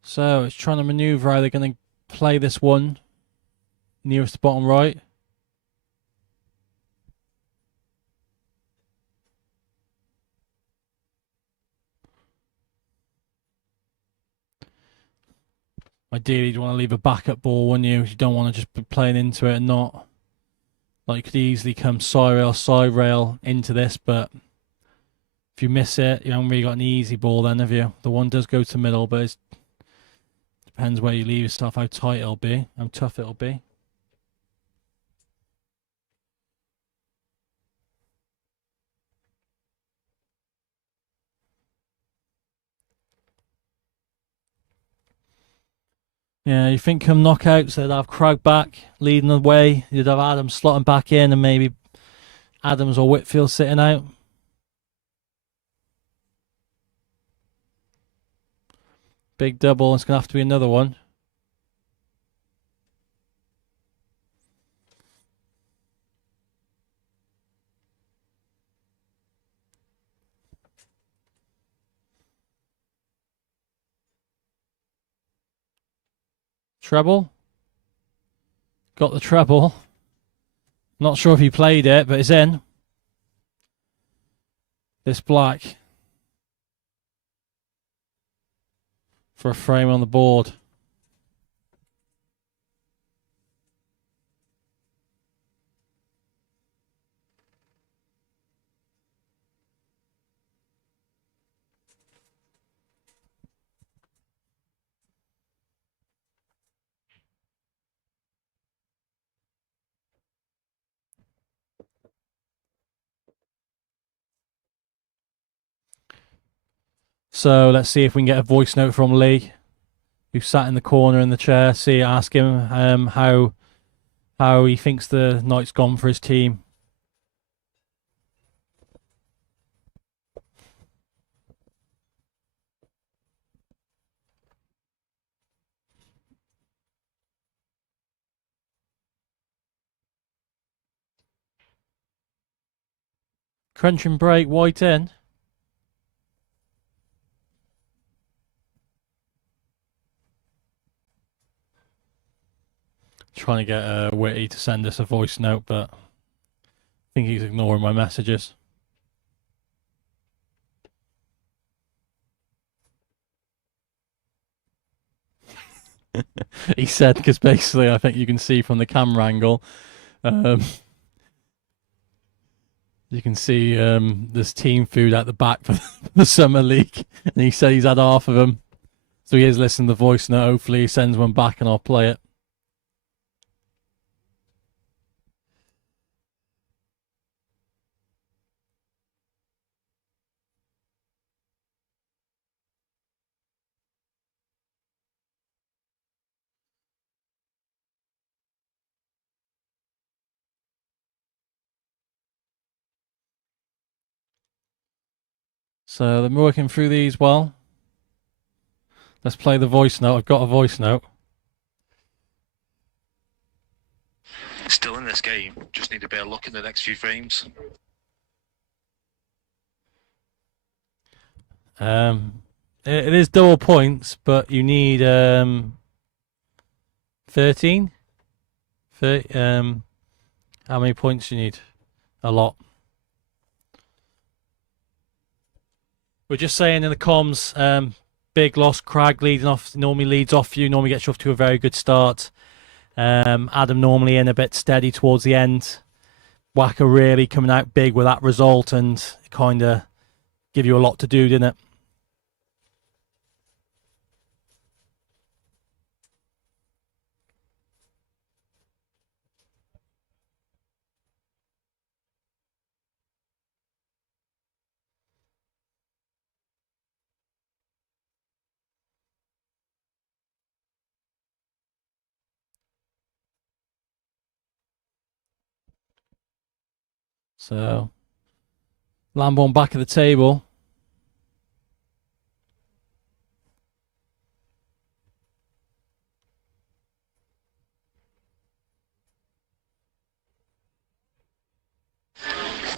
So it's trying to maneuver. Are they going to play this one nearest the bottom right? Ideally, you'd want to leave a backup ball, wouldn't you? You don't want to just be playing into it and not. Like, you could easily come side rail into this, but if you miss it, you haven't really got an easy ball then, have you? The one does go to middle, but it depends where you leave your stuff, how tight it'll be, how tough it'll be. Yeah, you think come knockouts, they'd have Cragg back, leading the way. You'd have Adams slotting back in and maybe Adams or Whitfield sitting out. Big double, it's going to have to be another one. Treble. Got the treble. Not sure if he played it, but it's in. This black. For a frame on the board. So let's see if we can get a voice note from Lee, who sat in the corner in the chair. Ask him how he thinks the night's gone for his team. Crunch and break, white in. Trying to get Witty to send us a voice note, but I think he's ignoring my messages. He said, because basically I think you can see from the camera angle, you can see there's team food at the back for the Summer League, and he said he's had half of them. So he is listening to the voice note. Hopefully he sends one back and I'll play it. So they're working through these well. Let's play the voice note. I've got a voice note. Still in this game, just need a bit of luck in the next few frames. It is double points, but you need 13. 30, how many points do you need? A lot. We're just saying in the comms, big loss. Crag leading off, normally leads off you, normally gets you off to a very good start. Adam normally in a bit steady towards the end. Wacker really coming out big with that result and kind of give you a lot to do, didn't it? So, Lambourne back at the table.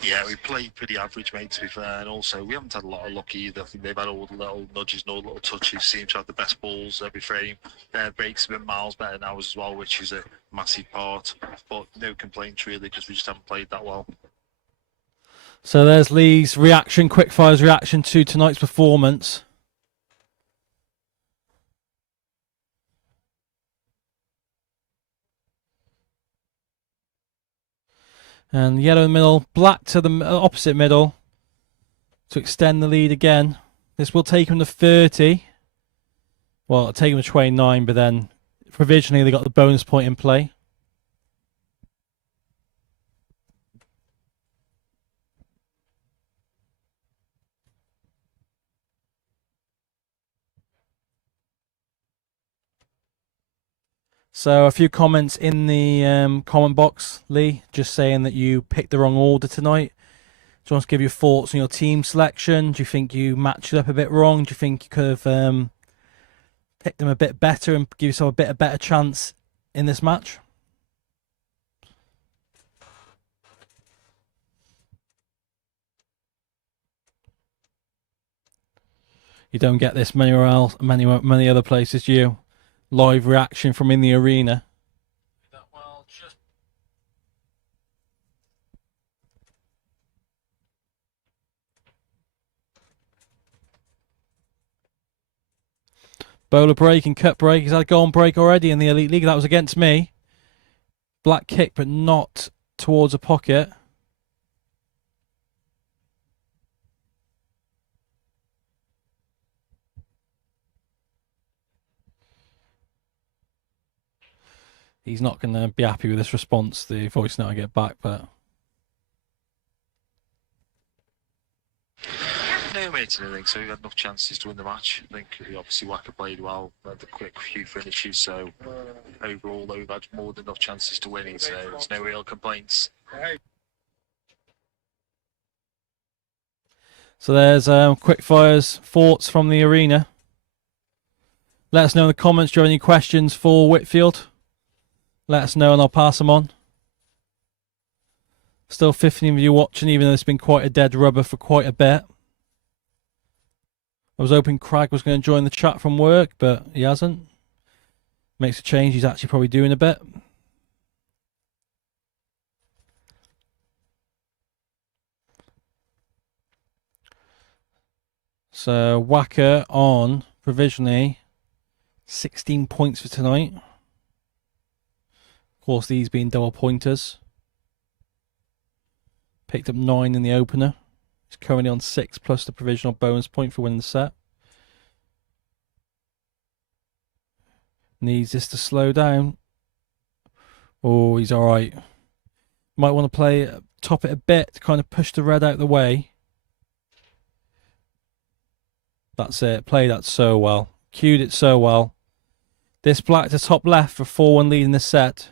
Yeah, we played pretty average, mate, to be fair, and also we haven't had a lot of luck either. I think they've had all the little nudges and all the little touches, seem to have the best balls every frame. Their breaks have been miles better than ours as well, which is a massive part, but no complaints really, because we just haven't played that well. So there's Lee's reaction, quickfire's reaction to tonight's performance. And yellow in the middle, black to the opposite middle to extend the lead again. This will take him to 30. Well, it'll take him to 29, but then provisionally they got the bonus point in play. So a few comments in the comment box, Lee, just saying that you picked the wrong order tonight. Do you want to give your thoughts on your team selection? Do you think you matched it up a bit wrong? Do you think you could have picked them a bit better and give yourself a better chance in this match? You don't get this many other places, do you? Live reaction from in the arena. Bowler break and cut break. He's had a goal on break already in the Elite League. That was against me. Black kick, but not towards a pocket. He's not going to be happy with this response, the voice note I get back, but... No, mate, I think so. We had enough chances to win the match. I think obviously Wacker played well, had the quick few finishes, so overall, though, we've had more than enough chances to win it, so there's no real complaints. So there's quick fires, thoughts from the arena. Let us know in the comments. Do you have any questions for Whitfield? Let us know and I'll pass them on. Still 15 of you watching, even though it's been quite a dead rubber for quite a bit. I was hoping Craig was going to join the chat from work, but he hasn't. Makes a change. He's actually probably doing a bit. So Wacker on provisionally 16 points for tonight. Of course, these being double pointers. Picked up 9 in the opener. He's currently on 6 plus the provisional bonus point for winning the set. Needs this to slow down. Oh, he's alright. Might want to play, top it a bit to kind of push the red out of the way. That's it. Played that so well. Cued it so well. This black to top left for 4-1 lead in this set.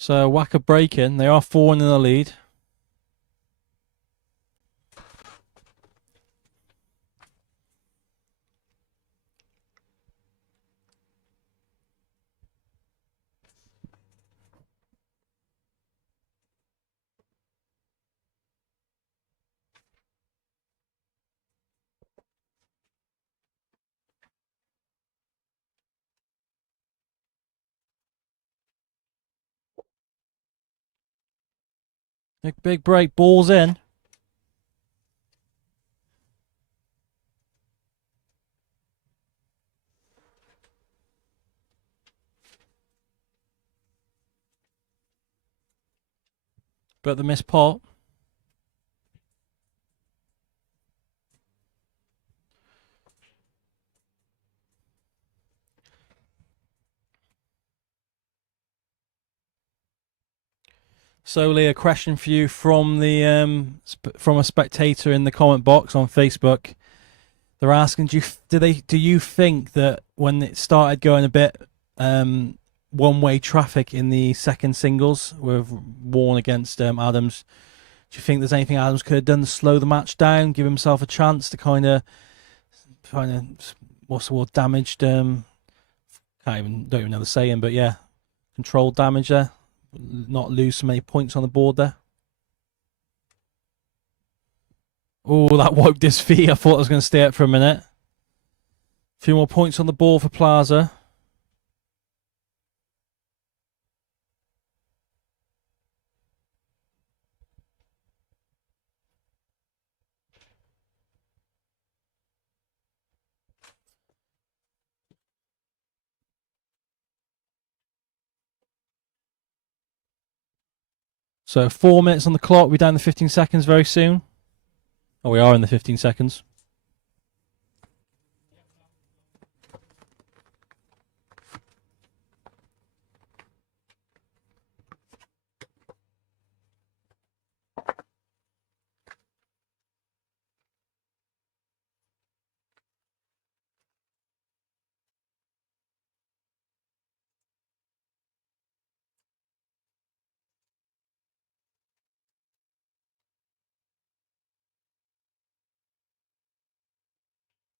So Wacker breaking. They are 4-1 in the lead. Big break. Ball's in. But the missed pot. Solely a question for you from the from a spectator in the comment box on Facebook. They're asking, do you think that when it started going a bit one-way traffic in the second singles with Wharne against Adams, do you think there's anything Adams could have done to slow the match down, give himself a chance to kind of what's the word, damaged? Don't even know the saying, but yeah, controlled damage there. Not lose so many points on the board there. Oh, that wiped his feet. I thought I was going to stay up for a minute. A few more points on the board for Plaza. So 4 minutes on the clock. We're down to 15 seconds very soon. Oh, we are in the 15 seconds.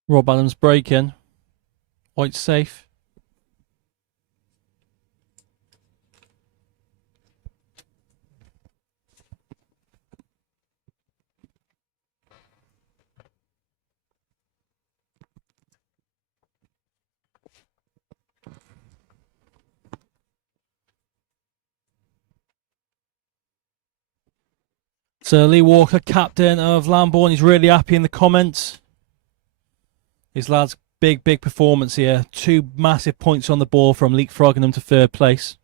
Rob Adams breaking. White safe. So Lee Walker, captain of Lambourne, he's really happy in the comments. His lads, big performance here. 2 massive points on the board from leapfrogging them to 3rd place.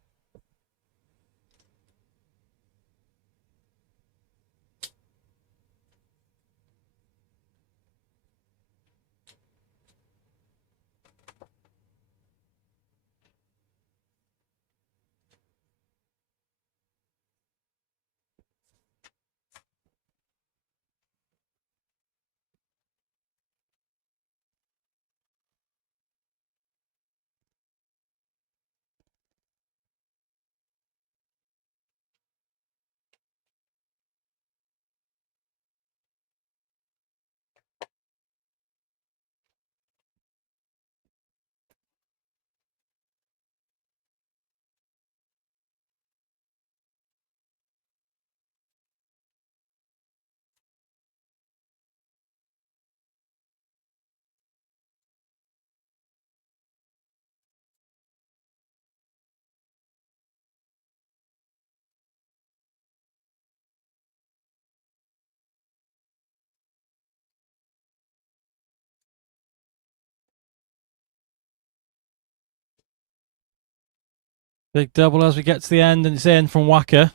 Big double as we get to the end, and it's in from Wacker.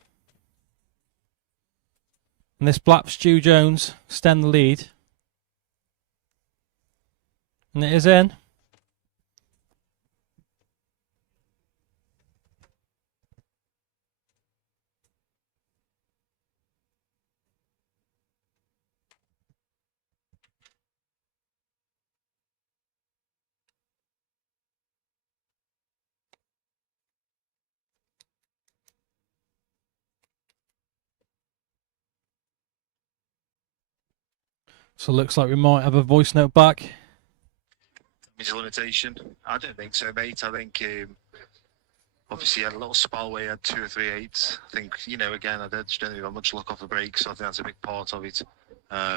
And this Black Stu Jones extend the lead. And it is in. So it looks like we might have a voice note back. His limitation? I don't think so, mate. I think obviously he had a little spell where he had 2 or 3 eights. I think, again, I just don't have much luck off the break, so I think that's a big part of it.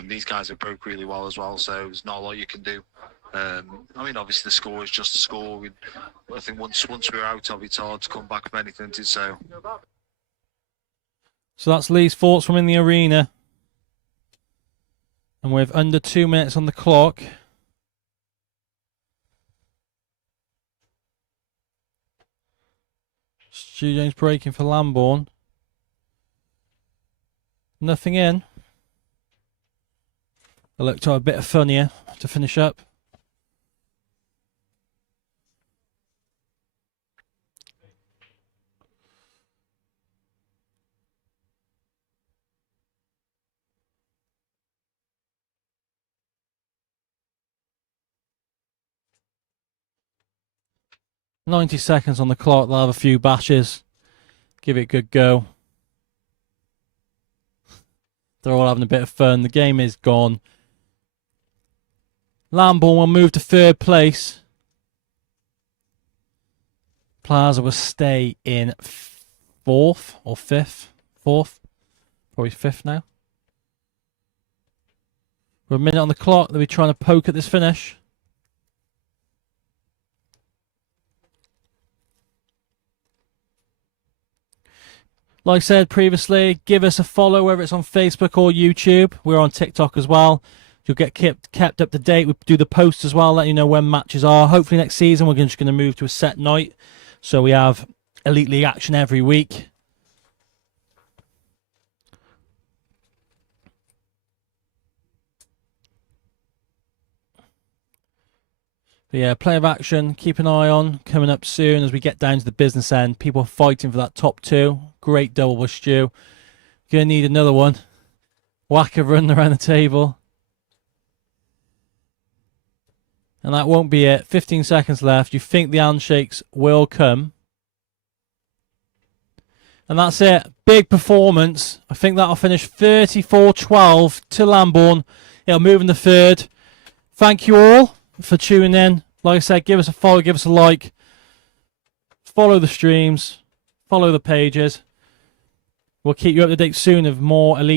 These guys have broke really well as well, so there's not a lot you can do. Obviously the score is just a score. I think once we're out of it, it's hard to come back from anything. So that's Lee's thoughts from in the arena. And with under 2 minutes on the clock. Stu Jones breaking for Lambourne. Nothing in. It looked a bit funnier to finish up. "90 seconds on the clock. They'll have a few bashes. Give it a good go." They're all having a bit of fun. The game is gone. Lambourne will move to 3rd place. Plaza will stay in 4th or 5th. 4th. Probably 5th now. We're a minute on the clock. They'll be trying to poke at this finish. Like I said previously, give us a follow, whether it's on Facebook or YouTube. We're on TikTok as well. You'll get kept up to date. We do the posts as well, let you know when matches are. Hopefully next season we're just going to move to a set night, so we have Elite League action every week. But yeah, play of action, keep an eye on, coming up soon as we get down to the business end. People are fighting for that top 2. Great double with Stu. Gonna need another one. Wacker running around the table. And that won't be it. 15 seconds left. You think the handshakes will come. And that's it. Big performance. I think that'll finish 34-12 to Lambourne. It'll move in the 3rd. Thank you all. for tuning in. Like I said, give us a follow, give us a like, follow the streams, follow the pages. We'll keep you up to date soon of more Elite